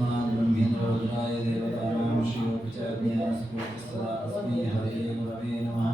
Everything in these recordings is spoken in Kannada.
तस्मात् ब्रह्मेन्द्ररुद्राय देवतानां श्रीयोगविचारज्ञानस्फूर्तिस्तदा तस्मै हरये गुरवे नमः।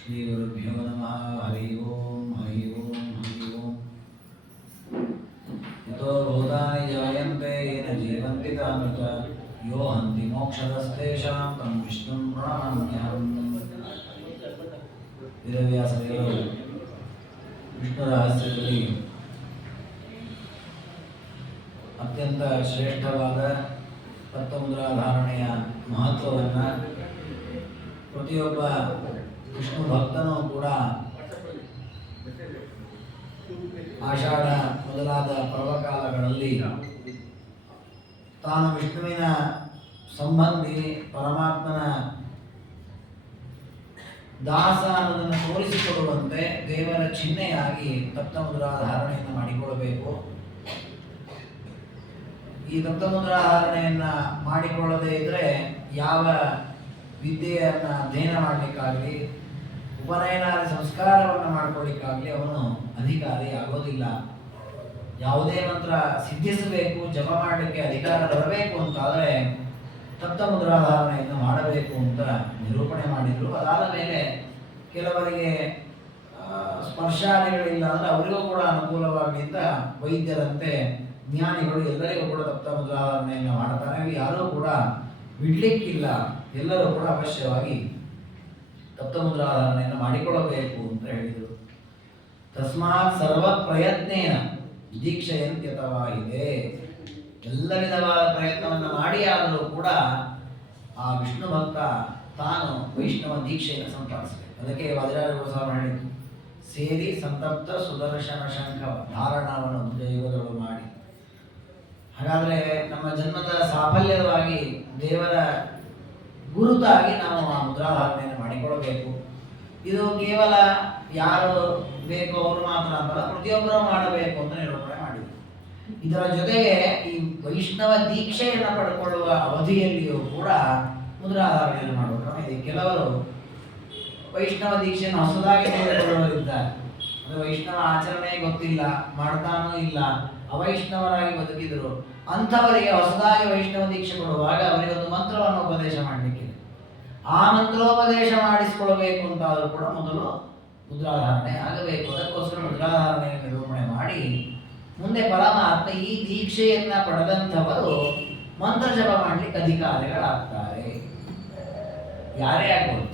श्रीगुरुभ्यो नमः। हरि ओम हरि ओम हरि ओम। यतो भूतानि जायन्ते येन जीवन्ति तानि च यो हन्ति मोक्षदस्तेषां तं विष्णुं प्रणमाम्यहम्। ವೇದವ್ಯಾಸದೇವರು ವಿಷ್ಣು ರಹಸ್ಯದಲ್ಲಿ ಅತ್ಯಂತ ಶ್ರೇಷ್ಠವಾದ ತತ್ವಮುದ್ರಾಧಾರಣೆಯ ಮಹತ್ವವನ್ನು ಪ್ರತಿಯೊಬ್ಬ ವಿಷ್ಣು ಭಕ್ತನೂ ಕೂಡ ಆಷಾಢ ಮೊದಲಾದ ಪರ್ವಕಾಲಗಳಲ್ಲಿ ತಾನು ವಿಷ್ಣುವಿನ ಸಂಬಂಧಿ ಪರಮಾತ್ಮನ ದಾಸ ಅನ್ನೋದನ್ನು ತೋರಿಸಿಕೊಡುವಂತೆ ದೇವರ ಚಿಹ್ನೆಯಾಗಿ ತಪ್ತಮುದ್ರಾಧಾರಣೆಯನ್ನು ಮಾಡಿಕೊಳ್ಳಬೇಕು. ಈ ತಪ್ತಮುದ್ರಾಧಾರಣೆಯನ್ನು ಮಾಡಿಕೊಳ್ಳದೇ ಇದ್ದರೆ ಯಾವ ವಿದ್ಯೆಯನ್ನು ಅಧ್ಯಯನ ಮಾಡಲಿಕ್ಕಾಗಲಿ ಉಪನಯನಾದಿ ಸಂಸ್ಕಾರವನ್ನು ಮಾಡಿಕೊಳ್ಳಿಕ್ಕಾಗಲಿ ಅವನು ಅಧಿಕಾರಿ ಆಗೋದಿಲ್ಲ. ಯಾವುದೇ ಮಂತ್ರ ಸಿದ್ಧಿಸಬೇಕು, ಜಪ ಮಾಡಲಿಕ್ಕೆ ಅಧಿಕಾರ ಬರಬೇಕು ಅಂತಾದರೆ ತಪ್ತಮುದ್ರಾಧಾರಣೆಯನ್ನು ಮಾಡಬೇಕು ಅಂತ ನಿರೂಪಣೆ ಮಾಡಿದರು. ಅದಾದ ಮೇಲೆ ಕೆಲವರಿಗೆ ಸ್ಪರ್ಶಾದಿಗಳಿಲ್ಲ ಅಂದರೆ ಅವರಿಗೂ ಕೂಡ ಅನುಕೂಲವಾಗಿ ಅಂತ ವೈದ್ಯರಂತೆ ಜ್ಞಾನಿಗಳು ಎಲ್ಲರಿಗೂ ಕೂಡ ತಪ್ತಮುದ್ರಾಧಾರಣೆಯನ್ನು ಮಾಡ್ತಾರೆ. ಯಾರೂ ಕೂಡ ಬಿಡ್ಲಿಕ್ಕಿಲ್ಲ, ಎಲ್ಲರೂ ಕೂಡ ಅವಶ್ಯವಾಗಿ ತಪ್ತಮುದ್ರಾಧಾರಣೆಯನ್ನು ಮಾಡಿಕೊಳ್ಳಬೇಕು ಅಂತ ಹೇಳಿದರು. ತಸ್ಮಾತ್ ಸರ್ವ ಪ್ರಯತ್ನೇನ ದೀಕ್ಷೆಯಂತ್ಯತವಾಗಿದೆ. ಎಲ್ಲ ವಿಧವಾದ ಪ್ರಯತ್ನವನ್ನು ಮಾಡಿ ಆದರೂ ಕೂಡ ಆ ವಿಷ್ಣು ಭಕ್ತ ತಾನು ವೈಷ್ಣವ ದೀಕ್ಷೆಯನ್ನು ಸಂಪಾದಿಸಬೇಕು. ಅದಕ್ಕೆ ವಜ್ರಾಜ ಸ್ವಾಮಿ ಹೇಳಿದ್ದು, ಸೇರಿ ಸಂತಪ್ತ ಸುದರ್ಶನ ಶಂಖ ಧಾರಣವನ್ನು ಉದಯೋಗಗಳು ಮಾಡಿ. ಹಾಗಾದರೆ ನಮ್ಮ ಜನ್ಮದ ಸಾಫಲ್ಯವಾಗಿ ದೇವರ ಗುರುತಾಗಿ ನಾವು ಆ ಮುದ್ರಾಧಾರಣೆಯನ್ನು ಮಾಡಿಕೊಳ್ಳಬೇಕು. ಇದು ಕೇವಲ ಯಾರು ಬೇಕೋ ಅವರು ಮಾತ್ರ ಅಂತಲ್ಲ, ಪ್ರತಿಯೊಬ್ಬರೂ ಮಾಡಬೇಕು ಅಂತ ನಿರೂಪಣೆ ಮಾಡಿದರು. ಇದರ ಜೊತೆಗೆ ಈ ವೈಷ್ಣವ ದೀಕ್ಷೆಯನ್ನು ಪಡ್ಕೊಳ್ಳುವ ಅವಧಿಯಲ್ಲಿಯೂ ಕೂಡ ಮುದ್ರಾಧಾರಣೆಯನ್ನು ಮಾಡಬೇಕು. ಇದೆ ಕೆಲವರು ವೈಷ್ಣವ ದೀಕ್ಷೆಯನ್ನು ಹೊಸದಾಗಿ ಪಡೆದುಕೊಳ್ಳುವವರಿದ್ದಾರೆ. ಅಂದರೆ ವೈಷ್ಣವ ಆಚರಣೆ ಗೊತ್ತಿಲ್ಲ, ಮಾಡ್ತಾನೂ ಇಲ್ಲ, ಅವೈಷ್ಣವರಾಗಿ ಬದುಕಿದರು. ಅಂಥವರಿಗೆ ಹೊಸದಾಗಿ ವೈಷ್ಣವ ದೀಕ್ಷೆ ಕೊಡುವಾಗ ಅವರಿಗೆ ಒಂದು ಮಂತ್ರವನ್ನು ಉಪದೇಶ ಮಾಡಲಿಕ್ಕಿದೆ. ಆ ಮಂತ್ರೋಪದೇಶ ಮಾಡಿಸಿಕೊಳ್ಳಬೇಕು ಅಂತಾದರೂ ಕೂಡ ಮೊದಲು ಮುದ್ರಾಧಾರಣೆ ಆಗಬೇಕು. ಅದಕ್ಕೋಸ್ಕರ ಮುದ್ರಾಧಾರಣೆಯನ್ನು ನಿರೂಪಣೆ ಮಾಡಿ ಮುಂದೆ ಪರಮಾತ್ಮ ಈ ದೀಕ್ಷೆಯನ್ನು ಪಡೆದಂಥವರು ಮಂತ್ರ ಜಪ ಮಾಡಲಿಕ್ಕೆ ಅಧಿಕಾರಿಗಳಾಗ್ತಾರೆ. ಯಾರೇ ಆಗ್ಬೋದು,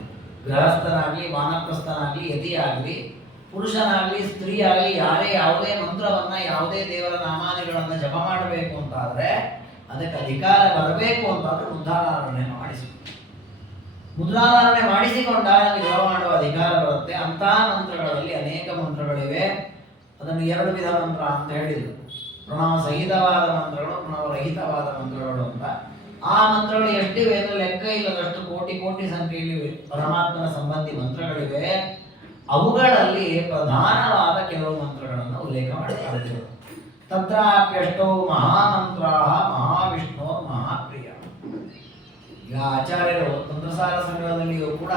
ಗೃಹಸ್ಥನಾಗಲಿ, ವಾನಪ್ರಸ್ಥನಾಗಲಿ, ಯತಿಯಾಗಲಿ, ಪುರುಷನಾಗಲಿ, ಸ್ತ್ರೀ ಆಗಲಿ, ಯಾರೇ ಯಾವುದೇ ಮಂತ್ರವನ್ನು ಯಾವುದೇ ದೇವರ ನಾಮಾದಿಗಳನ್ನು ಜಪ ಮಾಡಬೇಕು ಅಂತಾದರೆ ಅದಕ್ಕೆ ಅಧಿಕಾರ ಬರಬೇಕು ಅಂತಾದರೆ ಮುದ್ರಾಧಾರಣೆಯನ್ನು ಮಾಡಿಸಬೇಕು. ಮುದ್ರಾಧಾರಣೆ ಮಾಡಿಸಿಕೊಂಡಾಗ ಜಪ ಮಾಡುವ ಅಧಿಕಾರ ಬರುತ್ತೆ. ಅಂಥ ಮಂತ್ರಗಳಲ್ಲಿ ಅನೇಕ ಮಂತ್ರಗಳಿವೆ. ಅದನ್ನು ಎರಡು ವಿಧ ಮಂತ್ರ ಅಂತ ಹೇಳಿದರು. ಪ್ರಣವ ಸಹಿತವಾದ ಮಂತ್ರಗಳು, ಪ್ರಣವರಹಿತವಾದ ಮಂತ್ರಗಳು ಅಂತ. ಆ ಮಂತ್ರಗಳು ಎಷ್ಟಿವೆ ಅಂದರೆ ಲೆಕ್ಕ ಇಲ್ಲದಷ್ಟು ಕೋಟಿ ಕೋಟಿ ಸಂಖ್ಯೆಯಲ್ಲಿ ಪರಮಾತ್ಮನ ಸಂಬಂಧಿ ಮಂತ್ರಗಳಿವೆ. ಅವುಗಳಲ್ಲಿ ಪ್ರಧಾನವಾದ ಕೆಲವು ಮಂತ್ರಗಳನ್ನು ಉಲ್ಲೇಖ ಮಾಡಿದ್ದಾರೆ. ತತ್ರಾಪ್ಯಷ್ಟೋ ಮಹಾಮಂತ್ರ ಮಹಾವಿಷ್ಣು ಮಹಾಪ್ರಿಯ. ಈಗ ಆಚಾರ್ಯರು ತಂತ್ರಸಾರ ಸಂಗ್ರಹದಲ್ಲಿಯೂ ಕೂಡ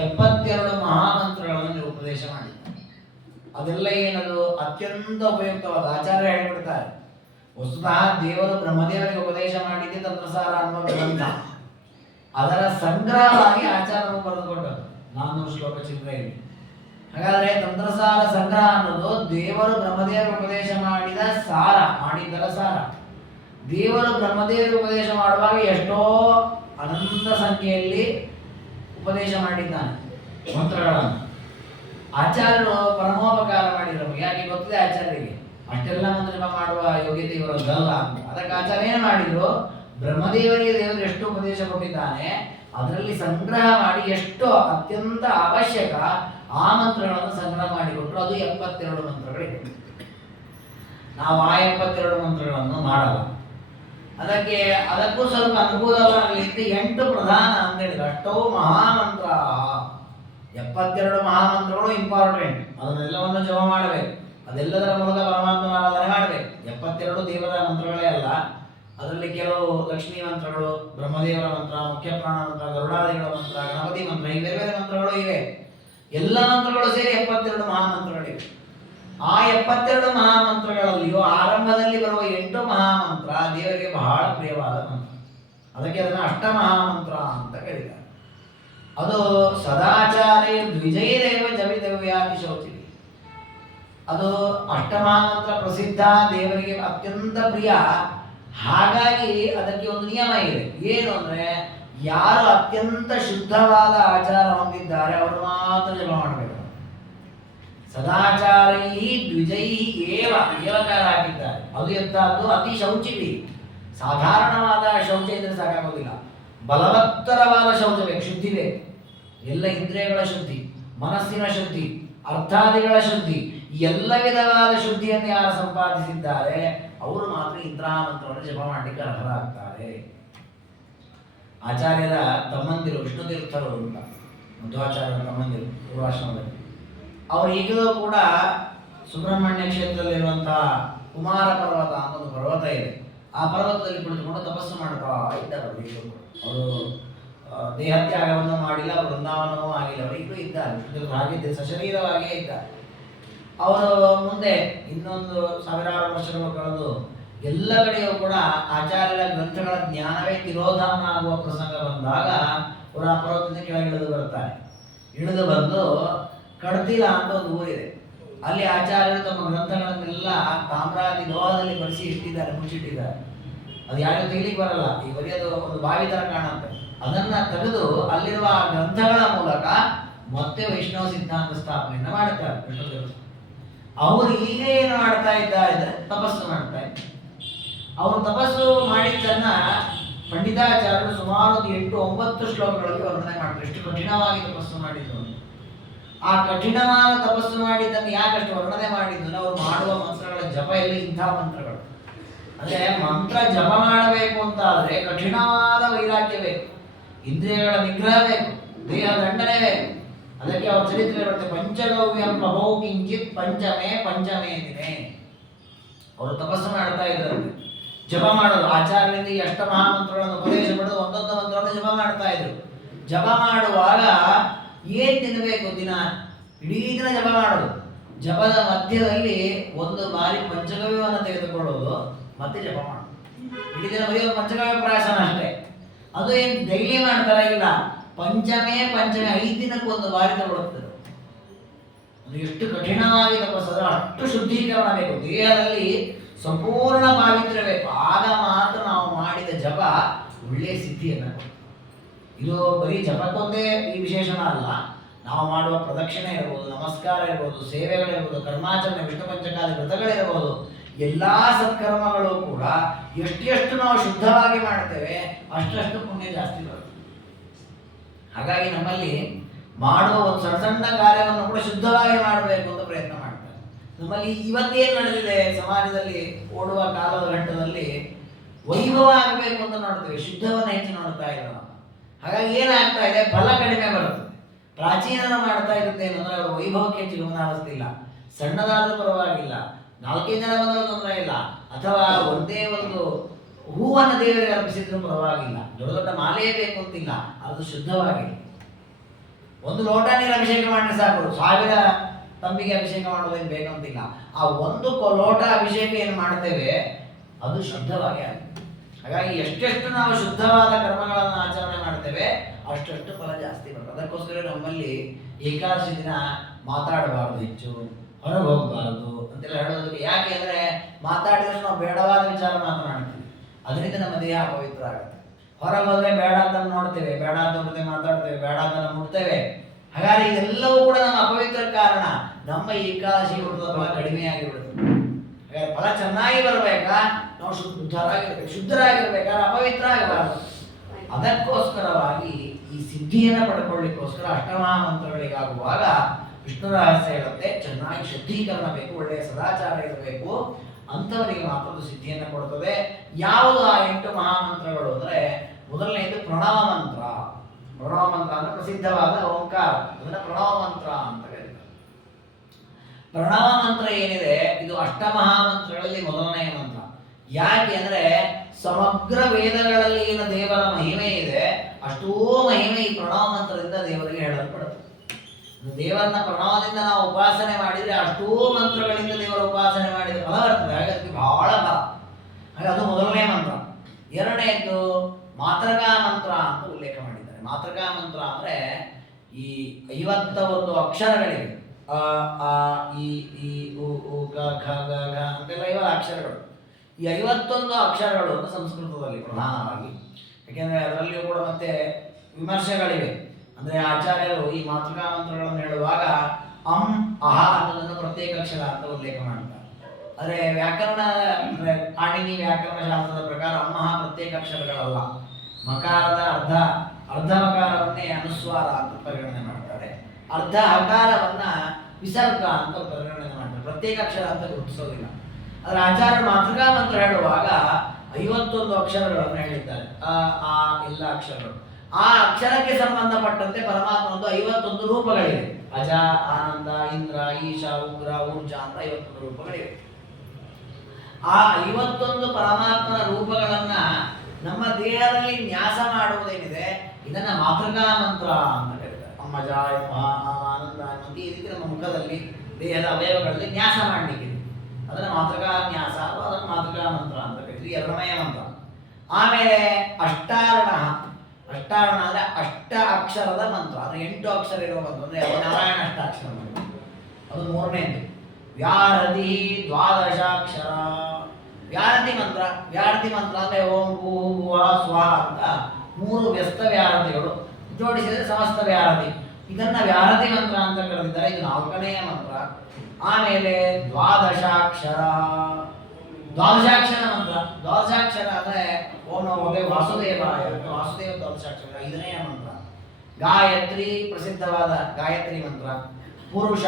72 ಮಹಾಮಂತ್ರಗಳನ್ನು ಉಪದೇಶ ಮಾಡಿದ್ದಾರೆ. ಅದೆಲ್ಲ ಏನದು ಅತ್ಯಂತ ಉಪಯುಕ್ತವಾದ ಆಚಾರ್ಯ ಹೇಳಿಬಿಡ್ತಾರೆ. ವಸ್ತುತಃ ದೇವರು ಬ್ರಹ್ಮದೇವರಿಗೆ ಉಪದೇಶ ಮಾಡಿದ್ದೆ ತಂತ್ರಸಾರ ಅನ್ನುವ ಗ್ರಂಥ. ಅದರ ಸಂಗ್ರಹವಾಗಿ ಆಚಾರ್ಯರು ಬರೆದುಕೊಂಡರು 400 ಶ್ಲೋಕ ಚಿಂತನೆಯಲ್ಲಿ. ಹಾಗಾದರೆ ತಂತ್ರಸಾರ ಸಂಗ್ರಹ ಅನ್ನೋದು ದೇವರು ಬ್ರಹ್ಮದೇವರಿಗೆ ಉಪದೇಶ ಮಾಡಿದ ಸಾರ, ಮಾಡಿದ್ದರ ಸಾರ. ದೇವರು ಬ್ರಹ್ಮದೇವರಿಗೆ ಉಪದೇಶ ಮಾಡುವಾಗ ಎಷ್ಟೋ ಅನಂತ ಸಂಖ್ಯೆಯಲ್ಲಿ ಉಪದೇಶ ಮಾಡಿದ್ದಾನೆ ಮಂತ್ರಗಳನ್ನು. ಆಚಾರ್ಯರು ಪರಮೋಪಕಾರ ಮಾಡಿದರು. ಯಾಕೆ ಗೊತ್ತಿದೆ ಆಚಾರ್ಯರಿಗೆ? ಅಷ್ಟೆಲ್ಲ ಮಂತ್ರ ಜಪ ಮಾಡುವ ಯೋಗ್ಯತೆ ಇವರದ್ದಲ್ಲ ಅಂತ. ಅದಕ್ಕೆ ಆಚಾರ್ಯ ಏನು ಮಾಡಿದ್ರು, ಬ್ರಹ್ಮದೇವರಿಗೆ ದೇವರು ಎಷ್ಟು ಉಪದೇಶ ಕೊಟ್ಟಿದ್ದಾನೆ ಅದರಲ್ಲಿ ಸಂಗ್ರಹ ಮಾಡಿ ಎಷ್ಟು ಅತ್ಯಂತ ಅವಶ್ಯಕ ಆ ಮಂತ್ರಗಳನ್ನು ಸಂಗ್ರಹ ಮಾಡಿಕೊಟ್ರು. ಅದು 72 ಮಂತ್ರಗಳಿವೆ. ನಾವು ಆ 72 ಮಂತ್ರಗಳನ್ನು ಮಾಡಲ್ಲ. ಅದಕ್ಕೂ ಸ್ವಲ್ಪ ಅನುಕೂಲವಾಗಲಿ ಅಂತ 8 ಪ್ರಧಾನ ಅಂತ ಹೇಳಿದ್ರು. ಅಷ್ಟವು ಮಹಾಮಂತ್ರ, 72 ಮಹಾಮಂತ್ರಗಳು ಇಂಪಾರ್ಟೆಂಟ್. ಅದನ್ನೆಲ್ಲವನ್ನು ಜಪ ಮಾಡಬೇಕು. ಅದೆಲ್ಲದರ ಮೂಲಕ ಪರಮಾತ್ಮನ ಆರಾಧನೆ ಮಾಡಬೇಕು. 72 ದೇವರ ಮಂತ್ರಗಳೇ ಅಲ್ಲ, ಅದರಲ್ಲಿ ಕೆಲವು ಲಕ್ಷ್ಮೀ ಮಂತ್ರಗಳು, ಬ್ರಹ್ಮದೇವರ ಮಂತ್ರ, ಮುಖ್ಯ ಪ್ರಾಣ ಮಂತ್ರ, ಗರುಡಾದಿಗಳ ಮಂತ್ರ, ಗಣಪತಿ ಮಂತ್ರ, ಈ ಬೇರೆ ಬೇರೆ ಮಂತ್ರಗಳು ಇವೆ. ಎಲ್ಲ ಮಂತ್ರಗಳು ಸೇರಿ 72 ಮಹಾಮಂತ್ರಗಳಿವೆ. ಆ 72 ಮಹಾಮಂತ್ರಗಳಲ್ಲಿಯೂ ಆರಂಭದಲ್ಲಿ ಬರುವ 8 ಮಹಾಮಂತ್ರ ದೇವರಿಗೆ ಬಹಳ ಪ್ರಿಯವಾದ ಮಂತ್ರ. ಅದಕ್ಕೆ ಅದನ್ನು ಅಷ್ಟಮಹಾಮಂತ್ರ ಅಂತ ಹೇಳಿದ್ದಾರೆ. ಅದು ಸದಾಚಾರ್ಯ ದ್ವಿಜೈರೇವ ಜವಿತವ್ಯಾದಿ ಶೌಚಿ. ಅದು ಅಷ್ಟಮಹಾಮಂತ್ರ ಪ್ರಸಿದ್ಧ, ದೇವರಿಗೆ ಅತ್ಯಂತ ಪ್ರಿಯ. ಹಾಗಾಗಿ ಅದಕ್ಕೆ ಒಂದು ನಿಯಮ ಇದೆ. ಏನು ಅಂದ್ರೆ, ಯಾರು ಅತ್ಯಂತ ಶುದ್ಧವಾದ ಆಚಾರ ಹೊಂದಿದ್ದಾರೆ ಅವರು ಮಾತ್ರ ಜಪ ಮಾಡಬೇಕು. ಸದಾಚಾರೈ ದ್ವಿಜೈ ಏವಕಾರ ಹಾಕಿದ್ದಾರೆ. ಅದು ಎಂತಹದ್ದು, ಅತಿ ಶೌಚಿವಿ. ಸಾಧಾರಣವಾದ ಶೌಚ ಇದ್ರೆ ಸಾಕಾಗೋದಿಲ್ಲ, ಬಲವತ್ತರವಾದ ಶೌಚ ಬೇಕು, ಶುದ್ಧಿ ಬೇಕು. ಎಲ್ಲ ಇಂದ್ರಿಯಗಳ ಶುದ್ಧಿ, ಮನಸ್ಸಿನ ಶುದ್ಧಿ, ಅರ್ಥಾದಿಗಳ ಶುದ್ಧಿ, ಎಲ್ಲ ವಿಧವಾದ ಶುದ್ಧಿಯನ್ನು ಯಾರು ಸಂಪಾದಿಸಿದ್ದಾರೆ ಅವರು ಮಾತ್ರ ಇಂತಹ ಮಂತ್ರವನ್ನು ಜಪ ಮಾಡಲಿಕ್ಕೆ ಅರ್ಹರಾಗ್ತಾರೆ. ಆಚಾರ್ಯರ ತಮ್ಮಂದಿರು ವಿಷ್ಣು ತೀರ್ಥರು ಅಂತ, ಮಧ್ವಾಚಾರ್ಯರ ತಮ್ಮಂದಿರು ಪೂರ್ವಾಶ್ರಮದಲ್ಲಿ, ಅವರು ಈಗಲೂ ಕೂಡ ಸುಬ್ರಹ್ಮಣ್ಯ ಕ್ಷೇತ್ರದಲ್ಲಿರುವಂತಹ ಕುಮಾರ ಪರ್ವತ ಅಂತ ಒಂದು ಪರ್ವತ ಇದೆ. ಆ ಪರ್ವತದಲ್ಲಿ ಕುಳಿತುಕೊಂಡು ತಪಸ್ಸು ಮಾಡ್ತಾ ಇದ್ದಾರೆ. ಅವರು ದೇಹತ್ಯಾಗವನ್ನು ಮಾಡಿಲ್ಲ, ಅವರು ವೃಂದಾವನವೂ ಆಗಿಲ್ಲ, ಅವರು ಈಗಲೂ ಇದ್ದಾರೆ, ಹಾಗಿದ್ದೆ ಸಶರೀರವಾಗಿಯೇ ಇದ್ದಾರೆ. ಅವರು ಮುಂದೆ ಇನ್ನೊಂದು ಸಾವಿರಾರು ವರ್ಷಗಳು ಕಳೆದು ಎಲ್ಲ ಕಡೆಯೂ ಕೂಡ ಆಚಾರ್ಯರ ಗ್ರಂಥಗಳ ಜ್ಞಾನವೇ ತಿರೋಧಾನ ಆಗುವ ಪ್ರಸಂಗ ಬಂದಾಗ ಅವರು ಆ ಪರ್ವತದಿಂದ ಕೆಳಗಿಳಿದು ಬರ್ತಾರೆ. ಇಳಿದು ಬಂದು ಕಡ್ತಿಲ ಅಂತ ಒಂದು ಊರಿದೆ, ಅಲ್ಲಿ ಆಚಾರ್ಯರು ತಮ್ಮ ಗ್ರಂಥಗಳನ್ನೆಲ್ಲ ತಾಮ್ರಾದಿ ಲೋಹದಲ್ಲಿ ಬರೆಸಿ ಇಟ್ಟಿದ್ದಾರೆ, ಮುಚ್ಚಿಟ್ಟಿದ್ದಾರೆ. ಅದು ಯಾರಿಗೂ ತೆಗಿಲಿಕ್ಕೆ ಬರಲ್ಲ, ಈ ಬರೆಯೋದು ಒಂದು ಬಾವಿ ತರ ಕಾಣುತ್ತೆ. ಅದನ್ನ ತೆಗೆದು ಅಲ್ಲಿರುವ ಗ್ರಂಥಗಳ ಮೂಲಕ ಮತ್ತೆ ವೈಷ್ಣವ ಸಿದ್ಧಾಂತ ಸ್ಥಾಪನೆಯನ್ನ ಮಾಡುತ್ತಾರೆ. ಅವರು ಈಗ ಏನು ಮಾಡ್ತಾ ಇದ್ದಾರೆ ಅಂದ್ರೆ ತಪಸ್ಸು ಮಾಡ್ತಾ ಇದ್ದಾರೆ. ಅವರು ತಪಸ್ಸು ಮಾಡಿದ್ದನ್ನ ಪಂಡಿತಾಚಾರ್ಯರು ಸುಮಾರು 8-9 ಶ್ಲೋಕಗಳಲ್ಲಿ ವರ್ಣನೆ ಮಾಡ್ತಾರೆ. ಎಷ್ಟು ಕಠಿಣವಾಗಿ ತಪಸ್ಸು ಮಾಡಿದ್ರು. ಆ ಕಠಿಣವಾದ ತಪಸ್ಸು ಮಾಡಿದ್ದನ್ನು ಯಾಕಷ್ಟು ವರ್ಣನೆ ಮಾಡಿದ್ರು, ಅವರು ಮಾಡುವ ಮಂತ್ರಗಳ ಜಪ ಎಲ್ಲ ಇಂಥ ಮಂತ್ರಗಳು. ಅಂದ್ರೆ ಮಂತ್ರ ಜಪ ಮಾಡಬೇಕು ಅಂತ ಆದ್ರೆ ಕಠಿಣವಾದ ವೈರಾಗ್ಯ ಬೇಕು, ಇಂದ್ರಿಯಗಳ ನಿಗ್ರಹ ಬೇಕು, ದೇಹ ದಂಡನೆ ಬೇಕು. ಅದಕ್ಕೆ ಅವ್ರ ಚರಿತ್ರೆ ಬರುತ್ತೆ, ಪಂಚಗವ್ಯಂ ಪ್ರಭೋ ಕಿಂಚಿತ್ ಪಂಚಮೇ ದಿನೇ. ಅವರು ತಪಸ್ಸು ಮಾಡ್ತಾ ಇದ್ದಾರೆ, ಜಪ ಮಾಡೋದು. ಆಚಾರ್ಯರಿಂದ ಈ ಅಷ್ಟ ಮಹಾಮಂತ್ರಗಳನ್ನು ಉಪದೇಶ ಪಡೆದು ಒಂದೊಂದು ಮಂತ್ರವನ್ನು ಜಪ ಮಾಡ್ತಾ ಇದ್ರು. ಜಪ ಮಾಡುವಾಗ ಏನ್ ತಿನ್ನಬೇಕು, ದಿನ ಇಡೀ ದಿನ ಜಪ ಮಾಡೋದು. ಜಪದ ಮಧ್ಯದಲ್ಲಿ ಒಂದು ಬಾರಿ ಪಂಚಗವ್ಯವನ್ನು ತೆಗೆದುಕೊಳ್ಳೋದು, ಮತ್ತೆ ಜಪ ಮಾಡೋದು. ಇಡೀ ದಿನ ಬರೀ ಒಂದು ಪಂಚಗವ್ಯ ಪ್ರಾಶನ ಅಷ್ಟೇ. ಅದು ಏನು ಡೈಲಿ ಮಾಡ್ತಾರ ಇಲ್ಲ, ಪಂಚಮೇ 5 ದಿನಕ್ಕೆ ಒಂದು ಬಾರಿ ತಗೊಳ್ಳುತ್ತದೆ. ಅದು ಎಷ್ಟು ಕಠಿಣವಾಗಿ ತಪಸ್ಸು, ಅಷ್ಟು ಶುದ್ಧೀಕರಣ ಬೇಕು, ದೇಹದಲ್ಲಿ ಸಂಪೂರ್ಣ ಪಾವಿತ್ರ್ಯ ಬೇಕು. ಆಗ ಮಾತ್ರ ನಾವು ಮಾಡಿದ ಜಪ ಒಳ್ಳೆಯ ಸ್ಥಿತಿಯನ್ನು. ಇದು ಬರೀ ಜಪಕ್ಕೊಂದೇ ಈ ವಿಶೇಷಣ ಅಲ್ಲ, ನಾವು ಮಾಡುವ ಪ್ರದಕ್ಷಿಣೆ ಇರಬಹುದು, ನಮಸ್ಕಾರ ಇರಬಹುದು, ಸೇವೆಗಳಿರ್ಬೋದು, ಕರ್ಮಾಚರಣೆ, ವಿಷ್ಣು ಪಂಚಕಾದಿ ವ್ರತಗಳಿರಬಹುದು, ಎಲ್ಲಾ ಸತ್ಕರ್ಮಗಳು ಕೂಡ ಎಷ್ಟು ನಾವು ಶುದ್ಧವಾಗಿ ಮಾಡ್ತೇವೆ ಅಷ್ಟು ಪುಣ್ಯ ಜಾಸ್ತಿ ಬರುತ್ತೆ. ಹಾಗಾಗಿ ನಮ್ಮಲ್ಲಿ ಮಾಡುವ ಒಂದು ಸಣ್ಣ ಕಾರ್ಯವನ್ನು ಕೂಡ ಶುದ್ಧವಾಗಿ ಮಾಡಬೇಕು ಅಂತ ಪ್ರಯತ್ನ ಮಾಡ್ತಾರೆ. ನಮ್ಮಲ್ಲಿ ಇವತ್ತೇನು ನಡೆದಿದೆ ಸಮಾಜದಲ್ಲಿ, ಓಡುವ ಕಾಲದ ಘಟ್ಟದಲ್ಲಿ ವೈಭವ ಆಗಬೇಕು ಅಂತ ನೋಡ್ತೇವೆ, ಶುದ್ಧವನ್ನು ಹೆಚ್ಚು ನೋಡ್ತಾ ಇಲ್ಲ. ಹಾಗಾಗಿ ಏನಾಗ್ತಾ ಇದೆ, ಫಲ ಕಡಿಮೆ ಬರುತ್ತೆ. ಪ್ರಾಚೀನರು ಮಾಡ್ತಾ ಇರುತ್ತೆ ಏನಂದ್ರೆ ಅವರು ವೈಭವಕ್ಕೆ ಹೆಚ್ಚು ಗಮನ ಹರಿಸ್ತಿಲ್ಲ. ಸಣ್ಣದಾದ್ರೂ ಪರವಾಗಿಲ್ಲ, 4 ಜನ ಬಂದರೂ ತೊಂದರೆ ಇಲ್ಲ, ಅಥವಾ ಒಂದೇ ಒಂದು ಹೂವನ್ನು ದೇವರಿಗೆ ಅರ್ಪಿಸಿದ್ರು ಪರವಾಗಿಲ್ಲ, ದೊಡ್ಡ ದೊಡ್ಡ ಮಾಲೆಯೇ ಬೇಕು ಅಂತಿಲ್ಲ, ಅದು ಶುದ್ಧವಾಗಿ ಒಂದು ಲೋಟ ನೀರು ಅಭಿಷೇಕ ಮಾಡಿದ್ರೆ ಸಾಕು. 1000 ತಂಬಿಗೆ ಅಭಿಷೇಕ ಮಾಡೋದೇನು ಬೇಕಂತಿಲ್ಲ. ಆ ಒಂದು ಲೋಟ ಅಭಿಷೇಕ ಏನು ಮಾಡ್ತೇವೆ ಅದು ಶುದ್ಧವಾಗಿ ಆಗುತ್ತೆ. ಹಾಗಾಗಿ ಎಷ್ಟೆಷ್ಟು ನಾವು ಶುದ್ಧವಾದ ಕರ್ಮಗಳನ್ನು ಆಚರಣೆ ಮಾಡ್ತೇವೆ ಅಷ್ಟು ಫಲ ಜಾಸ್ತಿ ಬರ್ತದೆ. ಅದಕ್ಕೋಸ್ಕರ ನಮ್ಮಲ್ಲಿ ಏಕಾದಶಿ ದಿನ ಮಾತಾಡಬಾರ್ದು, ಹೆಚ್ಚು ಹೊರಗೆ ಹೋಗಬಾರದು ಅಂತೆಲ್ಲ ಹೇಳೋದಕ್ಕೆ. ಯಾಕೆ ಅಂದರೆ ಮಾತಾಡಿದಷ್ಟು ನಾವು ಬೇಡವಾದ ವಿಚಾರ ಮಾತನಾಡ್ತೀವಿ, ಅದರಿಂದ ನಮ್ಮ ದೇಹ ಪವಿತ್ರ ಆಗುತ್ತೆ. ಹೊರಗೆ ಹೋದ್ರೆ ಬೇಡ ಅಂತ ನೋಡ್ತೇವೆ, ಬೇಡ ಅಂತ ಜೊತೆ ಮಾತಾಡ್ತೇವೆ, ಬೇಡ ಅಂತ ಮುಟ್ತೇವೆ. ಹಾಗಾಗಿ ಇದೆಲ್ಲವೂ ಕೂಡ ನಮ್ಮ ಅಪವಿತ್ರ ಕಾರಣ. ನಮ್ಮ ಏಕಾದಶಿ ವ್ರತದ ಫಲ ಕಡಿಮೆಯಾಗಿ ಬಿಡುತ್ತೆ. ಫಲ ಚೆನ್ನಾಗಿ ಬರಬೇಕಾ, ನಾವು ಶುದ್ಧರಾಗಿರ್ಬೇಕಾದ್ರೆ ಅಪವಿತ್ರ ಆಗಬಾರದು. ಅದಕ್ಕೋಸ್ಕರವಾಗಿ ಈ ಸಿದ್ಧಿಯನ್ನು ಪಡ್ಕೊಳ್ಳಿಕ್ಕೋಸ್ಕರ ಅಷ್ಟಮಹಾಮಂತ್ರಗಳಿಗಾಗುವಾಗ ವಿಷ್ಣು ರಹಸ್ಯ ಹೇಳುತ್ತೆ, ಚೆನ್ನಾಗಿ ಶುದ್ಧೀಕರಣ ಬೇಕು, ಒಳ್ಳೆಯ ಸದಾಚಾರ ಇರಬೇಕು, ಅಂಥವರಿಗೆ ಮಾತ್ರ ಸಿದ್ಧಿಯನ್ನು ಕೊಡ್ತದೆ. ಯಾವುದು ಆ 8 ಮಹಾಮಂತ್ರಗಳು ಅಂದರೆ, ಮೊದಲನೆಯದು ಪ್ರಣವ ಮಂತ್ರ. ಪ್ರಣವ ಮಂತ್ರ ಅಂದ್ರೆ ಪ್ರಸಿದ್ಧವಾದ ಓಂಕಾರ, ಅದನ್ನ ಪ್ರಣವ ಮಂತ್ರ ಅಂತ ಕರೀತಾರೆ. ಪ್ರಣವ ಮಂತ್ರ ಏನಿದೆ ಇದು ಅಷ್ಟಮಹಾಮಂತ್ರಗಳಲ್ಲಿ ಮೊದಲನೆಯ ಮಂತ್ರ. ಯಾಕೆ ಅಂದ್ರೆ ಸಮಗ್ರ ವೇದಗಳಲ್ಲಿ ಏನು ದೇವರ ಮಹಿಮೆ ಇದೆ ಅಷ್ಟೋ ಮಹಿಮೆ ಈ ಪ್ರಣವ ಮಂತ್ರದಿಂದ ದೇವರಿಗೆ ಹೇಳಲ್ಪಡುತ್ತೆ. ದೇವರನ್ನ ಪ್ರಣವದಿಂದ ನಾವು ಉಪಾಸನೆ ಮಾಡಿದ್ರೆ ಅಷ್ಟೋ ಮಂತ್ರಗಳಿಂದ ದೇವರ ಉಪಾಸನೆ ಮಾಡಿದ್ರೆ ಫಲ ಬರ್ತದೆ. ಹಾಗೆ ಅದಕ್ಕೆ ಬಹಳ ಫಲ. ಹಾಗೆ ಅದು ಮೊದಲನೇ ಮಂತ್ರ. ಎರಡನೇದ್ದು ಮಾತೃಕಾ ಮಂತ್ರ ಅಂತ ಉಲ್ಲೇಖ ಮಾಡಿದ್ದಾರೆ. ಮಾತೃಕಾ ಮಂತ್ರ ಅಂದ್ರೆ ಈ 51 ಅಕ್ಷರಗಳಿವೆ. ಅ ಆ ಇ ಈ ಉ ಉ ಗ ಘ ಗ ಘ ಅಂತೆಲ್ಲ ಇವ ಅಕ್ಷರಗಳು. ಈ 51 ಅಕ್ಷರಗಳು ಅಂತ ಸಂಸ್ಕೃತದಲ್ಲಿ ಪ್ರಧಾನವಾಗಿ. ಯಾಕೆಂದ್ರೆ ಅದರಲ್ಲಿಯೂ ಕೂಡ ಮತ್ತೆ ವಿಮರ್ಶೆಗಳಿವೆ. ಅಂದ್ರೆ ಆಚಾರ್ಯರು ಈ ಮಾತೃಕಾ ಮಂತ್ರಗಳನ್ನು ಹೇಳುವಾಗ ಅಂ ಅಹ ಅನ್ನೋದನ್ನು ಪ್ರತ್ಯೇಕ ಅಕ್ಷರ ಅಂತ ಉಲ್ಲೇಖ ಮಾಡ್ತಾರೆ. ಆದರೆ ವ್ಯಾಕರಣ ಅಂದ್ರೆ ಪಾಣಿನಿ ವ್ಯಾಕರಣ ಶಾಸ್ತ್ರದ ಪ್ರಕಾರ ಅಮ್ಮಹ ಪ್ರತ್ಯೇಕ ಅಕ್ಷರಗಳಲ್ಲ. ಮಕಾರದ ಅರ್ಧ ಮಕಾರವನ್ನೇ ಅನುಸ್ವಾರ ಅಂತ ಪರಿಗಣನೆ ಮಾಡ್ತಾರೆ, ಅರ್ಧ ಹಕಾರವನ್ನ ವಿಸರ್ಗ ಅಂತ ಪರಿಗಣನೆ ಮಾಡ್ತಾರೆ, ಪ್ರತ್ಯೇಕ ಅಕ್ಷರ ಅಂತ ಗುರುತಿಸೋದಿಲ್ಲ. ಅದರ ಆಚಾರ್ಯರು ಮಾತೃಕಾ ಮಂತ್ರ ಹೇಳುವಾಗ 51 ಅಕ್ಷರಗಳನ್ನು ಹೇಳಿದ್ದಾರೆ. ಆ ಎಲ್ಲ ಅಕ್ಷರಗಳು, ಆ ಅಕ್ಷರಕ್ಕೆ ಸಂಬಂಧಪಟ್ಟಂತೆ ಪರಮಾತ್ಮನದು 51 ರೂಪಗಳಿವೆ. ಅಜ, ಆನಂದ, ಇಂದ್ರ, ಈಶ, ಉಗ್ರ, ಊರ್ಜ ಅಂತ 51 ರೂಪಗಳಿವೆ. ಆ 51 ಪರಮಾತ್ಮನ ರೂಪಗಳನ್ನ ನಮ್ಮ ದೇಹದಲ್ಲಿ ನ್ಯಾಸ ಮಾಡುವುದೇನಿದೆ ಇದನ್ನ ಮಾತೃಕಾ ಮಂತ್ರ ಅಂತ ಹೇಳ್ತಾರೆ. ಅಮ್ಮಜ, ಆನಂದ ಅಂತ ಈ ರೀತಿ ನಮ್ಮ ಮುಖದಲ್ಲಿ ದೇಹದ ಅವಯವಗಳಲ್ಲಿ ನ್ಯಾಸ ಮಾಡಲಿಕ್ಕೆ ಅದನ್ನ ಮಾತೃಕಾ ನ್ಯಾಸ ಅಥವಾ ಅದನ್ನು ಮಾತೃಕಾ ಮಂತ್ರ ಅಂತ ಕರೀತೀವಿ. ಎರಡನೆಯ ಮಂತ್ರ. ಆಮೇಲೆ ಅಷ್ಟಾರಣ ಅಂದ್ರೆ ಅಷ್ಟ ಅಕ್ಷರದ ಮಂತ್ರ. ಅಂದ್ರೆ 8 ಅಕ್ಷರ ಇರುವ ಮಂತ್ರ ಅಂದ್ರೆ ನಾರಾಯಣ ಅಷ್ಟಾಕ್ಷರ ಮಂತ್ರ. ಅದು ಮೂರನೇದು. ವ್ಯಾಹೃತಿ 12 ಅಕ್ಷರ ವ್ಯಾಹೃತಿ ಮಂತ್ರ. ವ್ಯಾಹೃತಿ ಮಂತ್ರ ಅಂದ್ರೆ ಓಂ ಭೂ ಭುವ ಸ್ವ ಅಂತ 3 ವ್ಯಸ್ತ ವ್ಯಾಹೃತಿಗಳು ಜೋಡಿಸಿದರೆ ಸಮಸ್ತ ವ್ಯಾಹೃತಿ. ಇದನ್ನ ವ್ಯಾಹೃತಿ ಮಂತ್ರ ಅಂತ ಕರೆದಿದ್ದಾರೆ. ಇದು 4ನೆಯ ಮಂತ್ರ. ಆಮೇಲೆ 12 ಅಕ್ಷರ ಮಂತ್ರ. 12 ಅಕ್ಷರ ಅಂದ್ರೆ ಓಂ ನಮೋ ವಾಸುದೇವಾಯ, ವಾಸುದೇವ 12 ಅಕ್ಷರ 5ನೆಯ ಮಂತ್ರ. ಗಾಯತ್ರಿ, ಪ್ರಸಿದ್ಧವಾದ ಗಾಯತ್ರಿ ಮಂತ್ರ. ಪುರುಷ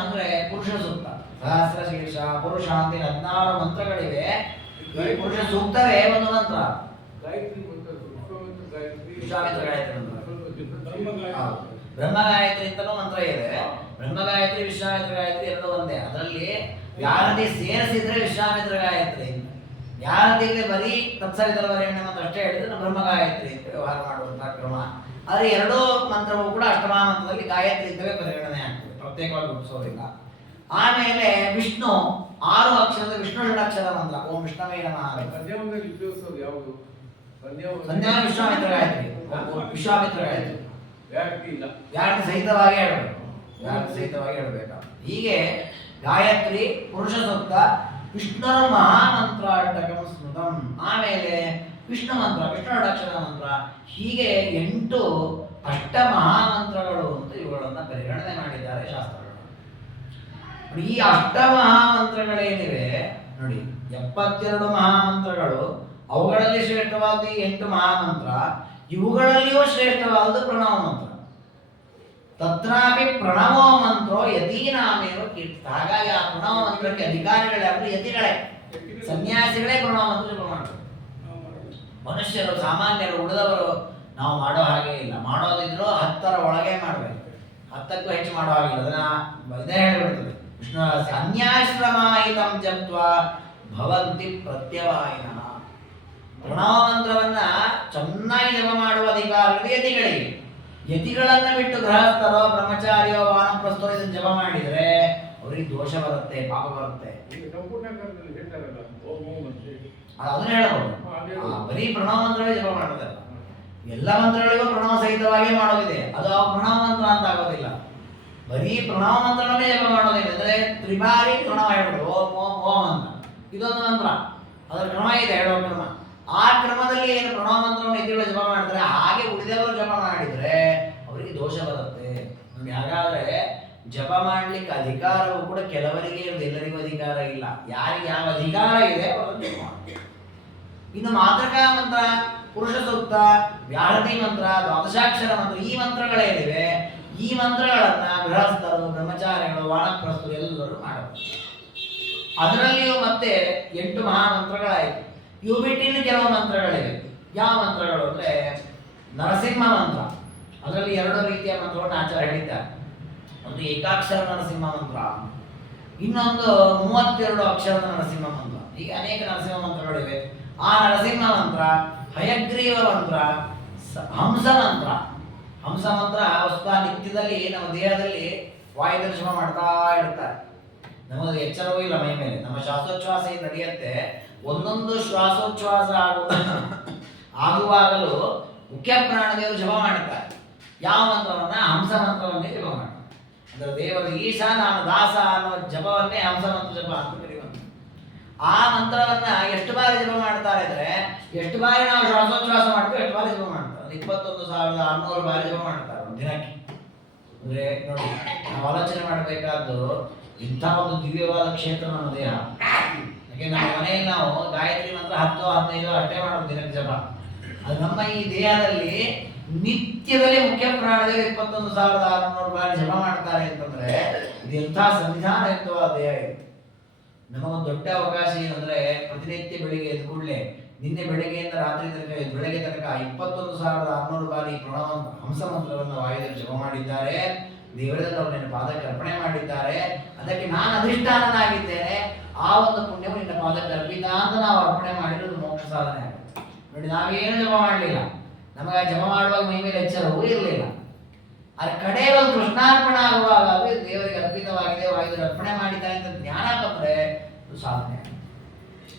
ಅಂದ್ರೆ ಪುರುಷ ಸೂಕ್ತ. ಸಹಸ್ರ ಶೀರ್ಷ, ಪುರುಷ ಅಂತ 16 ಮಂತ್ರಗಳಿವೆ. ಪುರುಷ ಸೂಕ್ತವೇ ಒಂದು ಮಂತ್ರ. ವಿಶ್ವಾಮಿತ್ರ ಗಾಯತ್ರಿ ಮಂತ್ರ. ಬ್ರಹ್ಮ ಗಾಯತ್ರಿ ಅಂತಲೂ ಮಂತ್ರ ಇದೆ. ಬ್ರಹ್ಮ ಗಾಯತ್ರಿ, ವಿಶ್ವಾಮಿತ್ರ ಗಾಯತ್ರಿ ಎರಡು ಒಂದೇ. ಅದರಲ್ಲಿ ವ್ಯಾಹೃತಿ ಸೇರಿಸಿದ್ರೆ ವಿಶ್ವಾಮಿತ್ರ ಗಾಯತ್ರಿ ಅಂತ. ವ್ಯಾಹೃತಿಗೆ ಬರೀ ತತ್ಸವಿತರವರೆಣ್ಯ ಮಂತ್ರ ಅಷ್ಟೇ ಹೇಳಿದ್ರೆ ಬ್ರಹ್ಮ ಗಾಯತ್ರಿ ಅಂತ ವ್ಯವಹಾರ ಮಾಡುವಂತಹ ಕ್ರಮ. ಆದರೆ ಎರಡೂ ಮಂತ್ರವೂ ಕೂಡ ಅಷ್ಟಮಹಾಮಂತ್ರದಲ್ಲಿ ಗಾಯತ್ರಿ ಅಂತವೇ ಪರಿಗಣನೆ ಆಗ್ತದೆ, ಪ್ರತ್ಯೇಕವಾಗಿ ಗುರುತಿಸೋದಿಲ್ಲ. ಆಮೇಲೆ ವಿಷ್ಣು 6 ಅಕ್ಷರದ ವಿಷ್ಣು ಷಡಕ್ಷರ ಮಂತ್ರ. ಓಂ ವಿಷ್ಣವೇ ನಮಃ. ಸಂಧ್ಯಾ ವಿಶ್ವಾಮಿತ್ರ ಗಾಯತ್ರಿ, ವಿಶ್ವಾಮಿತ್ರ ಗಾಯತ್ರಿ ವ್ಯಾಹೃತಿ ಸಹಿತವಾಗಿ ಹೇಳಬೇಕು. ಹೀಗೆ ಗಾಯತ್ರಿ, ಪುರುಷ ಸೂಕ್ತ, ವಿಷ್ಣುರ ಮಹಾಮಂತ್ರಾಟಕಂ ಸ್ಮೃತಂ, ಆಮೇಲೆ ವಿಷ್ಣು ಮಂತ್ರ, ವಿಷ್ಣು ಷಡಕ್ಷರ ಮಂತ್ರ. ಹೀಗೆ 8 ಅಷ್ಟ ಮಹಾಮಂತ್ರಗಳು ಅಂತ ಇವುಗಳನ್ನು ಪರಿಗಣನೆ ಮಾಡಿದ್ದಾರೆ ಶಾಸ್ತ್ರಗಳು. ಈ ಅಷ್ಟ ಮಹಾಮಂತ್ರಗಳೇನಿವೆ ನೋಡಿ, 72 ಮಹಾಮಂತ್ರಗಳು, ಅವುಗಳಲ್ಲಿ ಶ್ರೇಷ್ಠವಾದ 8 ಮಹಾಮಂತ್ರ. ಇವುಗಳಲ್ಲಿಯೂ ಶ್ರೇಷ್ಠವಾದದ್ದು ಪ್ರಣವ ಮಂತ್ರ. ತತ್ರಾಪಿ ಪ್ರಣವೋ ಮಂತ್ರೋ ಯತೀನಾಮೇವ ಕೀರ್ತಿತ. ಹಾಗಾಗಿ ಆ ಪ್ರಣವ ಮಂತ್ರಕ್ಕೆ ಅಧಿಕಾರಿಗಳ್ಯಾರು? ಯತಿಗಳೇ, ಸನ್ಯಾಸಿಗಳೇ ಪ್ರಣವ ಮಂತ್ರ ಮಾಡ್ತಾರೆ. ಮನುಷ್ಯರು, ಸಾಮಾನ್ಯರು, ಉಳಿದವರು ನಾವು ಮಾಡೋ ಹಾಗೆ ಇಲ್ಲ. ಮಾಡೋದಿದ್ರು 10ರ ಒಳಗೆ ಮಾಡಬೇಕು, 10ಕ್ಕೂ ಹೆಚ್ಚು ಮಾಡೋ ಹಾಗಿಲ್ಲ. ಅದನ್ನ ಇದೇ ಹೇಳಿಬಿಡ್ತದೆ ವಿಷ್ಣು ಅನ್ಯಾಶ್ರಮಾಹಿತಂ ಜಪ್ತ್ವಾ ಭವಂತಿ ಪ್ರತ್ಯವಾಯಿನಃ. ಪ್ರಣವ ಮಂತ್ರವನ್ನ ಚೆನ್ನಾಗಿ ಜಪ ಮಾಡುವ ಅಧಿಕಾರಿಗಳು ಯತಿಗಳಿಗೆ. ಯತಿಗಳನ್ನ ಬಿಟ್ಟು ಗೃಹಸ್ಥರೋ, ಬ್ರಹ್ಮಚಾರಿಯೋ, ವಾನಪ್ರಸ್ಥೋ ಇದನ್ನು ಜಪ ಮಾಡಿದ್ರೆ ಅವರಿಗೆ ದೋಷ ಬರುತ್ತೆ, ಪಾಪ ಬರುತ್ತೆ. ಅದನ್ನ ಹೇಳಬಹುದು. ಬರೀ ಪ್ರಣವ ಮಂತ್ರವೇ ಜಪ ಮಾಡೋದಲ್ಲ, ಎಲ್ಲ ಮಂತ್ರಗಳಿಗೂ ಪ್ರಣವ ಸಹಿತವಾಗಿ ಮಾಡೋದಿದೆ. ಅದು ಪ್ರಣವ ಮಂತ್ರ ಅಂತ ಆಗೋದಿಲ್ಲ. ಬರೀ ಪ್ರಣವ ಮಂತ್ರವನ್ನೇ ಜಪ ಮಾಡೋದಿಲ್ಲ. ಅಂದ್ರೆ ತ್ರಿಬಾರಿ ಪ್ರಣವ ಹೇಳೋದು, ಓಂ ಓಂ ಓಂ ಅಂತ. ಇದೊಂದು ಮಂತ್ರ, ಅದರ ಕ್ರಮ ಇದೆ, ಹೇಳೋ ಕ್ರಮ. ಆ ಕ್ರಮದಲ್ಲಿ ಏನು ಪ್ರಣವ ಮಂತ್ರವನ್ನು ಯತಿಗಳು ಜಪ ಮಾಡ್ತಾರೆ, ಹಾಗೆ ಉಳಿದವರು ಜಪ ಮಾಡಿದ್ರೆ ಅವರಿಗೆ ದೋಷ ಬರುತ್ತೆ ನೋಡಿ. ಹಾಗಾದ್ರೆ ಜಪ ಮಾಡ್ಲಿಕ್ಕೆ ಅಧಿಕಾರವೂ ಕೂಡ ಕೆಲವರಿಗೆ ಇರುವುದು, ಎಲ್ಲರಿಗೂ ಅಧಿಕಾರ ಇಲ್ಲ. ಯಾರಿಗೆ ಯಾವ ಅಧಿಕಾರ ಇದೆ ಅವರನ್ನು ಜಪ ಮಾಡ್ತಾರೆ. ಇನ್ನು ಮಾತೃಕಾ ಮಂತ್ರ, ಪುರುಷ ಸೂಕ್ತ, ವ್ಯಾಹೃತಿ ಮಂತ್ರ, ದ್ವಾದಶಾಕ್ಷರ ಮಂತ್ರ, ಈ ಮಂತ್ರಗಳೇನಿವೆ ಈ ಮಂತ್ರಗಳನ್ನ ಗೃಹಸ್ಥರು, ಬ್ರಹ್ಮಚಾರಿಗಳು, ವಾನಪ್ರಸ್ಥರು ಎಲ್ಲರೂ ಮಾಡಬಹುದು. ಅದರಲ್ಲಿಯೂ ಮತ್ತೆ 8 ಮಹಾಮಂತ್ರಗಳಾಯಿತು. ಇವು ಬಿಟ್ಟಿನ ಕೆಲವು ಮಂತ್ರಗಳಿವೆ. ಯಾವ ಮಂತ್ರಗಳು ಅಂದ್ರೆ ನರಸಿಂಹ ಮಂತ್ರ. ಅದರಲ್ಲಿ 2 ರೀತಿಯ ಮಂತ್ರವನ್ನು ಆಚಾರ್ಯ ಹೇಳಿದ್ದಾರೆ. ಒಂದು ಏಕಾಕ್ಷರ ನರಸಿಂಹ ಮಂತ್ರ, ಇನ್ನೊಂದು 32 ಅಕ್ಷರದ ನರಸಿಂಹ ಮಂತ್ರ. ಹೀಗೆ ಅನೇಕ ನರಸಿಂಹ ಮಂತ್ರಗಳಿವೆ. ಆ ನರಸಿಂಹ ಮಂತ್ರ, ಹಯಗ್ರೀವ ಮಂತ್ರ, ಹಂಸ ಮಂತ್ರ. ಹಂಸ ಮಂತ್ರ ವಸ್ತು ನಿತ್ಯದಲ್ಲಿ ನಮ್ಮ ದೇಹದಲ್ಲಿ ವಾಯುದರ್ಶನ ಮಾಡ್ತಾ ಇರ್ತಾರೆ. ನಮಗೆ ಎಚ್ಚರವೂ ಇಲ್ಲ ಮೈ ಮೇಲೆ. ನಮ್ಮ ಶ್ವಾಸೋಚ್ಛ್ವಾಸ ಏನು ನಡೆಯುತ್ತೆ, ಒಂದೊಂದು ಶ್ವಾಸೋಚ್ಛ್ವಾಸ ಆಗುವಾಗಲೂ ಮುಖ್ಯ ಪ್ರಾಣದೇವರು ಜಪ ಮಾಡ್ತಾರೆ. ಯಾವ ಮಂತ್ರವನ್ನ? ಹಂಸ ಮಂತ್ರವನ್ನೇ ಜಪ ಮಾಡ್ತಾರೆ. ಅಂದ್ರೆ ದೇವರ ಈಶ ನಾನು ದಾಸ ಅನ್ನೋ ಜಪವನ್ನೇ ಹಂಸ ಮಂತ್ರ ಜಪ ಅಂತ ಕರೆಯುವಂತ. ಆ ಮಂತ್ರವನ್ನ ಎಷ್ಟು ಬಾರಿ ಜಪ ಮಾಡ್ತಾರೆ ಅಂದ್ರೆ, ಎಷ್ಟು ಬಾರಿ ನಾವು ಶ್ವಾಸೋಚ್ಛ್ವಾಸ ಮಾಡ್ತೀವಿ ಎಷ್ಟು ಬಾರಿ ಜಪ ಮಾಡ್ತಾರೆ. 21,600 ಬಾರಿ ಜಪ ಮಾಡ್ತಾರೆ ಒಂದು ದಿನಕ್ಕೆ. ಅಂದ್ರೆ ನೋಡಿ, ನಾವು ಆಲೋಚನೆ ಮಾಡಬೇಕಾದ್ದು ಇಂಥ ಒಂದು ದಿವ್ಯವಾದ ಕ್ಷೇತ್ರ ನಮ್ಮ ದೇಹ. ಯಾಕೆ ನಮ್ಮ ಮನೆಯಲ್ಲಿ ನಾವು ಗಾಯತ್ರಿ ಮಂತ್ರ 10-15 ಅಷ್ಟೇ ಮಾಡೋದು ದಿನಕ್ಕೆ ಜಪ. ಅದು ನಮ್ಮ ಈ ದೇಹದಲ್ಲಿ ನಿತ್ಯದಲ್ಲಿ ಮುಖ್ಯ ಪ್ರಾಣದಲ್ಲಿ 21,600 ಬಾರಿ ಜಪ ಮಾಡ್ತಾರೆ ಅಂತಂದ್ರೆ ಇದು ಎಂಥ ಸಂವಿಧಾನಯುಕ್ತವಾದ ದೇಹ ಇದೆ. ನಮಗೊಂದು ದೊಡ್ಡ ಅವಕಾಶ ಏನಂದ್ರೆ, ಪ್ರತಿನಿತ್ಯ ಬೆಳಿಗ್ಗೆ ಎದ್ದ ಕೂಡಲೇ ನಿನ್ನೆ ಬೆಳಗ್ಗೆಯಿಂದ ರಾತ್ರಿ ತನಕ ಬೆಳಗ್ಗೆ ತನಕ 21,600 ಬಾರಿ ಪ್ರಣವ ಹಂಸ ಮಂತ್ರವನ್ನು ವಾಯುದೇವರು ಜಪ ಮಾಡಿದ್ದಾರೆ. ದೇವರಲ್ಲಿ ಅವರು ನಿನ್ನ ಪಾದಕ್ಕೆ ಅರ್ಪಣೆ ಮಾಡಿದ್ದಾರೆ. ಅದಕ್ಕೆ ನಾನು ಅಧಿಷ್ಠಾನನಾಗಿದ್ದೇನೆ. ಆ ಒಂದು ಪುಣ್ಯವು ನಿನ್ನ ಪಾದಕ್ಕೆ ಅರ್ಪಿತ ಅಂತ ನಾವು ಅರ್ಪಣೆ ಮಾಡಿರೋದು ಮೋಕ್ಷ ಸಾಧನೆ ಆಗುತ್ತೆ. ನೋಡಿ, ನಾವೇನು ಜಪ ಮಾಡಲಿಲ್ಲ, ನಮಗೆ ಜಪ ಮಾಡುವಾಗ ಮೈ ಮೇಲೆ ಎಚ್ಚರವೂ ಇರಲಿಲ್ಲ. ಅದ್ರ ಕಡೆ ಒಂದು ಕೃಷ್ಣಾರ್ಪಣ ಆಗುವಾಗ ಅದು ದೇವರಿಗೆ ಅರ್ಪಿತವಾಗಿದೆ, ವಾಯುದೇವರು ಅರ್ಪಣೆ ಮಾಡಿದ್ದಾರೆ ಅಂತ ಜ್ಞಾನ ಬಂದ್ರೆ ಅದು ಸಾಧನೆ.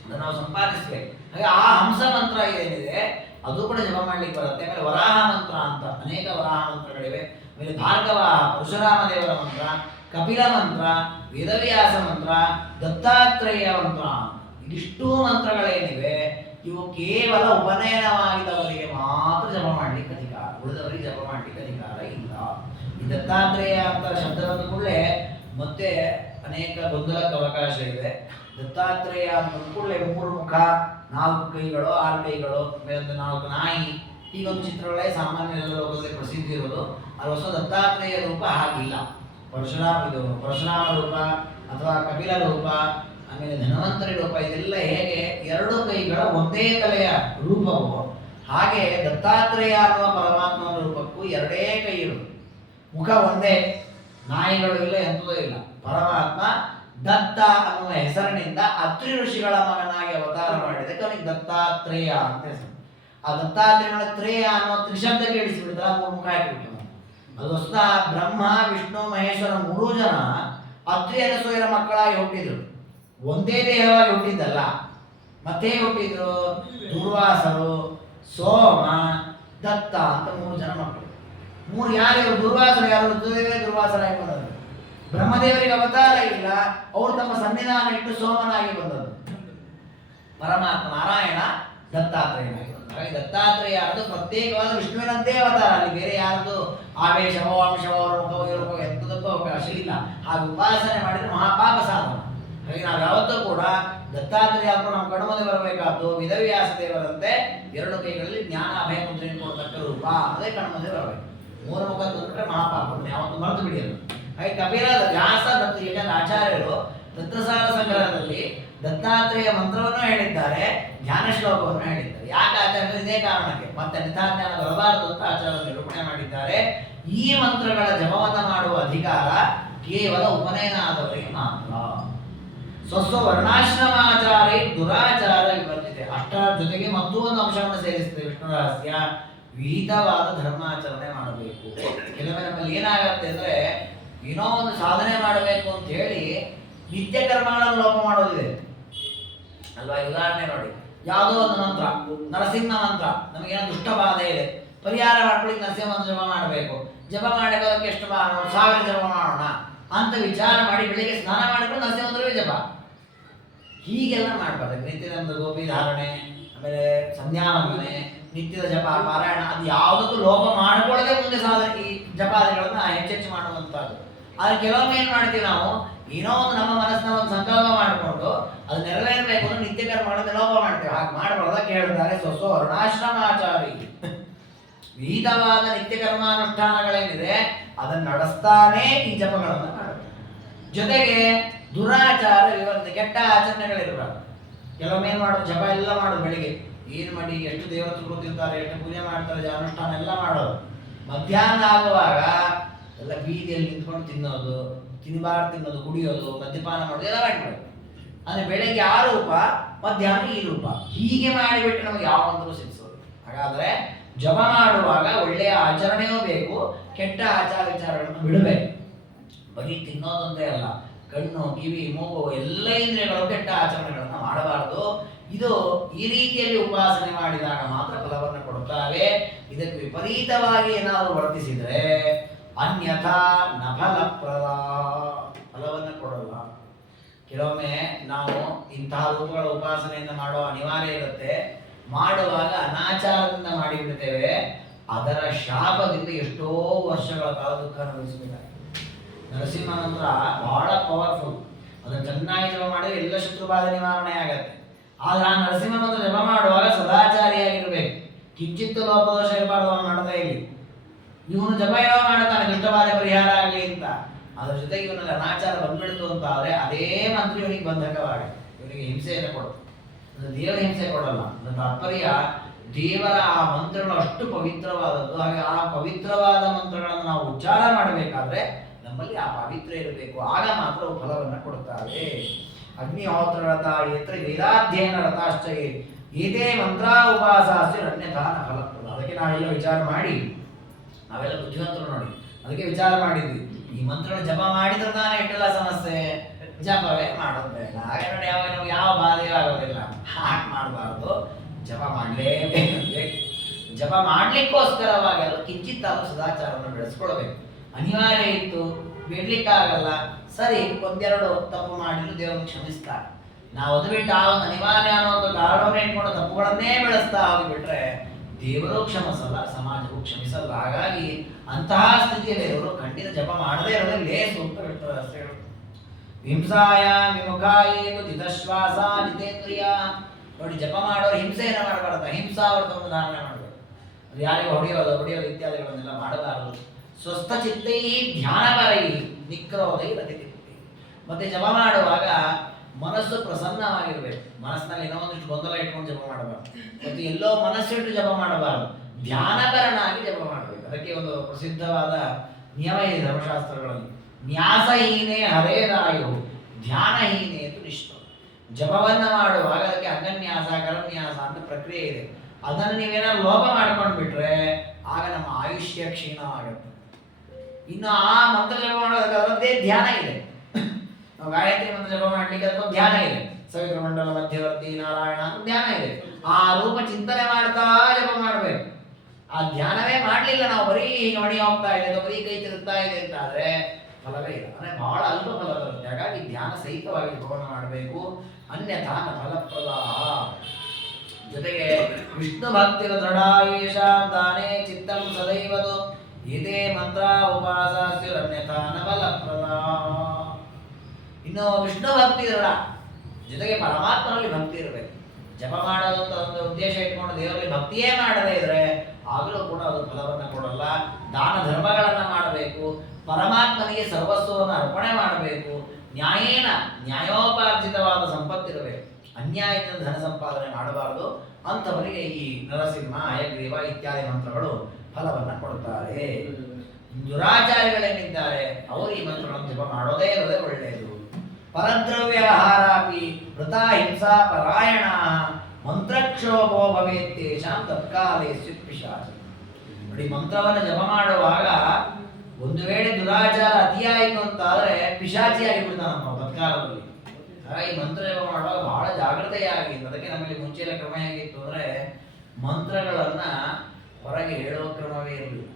ಅದನ್ನು ನಾವು ಸಂಪಾದಿಸ್ಬೇಕು. ಹಾಗೆ ಆ ಹಂಸ ಮಂತ್ರ ಏನಿದೆ ಅದು ಕೂಡ ಜಪ ಮಾಡ್ಲಿಕ್ಕೆ ಬರುತ್ತೆ. ಆಮೇಲೆ ವರಾಹ ಮಂತ್ರ ಅಂತ ಅನೇಕ ವರಾಹ ಮಂತ್ರಗಳಿವೆ. ಆಮೇಲೆ ಭಾರ್ಗವ, ಪರಶುರಾಮ ದೇವರ ಮಂತ್ರ, ಕಪಿಲ ಮಂತ್ರ, ವೇದವ್ಯಾಸ ಮಂತ್ರ, ದತ್ತಾತ್ರೇಯ ಮಂತ್ರ, ಇದಿಷ್ಟೂ ಮಂತ್ರಗಳೇನಿವೆ ಇವು ಕೇವಲ ಉಪನಯನವಾಗಿದ್ದವರಿಗೆ ಮಾತ್ರ ಜಪ ಮಾಡ್ಲಿಕ್ಕೆ ಅಧಿಕಾರ, ಉಳಿದವರಿಗೆ ಜಪ ಮಾಡ್ಲಿಕ್ಕೆ ಅಧಿಕಾರ ಇಲ್ಲ. ಈ ದತ್ತಾತ್ರೇಯ ಅಂತ ಶಬ್ದ ಬಂದ ಕೂಡಲೇ ಮತ್ತೆ ಅನೇಕ ಗೊಂದಲಕ್ಕೆ ಅವಕಾಶ ಇದೆ. ದತ್ತಾತ್ರೇಯ ಅಂತ ಕೂಡಲೇ 3 ಮುಖ, 4 ಕೈಗಳು, 6 ಕೈಗಳು, ಮೇಲೊಂದು 4 ನಾಯಿ, ಹೀಗೊಂದು ಚಿತ್ರಗಳೇ ಸಾಮಾನ್ಯ ಎಲ್ಲ ಲೋಕದಲ್ಲಿ ಪ್ರಸಿದ್ಧಿ ಇರೋದು. ಅದು ಹೊಸ ದತ್ತಾತ್ರೇಯ ರೂಪ ಹಾಗಿಲ್ಲ. ಪರಶುರಾಮ ರೂಪ ಅಥವಾ ಕಪಿಲ ರೂಪ, ಆಮೇಲೆ ಧನ್ವಂತರಿ ರೂಪ, ಇದೆಲ್ಲ ಹೇಗೆ 2 ಕೈಗಳ ಒಂದೇ ತಲೆಯ ರೂಪವು, ಹಾಗೆ ದತ್ತಾತ್ರೇಯ ಅನ್ನುವ ಪರಮಾತ್ಮನ ರೂಪಕ್ಕೂ 2 ಕೈ ಇರುವುದು, ಮುಖ ಒಂದೇ, ನಾಯಿಗಳು ಇಲ್ಲ, ಎಂಥದೂ ಇಲ್ಲ. ಪರಮಾತ್ಮ ದತ್ತ ಅನ್ನುವ ಹೆಸರಿನಿಂದ ಅತ್ರಿ ಋಷಿಗಳ ಮಗನಾಗಿ ಅವತಾರ ಮಾಡಿದಕ್ಕೆ ಅವನಿಗೆ ದತ್ತಾತ್ರೇಯ ಅಂತ ಹೆಸರು. ಆ ದತ್ತಾತ್ರೇಯನ ತ್ರೇಯ ಅನ್ನೋ ತ್ರಿಶಬ್ದ ಕೇಳಿಸಿಬಿಡ್ತಾರೆ, 3 ಮುಖ ಹಾಕಿಬಿಟ್ಟು. ಅದು ಹೊಸ ಬ್ರಹ್ಮ, ವಿಷ್ಣು, ಮಹೇಶ್ವರ 3 ಜನ ಅತ್ರಿ ಅನಸೂಯರ ಮಕ್ಕಳಾಗಿ ಹುಟ್ಟಿದ್ರು. ಒಂದೇ ದೇಹವಾಗಿ ಹುಟ್ಟಿದ್ದಲ್ಲ, ಮತ್ತೆ ಹುಟ್ಟಿದ್ರು ದುರ್ವಾಸರು, ಸೋಮ, ದತ್ತ ಅಂತ 3 ಜನ ಮಕ್ಕಳು. 3 ಯಾರು? ದುರ್ವಾಸರು ಯಾರು? ರುದ್ರದೇವರೇ ದುರ್ವಾಸರಾಗಿ ಬಂದದ್ದು. ಬ್ರಹ್ಮದೇವರಿಗೆ ಅವತಾರ ಇಲ್ಲ, ಅವರು ತಮ್ಮ ಸನ್ನಿಧಾನ ಇಟ್ಟು ಸೋಮನಾಗಿ ಬಂದದ್ದು. ಪರಮಾತ್ಮ ನಾರಾಯಣ ದತ್ತಾತ್ರೇಯನಾಗಿ ಬಂದ. ಹಾಗೆ ದತ್ತಾತ್ರೇಯ ಅದು ಪ್ರತ್ಯೇಕವಾದ ವಿಷ್ಣುವಿನಂತೆ ಅವತಾರ. ಅಲ್ಲಿ ಬೇರೆ ಯಾರದು ಆವೇಶವೋ ಅಂಶವೋ ರೂಪವೋ ಇರುವೋ ಎಂಥದಕ್ಕೂ ಅವಕಾಶ ಇಲ್ಲ. ಹಾಗೆ ಉಪಾಸನೆ ಮಾಡಿದ್ರೆ ಮಹಾಪಾಪ ಸಾಧನ. ಹಾಗೆ ನಾವು ಯಾವತ್ತೂ ಕೂಡ ದತ್ತಾತ್ರೇಯ ಅಂತ ನಮ್ಮ ಕಣ್ಮುಂದೆ ಬರಬೇಕಾದ್ದು ವೇದವ್ಯಾಸ ದೇವರಂತೆ 2 ಕೈಗಳಲ್ಲಿ ಜ್ಞಾನ ಅಭಯ ಮುದ್ರೆಯನ್ನು ಕೊಡತಕ್ಕ ರೂಪ ಅದೇ ಕಣ್ಮುಂದೆ ಬರಬೇಕು. 3 ಮುಖ ತಂದುಬಿಟ್ರೆ ಮಹಾಪಾಪ, ಯಾವತ್ತು ಮರೆತು ಬಿಡಿಯಲ್ಲ. ಹಾಗೆ ಕಪಿಲ, ವ್ಯಾಸ, ದತ್ತ, ಏಕೆಂದ್ರೆ ಆಚಾರ್ಯರು ತತ್ವಸಾರ ಸಂಗ್ರಹದಲ್ಲಿ ದತ್ತಾತ್ರೇಯ ಮಂತ್ರವನ್ನು ಹೇಳಿದ್ದಾರೆ, ಜ್ಞಾನ ಶ್ಲೋಕವನ್ನು ಹೇಳಿದ್ದಾರೆ. ಯಾಕೆ ಆಚಾರ್ಯರು? ಇದೇ ಕಾರಣಕ್ಕೆ, ಮತ್ತೆ ನಿಧಾಜ್ಞಾನ ಬರಬಾರದು ಅಂತ ಆಚಾರ್ಯರು ನಿರೂಪಣೆ ಮಾಡಿದ್ದಾರೆ. ಈ ಮಂತ್ರಗಳ ಜಪವನ್ನು ಮಾಡುವ ಅಧಿಕಾರ ಕೇವಲ ಉಪನಯನ ಆದವರಿಗೆ ಮಾತ್ರ. ಸ್ವಸ್ವ ವರ್ಣಾಶ್ರಮಾಚಾರಿ ದುರಾಚಾರ ವಿವರ್ತಿತೆ. ಅಷ್ಟರ ಜೊತೆಗೆ ಮತ್ತೂ ಒಂದು ಅಂಶವನ್ನು ಸೇರಿಸುತ್ತೆ ವಿಷ್ಣು ರಹಸ್ಯ, ವಿಹಿತವಾದ ಧರ್ಮಾಚರಣೆ ಮಾಡಬೇಕು. ಕೆಲವೊಮ್ಮೆ ನಮ್ಮಲ್ಲಿ ಏನಾಗತ್ತೆ ಅಂದ್ರೆ, ಏನೋ ಒಂದು ಸಾಧನೆ ಮಾಡಬೇಕು ಅಂತ ಹೇಳಿ ನಿತ್ಯ ಕರ್ಮಗಳನ್ನು ಲೋಪ ಮಾಡೋದಿದೆ ಅಲ್ವಾ. ಉದಾಹರಣೆ ನೋಡಿ, ಯಾವುದೋ ಒಂದು ಮಂತ್ರ, ನರಸಿಂಹ ಮಂತ್ರ, ನಮಗೇನೋ ದುಷ್ಟ ಬಾಧೆ ಇದೆ, ಪರಿಹಾರ ಮಾಡ್ಕೊಳ್ಳಿ ನರಸಿಂಹ ಮಂತ್ರ ಜಪ ಮಾಡಬೇಕು. ಜಪ ಮಾಡೋದಕ್ಕೆ ಎಷ್ಟು 1000 ಜಪ ಮಾಡೋಣ ಅಂತ ವಿಚಾರ ಮಾಡಿ ಬೆಳಿಗ್ಗೆ ಸ್ನಾನ ಮಾಡಿಕೊಂಡು ನರಸಿಂಹ ಮಂತ್ರವೇ ಜಪ. ಹೀಗೆಲ್ಲ ಮಾಡಬಾರ್ದು. ನಿತ್ಯದ ಒಂದು ಗೋಪಿ ಧಾರಣೆ, ಆಮೇಲೆ ಸಂಧ್ಯಾವಂದನೆ, ನಿತ್ಯದ ಜಪ, ಪಾರಾಯಣ, ಅದು ಯಾವುದಕ್ಕೂ ಲೋಪ ಮಾಡಿಕೊಳ್ಳದೆ ಮುಂದೆ ಸಾಧನೆ ಈ ಜಪಾದಿಗಳನ್ನು ಹೆಚ್ಚೆಚ್ಚು ಮಾಡುವಂಥದ್ದು. ಆದ್ರೆ ಕೆಲವೊಮ್ಮೆ ಏನ್ ಮಾಡ್ತೀವಿ ನಾವು, ಏನೋ ಒಂದು ನಮ್ಮ ಮನಸ್ಸಿನ ಒಂದು ಸಂಕಲ್ಪ ಮಾಡಿಕೊಂಡು ಅದು ನೆರವೇರಬೇಕು ಅಂದ್ರೆ ನಿತ್ಯ ಕರ್ಮಗಳನ್ನು ಲೋಪ ಮಾಡ್ತೇವೆ. ಹಾಗೆ ಮಾಡಬಾರ್ದು. ಅದಕ್ಕೆ ಹೇಳ್ತಾರೆ ಸ್ವಸ್ವ ವರ್ಣಾಶ್ರಮಾಚಾರಿ. ವಿಹಿತವಾದ ನಿತ್ಯ ಕರ್ಮಾನುಷ್ಠಾನಗಳೇನಿದೆ ಅದನ್ನು ನಡೆಸ್ತಾನೆ ಈ ಜಪಗಳನ್ನು ಮಾಡಬೇಕು. ಜೊತೆಗೆ ದುರಾಚಾರ ವಿವರಣೆ, ಕೆಟ್ಟ ಆಚರಣೆಗಳಿರಬಾರ್ದು. ಕೆಲವೊಮ್ಮೆ ಏನ್ ಮಾಡೋದು, ಜಪ ಎಲ್ಲ ಮಾಡೋದು, ಬೆಳಿಗ್ಗೆ ಏನು ಮಾಡಿ ಎಷ್ಟು ದೇವರ ಕೂತಿರ್ತಾರೆ, ಎಷ್ಟು ಪೂಜೆ ಮಾಡ್ತಾರೆ, ಅನುಷ್ಠಾನ ಎಲ್ಲ ಮಾಡೋದು. ಮಧ್ಯಾಹ್ನ ಆಗುವಾಗ ಎಲ್ಲ ಬೀದಿಯಲ್ಲಿ ನಿಂತ್ಕೊಂಡು ತಿನ್ನೋದು, ತಿನ್ನೋದು, ಕುಡಿಯೋದು, ಮದ್ಯಪಾನ ಮಾಡೋದು ಎಲ್ಲ ಮಾಡಿಬಿಡೋದು. ಅಂದ್ರೆ ಬೆಳಗ್ಗೆ ಆ ರೂಪ, ಮಧ್ಯಾಹ್ನ ಈ ರೂಪ, ಹೀಗೆ ಮಾಡಿಬಿಟ್ಟು ನಮಗೆ ಯಾವ ಒಂದರೂ ಸಿಕ್ಸೋದು. ಹಾಗಾದ್ರೆ ಜಪ ಮಾಡುವಾಗ ಒಳ್ಳೆಯ ಆಚರಣೆಯೂ ಬೇಕು, ಕೆಟ್ಟ ಆಚಾರ ವಿಚಾರಗಳನ್ನು ಬಿಡಬೇಕು. ಬರೀ ತಿನ್ನೋದೊಂದೇ ಅಲ್ಲ, ಕಣ್ಣು, ಕಿವಿ, ಮೂಗು ಎಲ್ಲ ಇಂದ್ರಿಯಗಳು ಕೆಟ್ಟ ಆಚರಣೆಗಳನ್ನು ಮಾಡಬಾರದು. ಇದು ಈ ರೀತಿಯಲ್ಲಿ ಉಪಾಸನೆ ಮಾಡಿದಾಗ ಮಾತ್ರ ಫಲವನ್ನು ಕೊಡುತ್ತವೆ. ಇದಕ್ಕೆ ವಿಪರೀತವಾಗಿ ಏನಾದರೂ ವರ್ತಿಸಿದರೆ ಅನ್ಯಥಾ ನ ಫಲಪ್ರದ, ಫಲವನ್ನು ಕೊಡಲ್ಲ. ಕೆಲವೊಮ್ಮೆ ನಾವು ಇಂತಹ ರೂಪಗಳ ಉಪಾಸನೆಯನ್ನು ಮಾಡುವ ಅನಿವಾರ್ಯ ಇರುತ್ತೆ. ಮಾಡುವಾಗ ಅನಾಚಾರದಿಂದ ಮಾಡಿಬಿಡ್ತೇವೆ. ಅದರ ಶಾಪದಿಂದ ಎಷ್ಟೋ ವರ್ಷಗಳ ಕಾಲ ದುಃಖ ಅನುಭವಿಸಬೇಕಾಗಿದೆ. ನರಸಿಂಹ ಮಂತ್ರ ಬಹಳ ಪವರ್ಫುಲ್. ಅದನ್ನು ಚೆನ್ನಾಗಿ ಜಪ ಮಾಡಿದ್ರೆ ಎಲ್ಲ ಶತ್ರುಬಾಧೆ ನಿವಾರಣೆ ಆಗತ್ತೆ. ಆದ್ರೆ ಆ ನರಸಿಂಹ ಮಂತ್ರ ಜಪ ಮಾಡುವಾಗ ಸದಾಚಾರಿಯಾಗಿರ್ಬೇಕು. ಕಿಂಚಿತ್ತು ಲೋಪದೋಷ ಇರಬಾರ್ದು. ಅವನು ಮಾಡದೇ ಇಲ್ಲಿ ಇವನು ಜಪ ಯಾವ ಮಾಡ್ತಾನೆ ದುಷ್ಟಬಾಧೆ ಪರಿಹಾರ ಆಗಲಿ ಅಂತ. ಅದ್ರ ಜೊತೆಗೆ ಇವನಲ್ಲಿ ಅನಾಚಾರ ಬಂದ್ಬಿಡ್ತು ಅಂತ ಆದ್ರೆ ಅದೇ ಮಂತ್ರ ಇವನಿಗೆ ಬಂಧಕವಾಗುತ್ತೆ, ಇವನಿಗೆ ಹಿಂಸೆಯನ್ನು ಕೊಡುತ್ತೆ. ದೇವರ ಹಿಂಸೆ ಕೊಡಲ್ಲ. ಅದರ ತಾತ್ಪರ್ಯ ದೇವರ ಆ ಮಂತ್ರಗಳು ಅಷ್ಟು ಪವಿತ್ರವಾದದ್ದು. ಹಾಗೆ ಆ ಪವಿತ್ರವಾದ ಮಂತ್ರಗಳನ್ನು ನಾವು ಉಚ್ಚಾರ ಮಾಡಬೇಕಾದ್ರೆ ನಮ್ಮಲ್ಲಿ ಆ ಪವಿತ್ರ ಇರಬೇಕು. ಆಗ ಮಾತ್ರ ಅವು ಫಲವನ್ನು ಕೊಡುತ್ತವೆ. ಅಗ್ನಿಹೋತ್ರರಥ ಯತ್ರ ವೇದಾಧ್ಯಯನ ರಥಾಶ್ಚ ಏದೇ ಮಂತ್ರ ಉಪಾಸಾಸ್ಯ ಅನ್ಯಥಾ ನ ಫಲಪ್ರದ. ಅದಕ್ಕೆ ನಾವೆಲ್ಲ ವಿಚಾರ ಮಾಡಿ, ನಾವೆಲ್ಲ ಬುದ್ಧಿವಂತರು ನೋಡಿ, ಅದಕ್ಕೆ ವಿಚಾರ ಮಾಡಿದ್ವಿ. ಈ ಮಂತ್ರಗಳ ಜಪ ಮಾಡಿದ್ರೆ ತಾನೇ ಇಟ್ಟಲ್ಲ ಸಮಸ್ಯೆ, ಜಪವೇ ಮಾಡೋದು ಬೇಡ. ಹಾಗೆ ನೋಡಿ, ಯಾವಾಗ ನಾವು ಯಾವ ಬಾಧೆಯೂ ಆಗೋದಿಲ್ಲ. ಹಾಗೆ ಮಾಡಬಾರ್ದು, ಜಪ ಮಾಡಲೇಬೇಕು. ಜಪ ಮಾಡ್ಲಿಕ್ಕೋಸ್ಕರವಾಗಿ ಅದು ಕಿಂಚಿತ್ತಾದ್ರೂ ಸದಾಚಾರವನ್ನು ಬೆಳೆಸ್ಕೊಳ್ಬೇಕು. ಅನಿವಾರ್ಯ ಇತ್ತು, ಬಿಡ್ಲಿಕ್ಕಾಗಲ್ಲ, ಸರಿ, ಒಂದೆರಡು ತಪ್ಪು ಮಾಡಿದ್ರು ದೇವರು ಕ್ಷಮಿಸ್ತಾರೆ. ನಾವು ಅದು ಬಿಟ್ಟು ಆ ಒಂದು ಅನಿವಾರ್ಯ ಅನ್ನೋ ಒಂದು ಕಾರಣವನ್ನೇ ಇಟ್ಕೊಂಡು ತಪ್ಪುಗಳನ್ನೇ ಬೆಳೆಸ್ತಾ ಹೋಗಿಬಿಟ್ರೆ ದೇವರು ಕ್ಷಮಿಸಲ್ಲ, ಸಮಾಜವು ಕ್ಷಮಿಸಲ್ಲ. ಹಾಗಾಗಿ ಅಂತಹ ಸ್ಥಿತಿಯಲ್ಲಿ ದೇವರು ಖಂಡಿತ ಜಪ ಮಾಡದೇ ಇರೋದು ಲೇಸು ಅಂತ ಹೇಳ್ತಾರೆ. ಹಿಂಸಾಯ ವಿಮುಖಾಯೇತು ಜಿತಶ್ವಾಸ ಜಿತೇಂದ್ರಿಯ. ನೋಡಿ, ಜಪ ಮಾಡೋರು ಹಿಂಸೆಯನ್ನು ಮಾಡಬಾರ್ದು, ಹಿಂಸಾವರ್ತವನ್ನು ಧಾರಣೆ ಮಾಡಬೇಕು. ಅದು ಯಾರಿಗೂ ಹೊಡೆಯೋದು ಇತ್ಯಾದಿಗಳನ್ನೆಲ್ಲ ಮಾಡಬಾರದು. ಸ್ವಸ್ಥ ಚಿತ್ತೈ ಧ್ಯಾನಪರೈ ನಿಕ್ರೋಧೈ ರತಿತಿಕ್ತಿ. ಮತ್ತೆ ಜಪ ಮಾಡುವಾಗ ಮನಸ್ಸು ಪ್ರಸನ್ನವಾಗಿರ್ಬೇಕು. ಮನಸ್ಸಿನಲ್ಲಿ ಏನೋ ಒಂದಿಷ್ಟು ಗೊಂದಲ ಇಟ್ಕೊಂಡು ಜಪ ಮಾಡಬಾರ್ದು, ಮತ್ತು ಎಲ್ಲೋ ಮನಸ್ಸಿಟ್ಟು ಜಪ ಮಾಡಬಾರದು. ಧ್ಯಾನಪರನಾಗಿ ಜಪ ಮಾಡಬೇಕು. ಅದಕ್ಕೆ ಒಂದು ಪ್ರಸಿದ್ಧವಾದ ನಿಯಮ ಇದೆ ಧರ್ಮಶಾಸ್ತ್ರಗಳಲ್ಲಿ. ನ್ಯಾಸಹೀನೇ ಹರೇರಾಯು ಧ್ಯಾನಹೀನೇತು ನಿಷ್ಠ. ಜಪವನ್ನು ಮಾಡುವಾಗ ಅದಕ್ಕೆ ಅಂಗನ್ಯಾಸ ಕರನ್ಯಾಸ ಅಂತ ಪ್ರಕ್ರಿಯೆ ಇದೆ. ಅದನ್ನು ನೀವೇನಾದ್ರು ಲೋಪ ಮಾಡ್ಕೊಂಡು ಬಿಟ್ರೆ ಆಗ ನಮ್ಮ ಆಯುಷ್ಯ ಕ್ಷೀಣವಾಗುತ್ತೆ. ಇನ್ನು ಆ ಮಂತ್ರ ಜಪ ಮಾಡೋದಕ್ಕೆ ಅದರದ್ದೇ ಧ್ಯಾನ ಇದೆ. ನಾವು ಗಾಯತ್ರಿ ಮಂತ್ರ ಜಪ ಮಾಡ್ಲಿಕ್ಕೆ ಅದಕ್ಕೊಂದು ಧ್ಯಾನ ಇದೆ. ಸವಿತ್ರ ಮಂಡಲ ಮಧ್ಯವರ್ತಿ ನಾರಾಯಣ ಅಂತ ಧ್ಯಾನ ಇದೆ. ಆ ರೂಪ ಚಿಂತನೆ ಮಾಡ್ತಾ ಜಪ ಮಾಡಬೇಕು. ಆ ಧ್ಯಾನವೇ ಮಾಡಲಿಲ್ಲ, ನಾವು ಬರೀ ಈಗ ಮಣಿ ಹೋಗ್ತಾ ಇದೆ, ಬರೀ ಕೈ ತಿರುಗ್ತಾ ಇದೆ ಅಂತ ಆದ್ರೆ ಫಲವೇ ಇಲ್ಲ. ಅಂದ್ರೆ ಬಹಳ ಅಲ್ಪ ಫಲ ಬರುತ್ತೆ. ಹಾಗಾಗಿ ಧ್ಯಾನ ಸಹಿತವಾಗಿ ಜಪವನ್ನು ಮಾಡಬೇಕು. ಅನ್ಯಥಾ ನ ಫಲಪ್ರದ. ಜೊತೆಗೆ ವಿಷ್ಣು ಭಕ್ತಿರ ದೃಢಾಯೇಷ ದಾನೇ ಚಿತ್ತಂ ಸದೈವದು ಇದೇ ಮಂತ್ರ ಉಪಾಸಾಸ್ಯುರನ್ಯಥಾ ನ ಫಲಪ್ರದ. ಇನ್ನು ವಿಷ್ಣು ಭಕ್ತಿ ದೃಢ, ಜೊತೆಗೆ ಪರಮಾತ್ಮನಲ್ಲಿ ಭಕ್ತಿ ಇರಬೇಕು. ಜಪ ಮಾಡೋದಂತ ಒಂದು ಉದ್ದೇಶ ಇಟ್ಕೊಂಡು ದೇವರಲ್ಲಿ ಭಕ್ತಿಯೇ ಮಾಡದೇ ಇದ್ರೆ ಆಗಲೂ ಕೂಡ ಅದು ಫಲವನ್ನು ಕೊಡಲ್ಲ. ದಾನ ಧರ್ಮಗಳನ್ನು ಮಾಡಬೇಕು, ಪರಮಾತ್ಮನಿಗೆ ಸರ್ವಸ್ವವನ್ನು ಅರ್ಪಣೆ ಮಾಡಬೇಕು. ನ್ಯಾಯೋಪಾರ್ಜಿತವಾದ ಸಂಪತ್ತಿರಬೇಕು, ಅನ್ಯಾಯದಿಂದ ಧನ ಸಂಪಾದನೆ ಮಾಡಬಾರದು. ಅಂಥವರಿಗೆ ಈ ನರಸಿಂಹ, ಹಯಗ್ರೀವ ಇತ್ಯಾದಿ ಮಂತ್ರಗಳು ಫಲವನ್ನು ಕೊಡುತ್ತಾರೆ. ದುರಾಚಾರಿಗಳೇನಿದ್ದಾರೆ ಅವರು ಈ ಮಂತ್ರಗಳನ್ನು ಜಪ ಮಾಡೋದೇ ಇರೋದೇ ಒಳ್ಳೆಯದು. ಪರದ್ರವ್ಯಾಹಾರಾಪಿ ವೃಥಾ ಹಿಂಸಾ ಪರಾಯಣ ಮಂತ್ರಕ್ಷೋಭೋ ಭವೇತ್ತೇಷಾಂ ತತ್ಕಾಲೇ ಪಿಶಾಚ. ನೋಡಿ, ಮಂತ್ರವನ್ನು ಜಪ ಮಾಡುವಾಗ ಒಂದು ವೇಳೆ ದುರಾಚಾರ ಅತಿಯಾಯಿತು ಅಂತಾದ್ರೆ ಪಿಶಾಚಿಯಾಗಿ ಬಿಡ್ತಾನಪ್ಪ ತತ್ಕಾಲದಲ್ಲಿ. ಹಾಗಾಗಿ ಮಂತ್ರ ಜಪ ಮಾಡುವಾಗ ಬಹಳ ಜಾಗ್ರತೆಯಾಗಿ. ಅದಕ್ಕೆ ನಮ್ಮಲ್ಲಿ ಮುಂಚೆಲ್ಲ ಕ್ರಮ ಹೇಗಿತ್ತು ಅಂದ್ರೆ ಮಂತ್ರಗಳನ್ನ ಹೊರಗೆ ಹೇಳುವ ಕ್ರಮವೇ ಇರಲಿಲ್ಲ.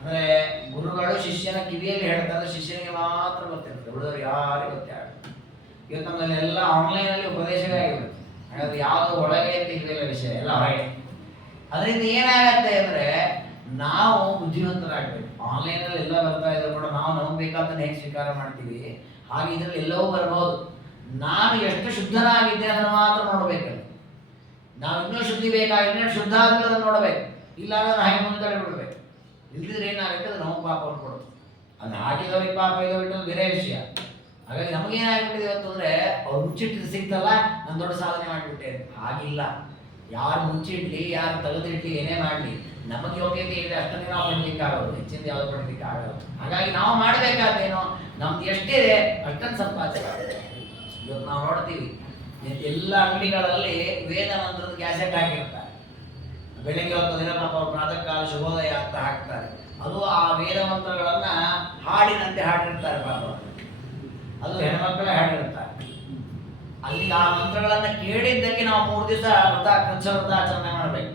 ಅಂದ್ರೆ ಗುರುಗಳು ಶಿಷ್ಯನ ಕಿವಿಯಲ್ಲಿ ಹೇಳ್ತಾರೆ, ಶಿಷ್ಯನಿಗೆ ಮಾತ್ರ ಗೊತ್ತಿರುತ್ತೆ, ಉಳಿದವರು ಯಾರಿಗೂ ಗೊತ್ತೇ ಆಗುತ್ತೆ. ಇವತ್ತು ನಮ್ಮಲ್ಲಿ ಎಲ್ಲ ಆನ್ಲೈನ್ ಅಲ್ಲಿ ಉಪದೇಶವೇ ಆಗಿರುತ್ತೆ. ಹಾಗಾದ್ರೆ ಯಾವುದು ಒಳಗೆ ಅಂತ ಇರಲಿಲ್ಲ, ವಿಷಯ ಎಲ್ಲ ಹೊರಗೆ. ಅದರಿಂದ ಏನಾಗತ್ತೆ ಅಂದ್ರೆ ನಾವು ಬುದ್ಧಿವಂತರಾಗಬೇಕು. ಆನ್ಲೈನಲ್ಲಿ ಎಲ್ಲ ಬರ್ತಾ ಇದ್ರು ಕೂಡ ನಾವು ನಮಗೆ ಬೇಕಾದನ್ನು ಹೇಗೆ ಸ್ವೀಕಾರ ಮಾಡ್ತೀವಿ ಹಾಗೆ ಇದರಲ್ಲಿ ಎಲ್ಲವೂ ಬರ್ಬೋದು. ನಾನು ಎಷ್ಟು ಶುದ್ಧನಾಗಿದ್ದೆ ಅದನ್ನು ಮಾತ್ರ ನೋಡಬೇಕಲ್ಲ. ನಾವು ಇನ್ನೂ ಶುದ್ಧಿ ಇನ್ನೂ ಶುದ್ಧ ಆದ್ಮೇಲೆ ಅದನ್ನು ನೋಡಬೇಕು. ಇಲ್ಲ ಅದನ್ನು ಹಾಗೆ ಮುಂದೆ ತಡೆಬಿಡ್ಬೇಕು. ಇಲ್ಲದಿದ್ರೆ ಏನಾಗುತ್ತೆ, ಅದು ನಾವು ಪಾಪವನ್ನು ಕೊಡೋದು. ಅದು ಹಾಕಿದವ್ರಿಗೆ ಪಾಪ ಇಲ್ಲೋ ಬಿಟ್ಟದ್ದು ಬೇರೆ ವಿಷಯ. ಹಾಗಾಗಿ ನಮಗೇನಾಗ್ಬಿಟ್ಟಿದೆ ಇವತ್ತು ಅಂದರೆ, ಅವ್ರು ಮುಚ್ಚಿಟ್ಟಿದ್ದು ಸಿಗ್ತಲ್ಲ ನಾನು ದೊಡ್ಡ ಸಾಧನೆ ಮಾಡಿಬಿಟ್ಟೆ. ಹಾಗಿಲ್ಲ. ಯಾರು ಮುಚ್ಚಿಡ್ಲಿ, ಯಾರು ತೆಗೆದಿಡ್ಲಿ, ಏನೇ ಮಾಡಲಿ, ನಮಗೆ ಯೋಗ್ಯತೆ ಇದೆ ಅಷ್ಟನ್ನೇ ನಾವು ಪಡ್ಲಿಕ್ಕೆ ಆಗೋದು, ಹೆಚ್ಚಿಂದ ಯಾವ್ದು ಪಡ್ಲಿಕ್ಕೆ ಆಗೋದು. ಹಾಗಾಗಿ ನಾವು ಮಾಡಬೇಕಾದೇನೋ ನಮ್ದು ಎಷ್ಟಿದೆ ಅಷ್ಟನ್ನು ಸಂಪಾದಿಸ. ಇವತ್ತು ನಾವು ನೋಡ್ತೀವಿ ಎಲ್ಲ ಅಂಗಡಿಗಳಲ್ಲಿ ವೇದ ಮಂತ್ರದ ಕ್ಯಾಸೆಟ್ ಹಾಕಿರ್ತಾರೆ. ಬೆಳಿಗ್ಗೆ ಹೊತ್ತು ದಿನ ಪಾಪ ಅವ್ರು ಪ್ರಾತಃ ಕಾಲ ಶುಭೋದಯ ಅಂತ ಹಾಕ್ತಾರೆ. ಅದು ಆ ವೇದ ಮಂತ್ರಗಳನ್ನ ಹಾಡಿನಂತೆ ಹಾಡಿರ್ತಾರೆ ಪಾಪ. ಅದು ಹೆಣ್ಮಕ್ಳೇ ಹಾಡಿರ್ತಾರೆ. ಅಲ್ಲಿ ಆ ಮಂತ್ರಗಳನ್ನ ಕೇಳಿದ್ದಕ್ಕೆ ನಾವು 3 ದಿವಸ ವ್ರತಾಚರಣೆ ಮಾಡಬೇಕು.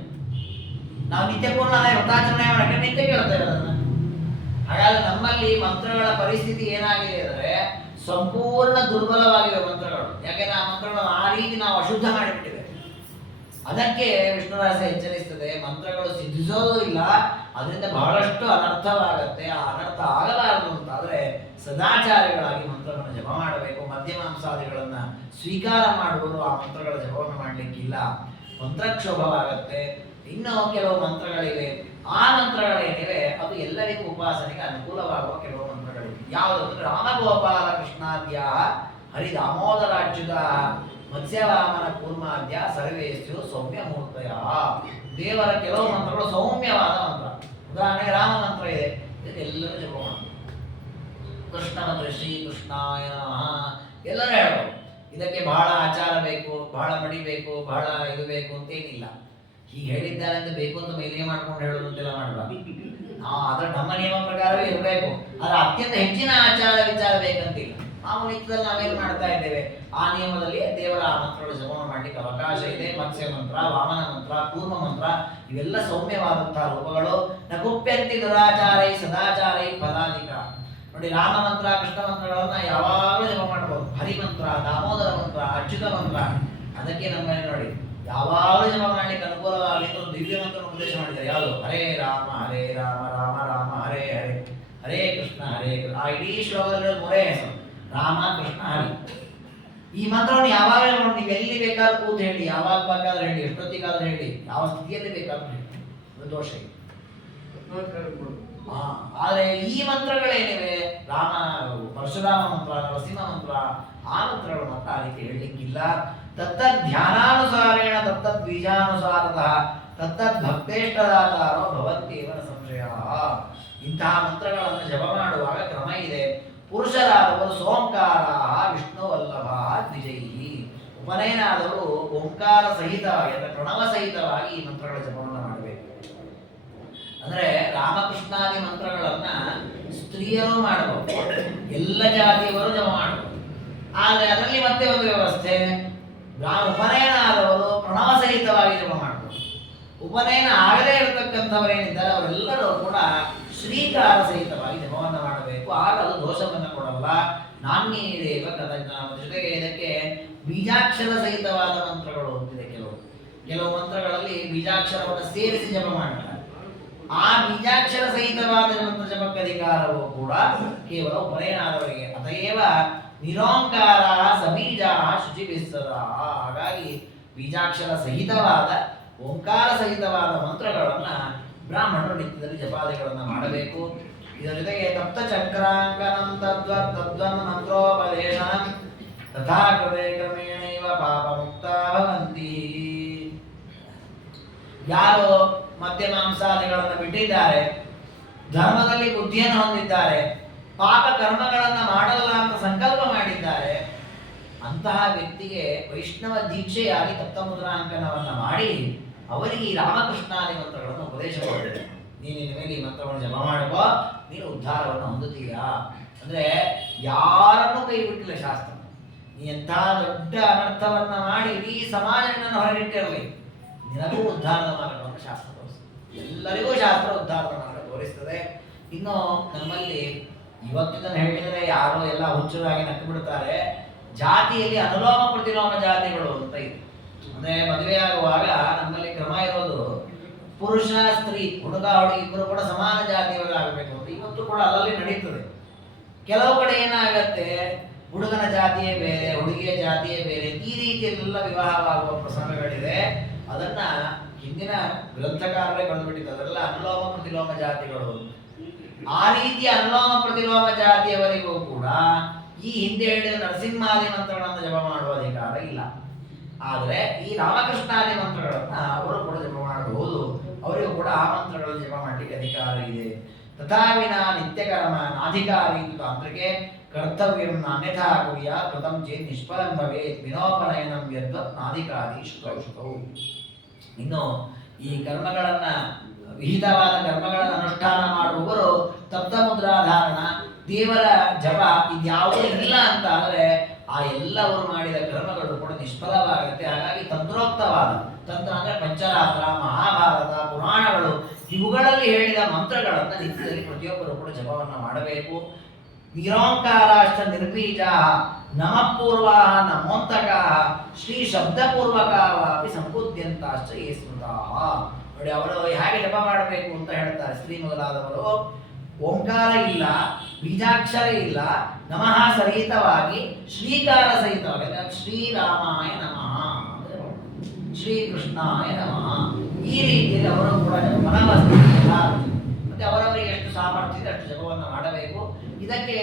ನಾವು ನಿತ್ಯ ಪೂರ್ಣ ವ್ರತಾಚರಣೆ ಮಾಡಕ್ಕೆ ನಿತ್ಯ ಕೇಳ್ತೇವೆ ಅದನ್ನ. ಹಾಗಾದ್ರೆ ನಮ್ಮಲ್ಲಿ ಮಂತ್ರಗಳ ಪರಿಸ್ಥಿತಿ ಏನಾಗಿದೆ ಅಂದರೆ ಸಂಪೂರ್ಣ ದುರ್ಬಲವಾಗಿವೆ ಮಂತ್ರಗಳು. ಯಾಕೆಂದ್ರೆ ಆ ಮಂತ್ರಗಳನ್ನು ಆ ರೀತಿ ನಾವು ಅಶುದ್ಧ ಮಾಡಿಬಿಟ್ಟಿವೆ. ಅದಕ್ಕೆ ವಿಷ್ಣು ರಹಸ್ಯ ಎಚ್ಚರಿಸ್ತದೆ, ಮಂತ್ರಗಳು ಸಿದ್ಧಿಸೋದು ಇಲ್ಲ, ಅದರಿಂದ ಬಹಳಷ್ಟು ಅನರ್ಥವಾಗತ್ತೆ. ಆ ಅನರ್ಥ ಆಗಲಾರದು ಅಂತಾದ್ರೆ ಸದಾಚಾರಿಗಳಾಗಿ ಮಂತ್ರಗಳನ್ನು ಜಪ ಮಾಡಬೇಕು. ಮಧ್ಯಮಾಂಸಾದಿಗಳನ್ನ ಸ್ವೀಕಾರ ಮಾಡುವುದು ಆ ಮಂತ್ರಗಳ ಜಪವನ್ನು ಮಾಡಲಿಕ್ಕಿಲ್ಲ, ಮಂತ್ರಕ್ಷೋಭವಾಗತ್ತೆ. ಇನ್ನೂ ಕೆಲವು ಮಂತ್ರಗಳಿವೆ. ಆ ಮಂತ್ರಗಳೇನಿವೆ ಅದು ಎಲ್ಲರಿಗೂ ಉಪಾಸನೆಗೆ ಅನುಕೂಲವಾಗುವ ಕೆಲವು ಮಂತ್ರಗಳಿವೆ. ಯಾವುದು? ರಾಮಗೋಪಾಲ ಕೃಷ್ಣಾದ್ಯ ಹರಿದಾಮೋದರಾಚ್ಯುತ ಮತ್ಸ್ಯವಾಮನ ಕೂರ್ಮಾದ್ಯ ಸರ್ವೇಸ್ಯು ಸೌಮ್ಯ ಮೂರ್ತಯ. ದೇವರ ಕೆಲವು ಮಂತ್ರಗಳು ಸೌಮ್ಯವಾದ ಮಂತ್ರ. ಉದಾಹರಣೆಗೆ ರಾಮ ಮಂತ್ರ ಇದೆ, ಇದೆಲ್ಲರೂ ಜಪ ಮಾಡಬೇಕು. ಕೃಷ್ಣ ಮಂತ್ರ ಶ್ರೀ ಕೃಷ್ಣಾಯ ನಮಃ ಎಲ್ಲರೂ ಹೇಳ್ಬೋದು. ಇದಕ್ಕೆ ಬಹಳ ಆಚಾರ ಬೇಕು, ಬಹಳ ಮಡಿ ಬೇಕು, ಬಹಳ ಇದು ಬೇಕು ಅಂತೇನಿಲ್ಲ. ಹೀಗೆ ಹೇಳಿದ್ದಾರೆ ಅಂತ ಬೇಕು ಅಂತ ಮೇಲಿಗೆ ಮಾಡ್ಕೊಂಡು ಹೇಳೋದು ಅಂತೆಲ್ಲ ಮಾಡಬಾರ್ದು. ಅದರ ನಮ್ಮ ನಿಯಮ ಪ್ರಕಾರವೇ ಇರಬೇಕು. ಆದರೆ ಅತ್ಯಂತ ಹೆಚ್ಚಿನ ಆಚಾರ ವಿಚಾರ ಬೇಕಂತಿಲ್ಲ. ನಾವು ನಿತ್ಯದಲ್ಲಿ ನಾವೇನು ಮಾಡ್ತಾ ಇದ್ದೇವೆ ಆ ನಿಯಮದಲ್ಲಿ ದೇವರ ಆ ಮಂತ್ರಗಳು ಜಪವನ್ನು ಮಾಡಲಿಕ್ಕೆ ಅವಕಾಶ ಇದೆ. ಮತ್ಸ್ಯ ಮಂತ್ರ, ವಾಮನ ಮಂತ್ರ, ಕೂರ್ಮ ಮಂತ್ರ ಇವೆಲ್ಲ ಸೌಮ್ಯವಾದಂತಹ ರೂಪಗಳು. ನಗುಪ್ಯಂತಿ ದುರಾಚಾರೈ ಸದಾಚಾರೈ ಫಲಾಧಿಕ. ನೋಡಿ, ರಾಮ ಮಂತ್ರ ಕೃಷ್ಣ ಮಂತ್ರಗಳನ್ನ ಯಾವಾಗಲೂ ಜಪ ಮಾಡಬಹುದು. ಹರಿಮಂತ್ರ, ದಾಮೋದರ ಮಂತ್ರ, ಅಚ್ಯುತ ಮಂತ್ರ, ಅದಕ್ಕೆ ನಮ್ಮಲ್ಲಿ ನೋಡಿ ಯಾವಾಗಲೂ ಜಪ ಮಾಡ್ಲಿಕ್ಕೆ ಅನುಕೂಲವಾಗಲಿ ಅಂತ ಒಂದು ದಿವ್ಯ ಮಂತ್ರ ಉಪದೇಶ ಮಾಡಿದ್ದಾರೆ. ಯಾವುದು? ಹರೇ ರಾಮ ರಾಮ ರಾಮ ಹರೇ ಹರೇ, ಹರೇ ಕೃಷ್ಣ ಹರೇ ಕೃಷ್ಣ. ಆ ಇಡೀ ಶ್ಲೋಕದಲ್ಲಿ 3 ಹೆಸರು, ರಾಮ ಕೃಷ್ಣ ಹರಿ. ಈ ಮಂತ್ರವನ್ನು ಯಾವಾಗ ನೋಡಿ, ನೀವು ಎಲ್ಲಿ ಬೇಕಾದ್ರೂ ಕೂತು ಹೇಳಿ, ಯಾವಾಗ ಬೇಕಾದ್ರೂ ಹೇಳಿ, ಎಷ್ಟೊತ್ತಿಗಾದ್ರೂ ಹೇಳಿ, ಯಾವ ಸ್ಥಿತಿಯಲ್ಲಿ ಬೇಕಾದ್ರೂ ಹೇಳಿ, ಅದು ದೋಷ ಇದೆ. ಆದರೆ ಈ ಮಂತ್ರಗಳೇನಿವೆ, ಪರಶುರಾಮ ಮಂತ್ರ, ನರಸಿಂಹ ಮಂತ್ರ, ಆ ಮಂತ್ರಗಳು ಮಾತ್ರ ಆ ರೀತಿ ಹೇಳಲಿಕ್ಕಿಲ್ಲ. ತತ್ತದ್ ಧ್ಯಾನಾನುಸಾರೇಣ ತತ್ತದ್ ಬೀಜಾನುಸಾರತಃ ತತ್ತದ್ ಭಕ್ತೇಷ್ಟದಾತಾರೋ ಭವಂತೇವ ನ ಸಂಶಯ. ಇಂತಹ ಮಂತ್ರಗಳನ್ನು ಜಪ ಮಾಡುವಾಗ ಕ್ರಮ ಇದೆ. ಪುರುಷರಾದವರು ಸೋಂಕಾರ ವಿಷ್ಣುವಲ್ಲಭ ದ್ವಿಜಯಿ. ಉಪನಯನಾದವರು ಓಂಕಾರ ಸಹಿತವಾಗಿ ಅಂದರೆ ಪ್ರಣವ ಸಹಿತವಾಗಿ ಈ ಮಂತ್ರಗಳ ಜಪವನ್ನು ಮಾಡಬೇಕು. ಅಂದ್ರೆ ರಾಮಕೃಷ್ಣಾದಿ ಮಂತ್ರಗಳನ್ನ ಸ್ತ್ರೀಯರು ಮಾಡಬಹುದು, ಎಲ್ಲ ಜಾತಿಯವರು ಜಪ ಮಾಡಬಹುದು. ಆದರೆ ಅದರಲ್ಲಿ ಮತ್ತೆ ಒಂದು ವ್ಯವಸ್ಥೆ, ಉಪನಯನ ಆದವರು ಪ್ರಣವ ಸಹಿತವಾಗಿ ಜಪ ಮಾಡಬಹುದು. ಉಪನಯನ ಆಗದೇ ಇರತಕ್ಕಂಥವರೇನಿದ್ದಾರೆ ಅವರೆಲ್ಲರೂ ಕೂಡ ಶ್ರೀಕಾರ ಸಹಿತವಾಗಿ ಜಪವನ್ನು ಮಾಡಬೇಕು. ಆಗ ಅದು ದೋಷವನ್ನು ಕೊಡಲ್ಲ. ನಾಣ್ಯೇದೇವ ಕಥಜ್ಞಾನ. ಜೊತೆಗೆ ಇದಕ್ಕೆ ಬೀಜಾಕ್ಷರ ಸಹಿತವಾದ ಮಂತ್ರಗಳು ಅಂತಿದೆ. ಕೆಲವು ಮಂತ್ರಗಳಲ್ಲಿ ಬೀಜಾಕ್ಷರವನ್ನು ಸೇರಿಸಿ ಜಪ ಮಾಡ್ತಾರೆ. ಆ ಬೀಜಾಕ್ಷರ ಸಹಿತವಾದ ಮಂತ್ರ ಜಪಕ್ಕೆ ಅಧಿಕಾರವು ಕೂಡ ಕೇವಲ ಉಪನಯನಾದವರಿಗೆ. ಅತಯೇವ ನಿರೋಂಕಾರ ಸಬೀಜ ಶುಚಿಭಿಸ್ಸದ. ಹಾಗಾಗಿ ಬೀಜಾಕ್ಷರ ಸಹಿತವಾದ ಓಂಕಾರ ಸಹಿತವಾದ ಮಂತ್ರಗಳನ್ನ ಬ್ರಾಹ್ಮಣರು ನಿತ್ಯದಲ್ಲಿ ಜಪಾದಿಗಳನ್ನು ಮಾಡಬೇಕು. ಇದರ ಜೊತೆಗೆ ತಪ್ತ ಚಕ್ರಾಂಕನಂ ತದ್ವನ್ ಮಂತ್ರೋಪದೇಶ ತಥಾ ಕೃತೆ ಕ್ರಮೇಣೈವ ಪಾಪ ಮುಕ್ತ ಭವಂತಿ. ಯಾರು ಮಧ್ಯಮಾಂಸಾದಿಗಳನ್ನು ಬಿಟ್ಟಿದ್ದಾರೆ, ಧರ್ಮದಲ್ಲಿ ಬುದ್ಧಿಯನ್ನು ಹೊಂದಿದ್ದಾರೆ, ಪಾಪ ಕರ್ಮಗಳನ್ನು ಮಾಡಲ್ಲ ಅಂತ ಸಂಕಲ್ಪ ಮಾಡಿದ್ದಾರೆ, ಅಂತಹ ವ್ಯಕ್ತಿಗೆ ವೈಷ್ಣವ ದೀಕ್ಷೆಯಾಗಿ ತಪ್ತಮುದ್ರಾಂಕನವನ್ನು ಮಾಡಿ ಅವರಿಗೆ ಈ ರಾಮಕೃಷ್ಣಾದಿ ಮಂತ್ರಗಳನ್ನು ಉಪದೇಶ ಮಾಡಿದೆ. ನೀನು ಮೇಲೆ ಈ ಮಂತ್ರವನ್ನು ಜಪ ಮಾಡ್ಕೋ, ನೀನು ಉದ್ಧಾರವನ್ನು ಹೊಂದುತ್ತೀಯಾ. ಅಂದ್ರೆ ಯಾರನ್ನೂ ಕೈ ಬಿಟ್ಟಿಲ್ಲ ಶಾಸ್ತ್ರ. ನೀ ಎಂಥ ದೊಡ್ಡ ಅನರ್ಥವನ್ನ ಮಾಡಿ ಇಡೀ ಸಮಾಜವನ್ನು ಹೊರಗಿಟ್ಟಿರಲಿ, ನಿನಗೂ ಉದ್ಧಾರದ ಮಾರ್ಗವನ್ನು ಶಾಸ್ತ್ರ ತೋರಿಸ್ತದೆ. ಎಲ್ಲರಿಗೂ ಶಾಸ್ತ್ರ ಉದ್ಧಾರದ ಮಾರ್ಗ ತೋರಿಸ್ತದೆ. ಇನ್ನು ನಮ್ಮಲ್ಲಿ ಇವತ್ತಿನ ಹೇಳಿದರೆ ಯಾರೋ ಎಲ್ಲ ಹುಚ್ಚರಾಗಿ ನಕ್ಕು ಬಿಡ್ತಾರೆ. ಜಾತಿಯಲ್ಲಿ ಅನುಲೋಮ ಪ್ರತಿಲೋಮ ಜಾತಿಗಳು ಅಂತ ಇದೆ. ಅಂದ್ರೆ ಮದುವೆಯಾಗುವಾಗ ನಮ್ಮಲ್ಲಿ ಕ್ರಮ ಇರೋದು ಪುರುಷ ಸ್ತ್ರೀ ಹುಡುಗ ಹುಡುಗಿ ಇಬ್ಬರು ಕೂಡ ಸಮಾನ ಜಾತಿಯವರಾಗಬೇಕು ಅಂತ. ಇವತ್ತು ಇವತ್ತು ಕೂಡ ಅಲ್ಲಲ್ಲಿ ನಡೀತದೆ. ಕೆಲವು ಕಡೆ ಏನಾಗತ್ತೆ, ಹುಡುಗನ ಜಾತಿಯೇ ಬೇರೆ, ಹುಡುಗಿಯ ಜಾತಿಯೇ ಬೇರೆ, ಈ ರೀತಿಯಲ್ಲೆಲ್ಲ ವಿವಾಹವಾಗುವ ಪ್ರಸಂಗಗಳಿದೆ. ಅದನ್ನ ಹಿಂದಿನ ಗ್ರಂಥಕಾರರೇ ಬರೆದುಬಿಟ್ಟಿದ್ದಾರೆ. ಅದೆಲ್ಲ ಅನುಲೋಮ ಪ್ರತಿಲೋಮ ಜಾತಿಗಳು. ಆ ರೀತಿಯ ಅನುಲೋಮ ಪ್ರತಿಲೋಮ ಜಾತಿಯವರಿಗೂ ಕೂಡ ಈ ಹಿಂದೆ ಹೇಳಿದ ನರಸಿಂಹಾದಿ ಮಂತ್ರಗಳನ್ನು ಜಪ ಮಾಡುವ ಅಧಿಕಾರ ಇಲ್ಲ. ಆದರೆ ಈ ರಾಮಕೃಷ್ಣಾದಿ ಮಂತ್ರಗಳನ್ನ ಅವರು ಕೂಡ ಜಪ ಮಾಡಬಹುದು. ಅವರಿಗೂ ಕೂಡ ಆ ಮಂತ್ರಗಳನ್ನು ಜಪ ಮಾಡಲಿಕ್ಕೆ ಅಧಿಕಾರ ಇದೆ. ತಥಾವಿನ ನಿತ್ಯಕರ್ಮ ನಾಧಿಕಾರಿ ತಾಂತ್ರಿಕೆ ಕರ್ತವ್ಯಂ ಅನ್ಯಥಾ ಕುರ್ಯ ಕೃತಂ ಚೇತ್ ನಿಷ್ಫಲಂ ಭವೇತ್ ವಿನೋಪನಯನಂ ಯದ್ವ ನಾಧಿಕಾರಿ ಶ್ರುತೌ. ಇನ್ನು ಈ ಕರ್ಮಗಳನ್ನ ವಿಹಿತವಾದ ಕರ್ಮಗಳನ್ನು ಅನುಷ್ಠಾನ ಮಾಡುವವರು ತಪ್ತ ಮುದ್ರಾಧಾರಣ, ದೇವರ ಜಪ ಇದ್ಯಾವುದೂ ಇಲ್ಲ ಅಂತ ಆದರೆ ಆ ಎಲ್ಲವರು ಮಾಡಿದ ಕರ್ಮಗಳು ಕೂಡ ನಿಷ್ಫಲವಾಗುತ್ತೆ. ಹಾಗಾಗಿ ತಂತ್ರೋಕ್ತವಾದ, ತಂತ್ರ ಅಂದ್ರೆ ಪಂಚರಾತ್ರ, ಮಹಾಭಾರತ, ಪುರಾಣಗಳು ಇವುಗಳಲ್ಲಿ ಹೇಳಿದ ಮಂತ್ರಗಳನ್ನು ನಿತ್ಯದಲ್ಲಿ ಪ್ರತಿಯೊಬ್ಬರು ಕೂಡ ಜಪವನ್ನು ಮಾಡಬೇಕು. ನಿರೋಂಕಾರಾಶ್ಚ ನಿರ್ಬೀಜಾ ನಮಪೂರ್ವಾ ನಮೋಂತಕಾ ಶ್ರೀ ಶಬ್ದಪೂರ್ವಕವಾಪಿ ಸಂಬುದ್ಧಂತಾಶ್ಚ ಯೇ ಸ್ಮೃತಾಃ. ನೋಡಿ, ಅವರು ಹೇಗೆ ಜಪ ಮಾಡಬೇಕು ಅಂತ ಹೇಳ್ತಾರೆ. ಶ್ರೀ ಮೊದಲಾದವರು ಓಂಕಾರ ಇಲ್ಲ, ಬೀಜಾಕ್ಷರ ಇಲ್ಲ, ನಮಃ ಸಹಿತವಾಗಿ ಶ್ರೀಕಾರ ಸಹಿತವಾಗಿ ಶ್ರೀರಾಮಾಯ ನಮಃ, ಶ್ರೀಕೃಷ್ಣಾಯ ನಮಃ, ಈ ರೀತಿಯಲ್ಲಿ ಅವರು ಕೂಡ ಮತ್ತೆ ಅವರವರಿಗೆ ಎಷ್ಟು ಸಾಮರ್ಥ್ಯ ಇದೆ ಅಷ್ಟು ಜಪವನ್ನು ಮಾಡಬೇಕು. ಇದಕ್ಕೆ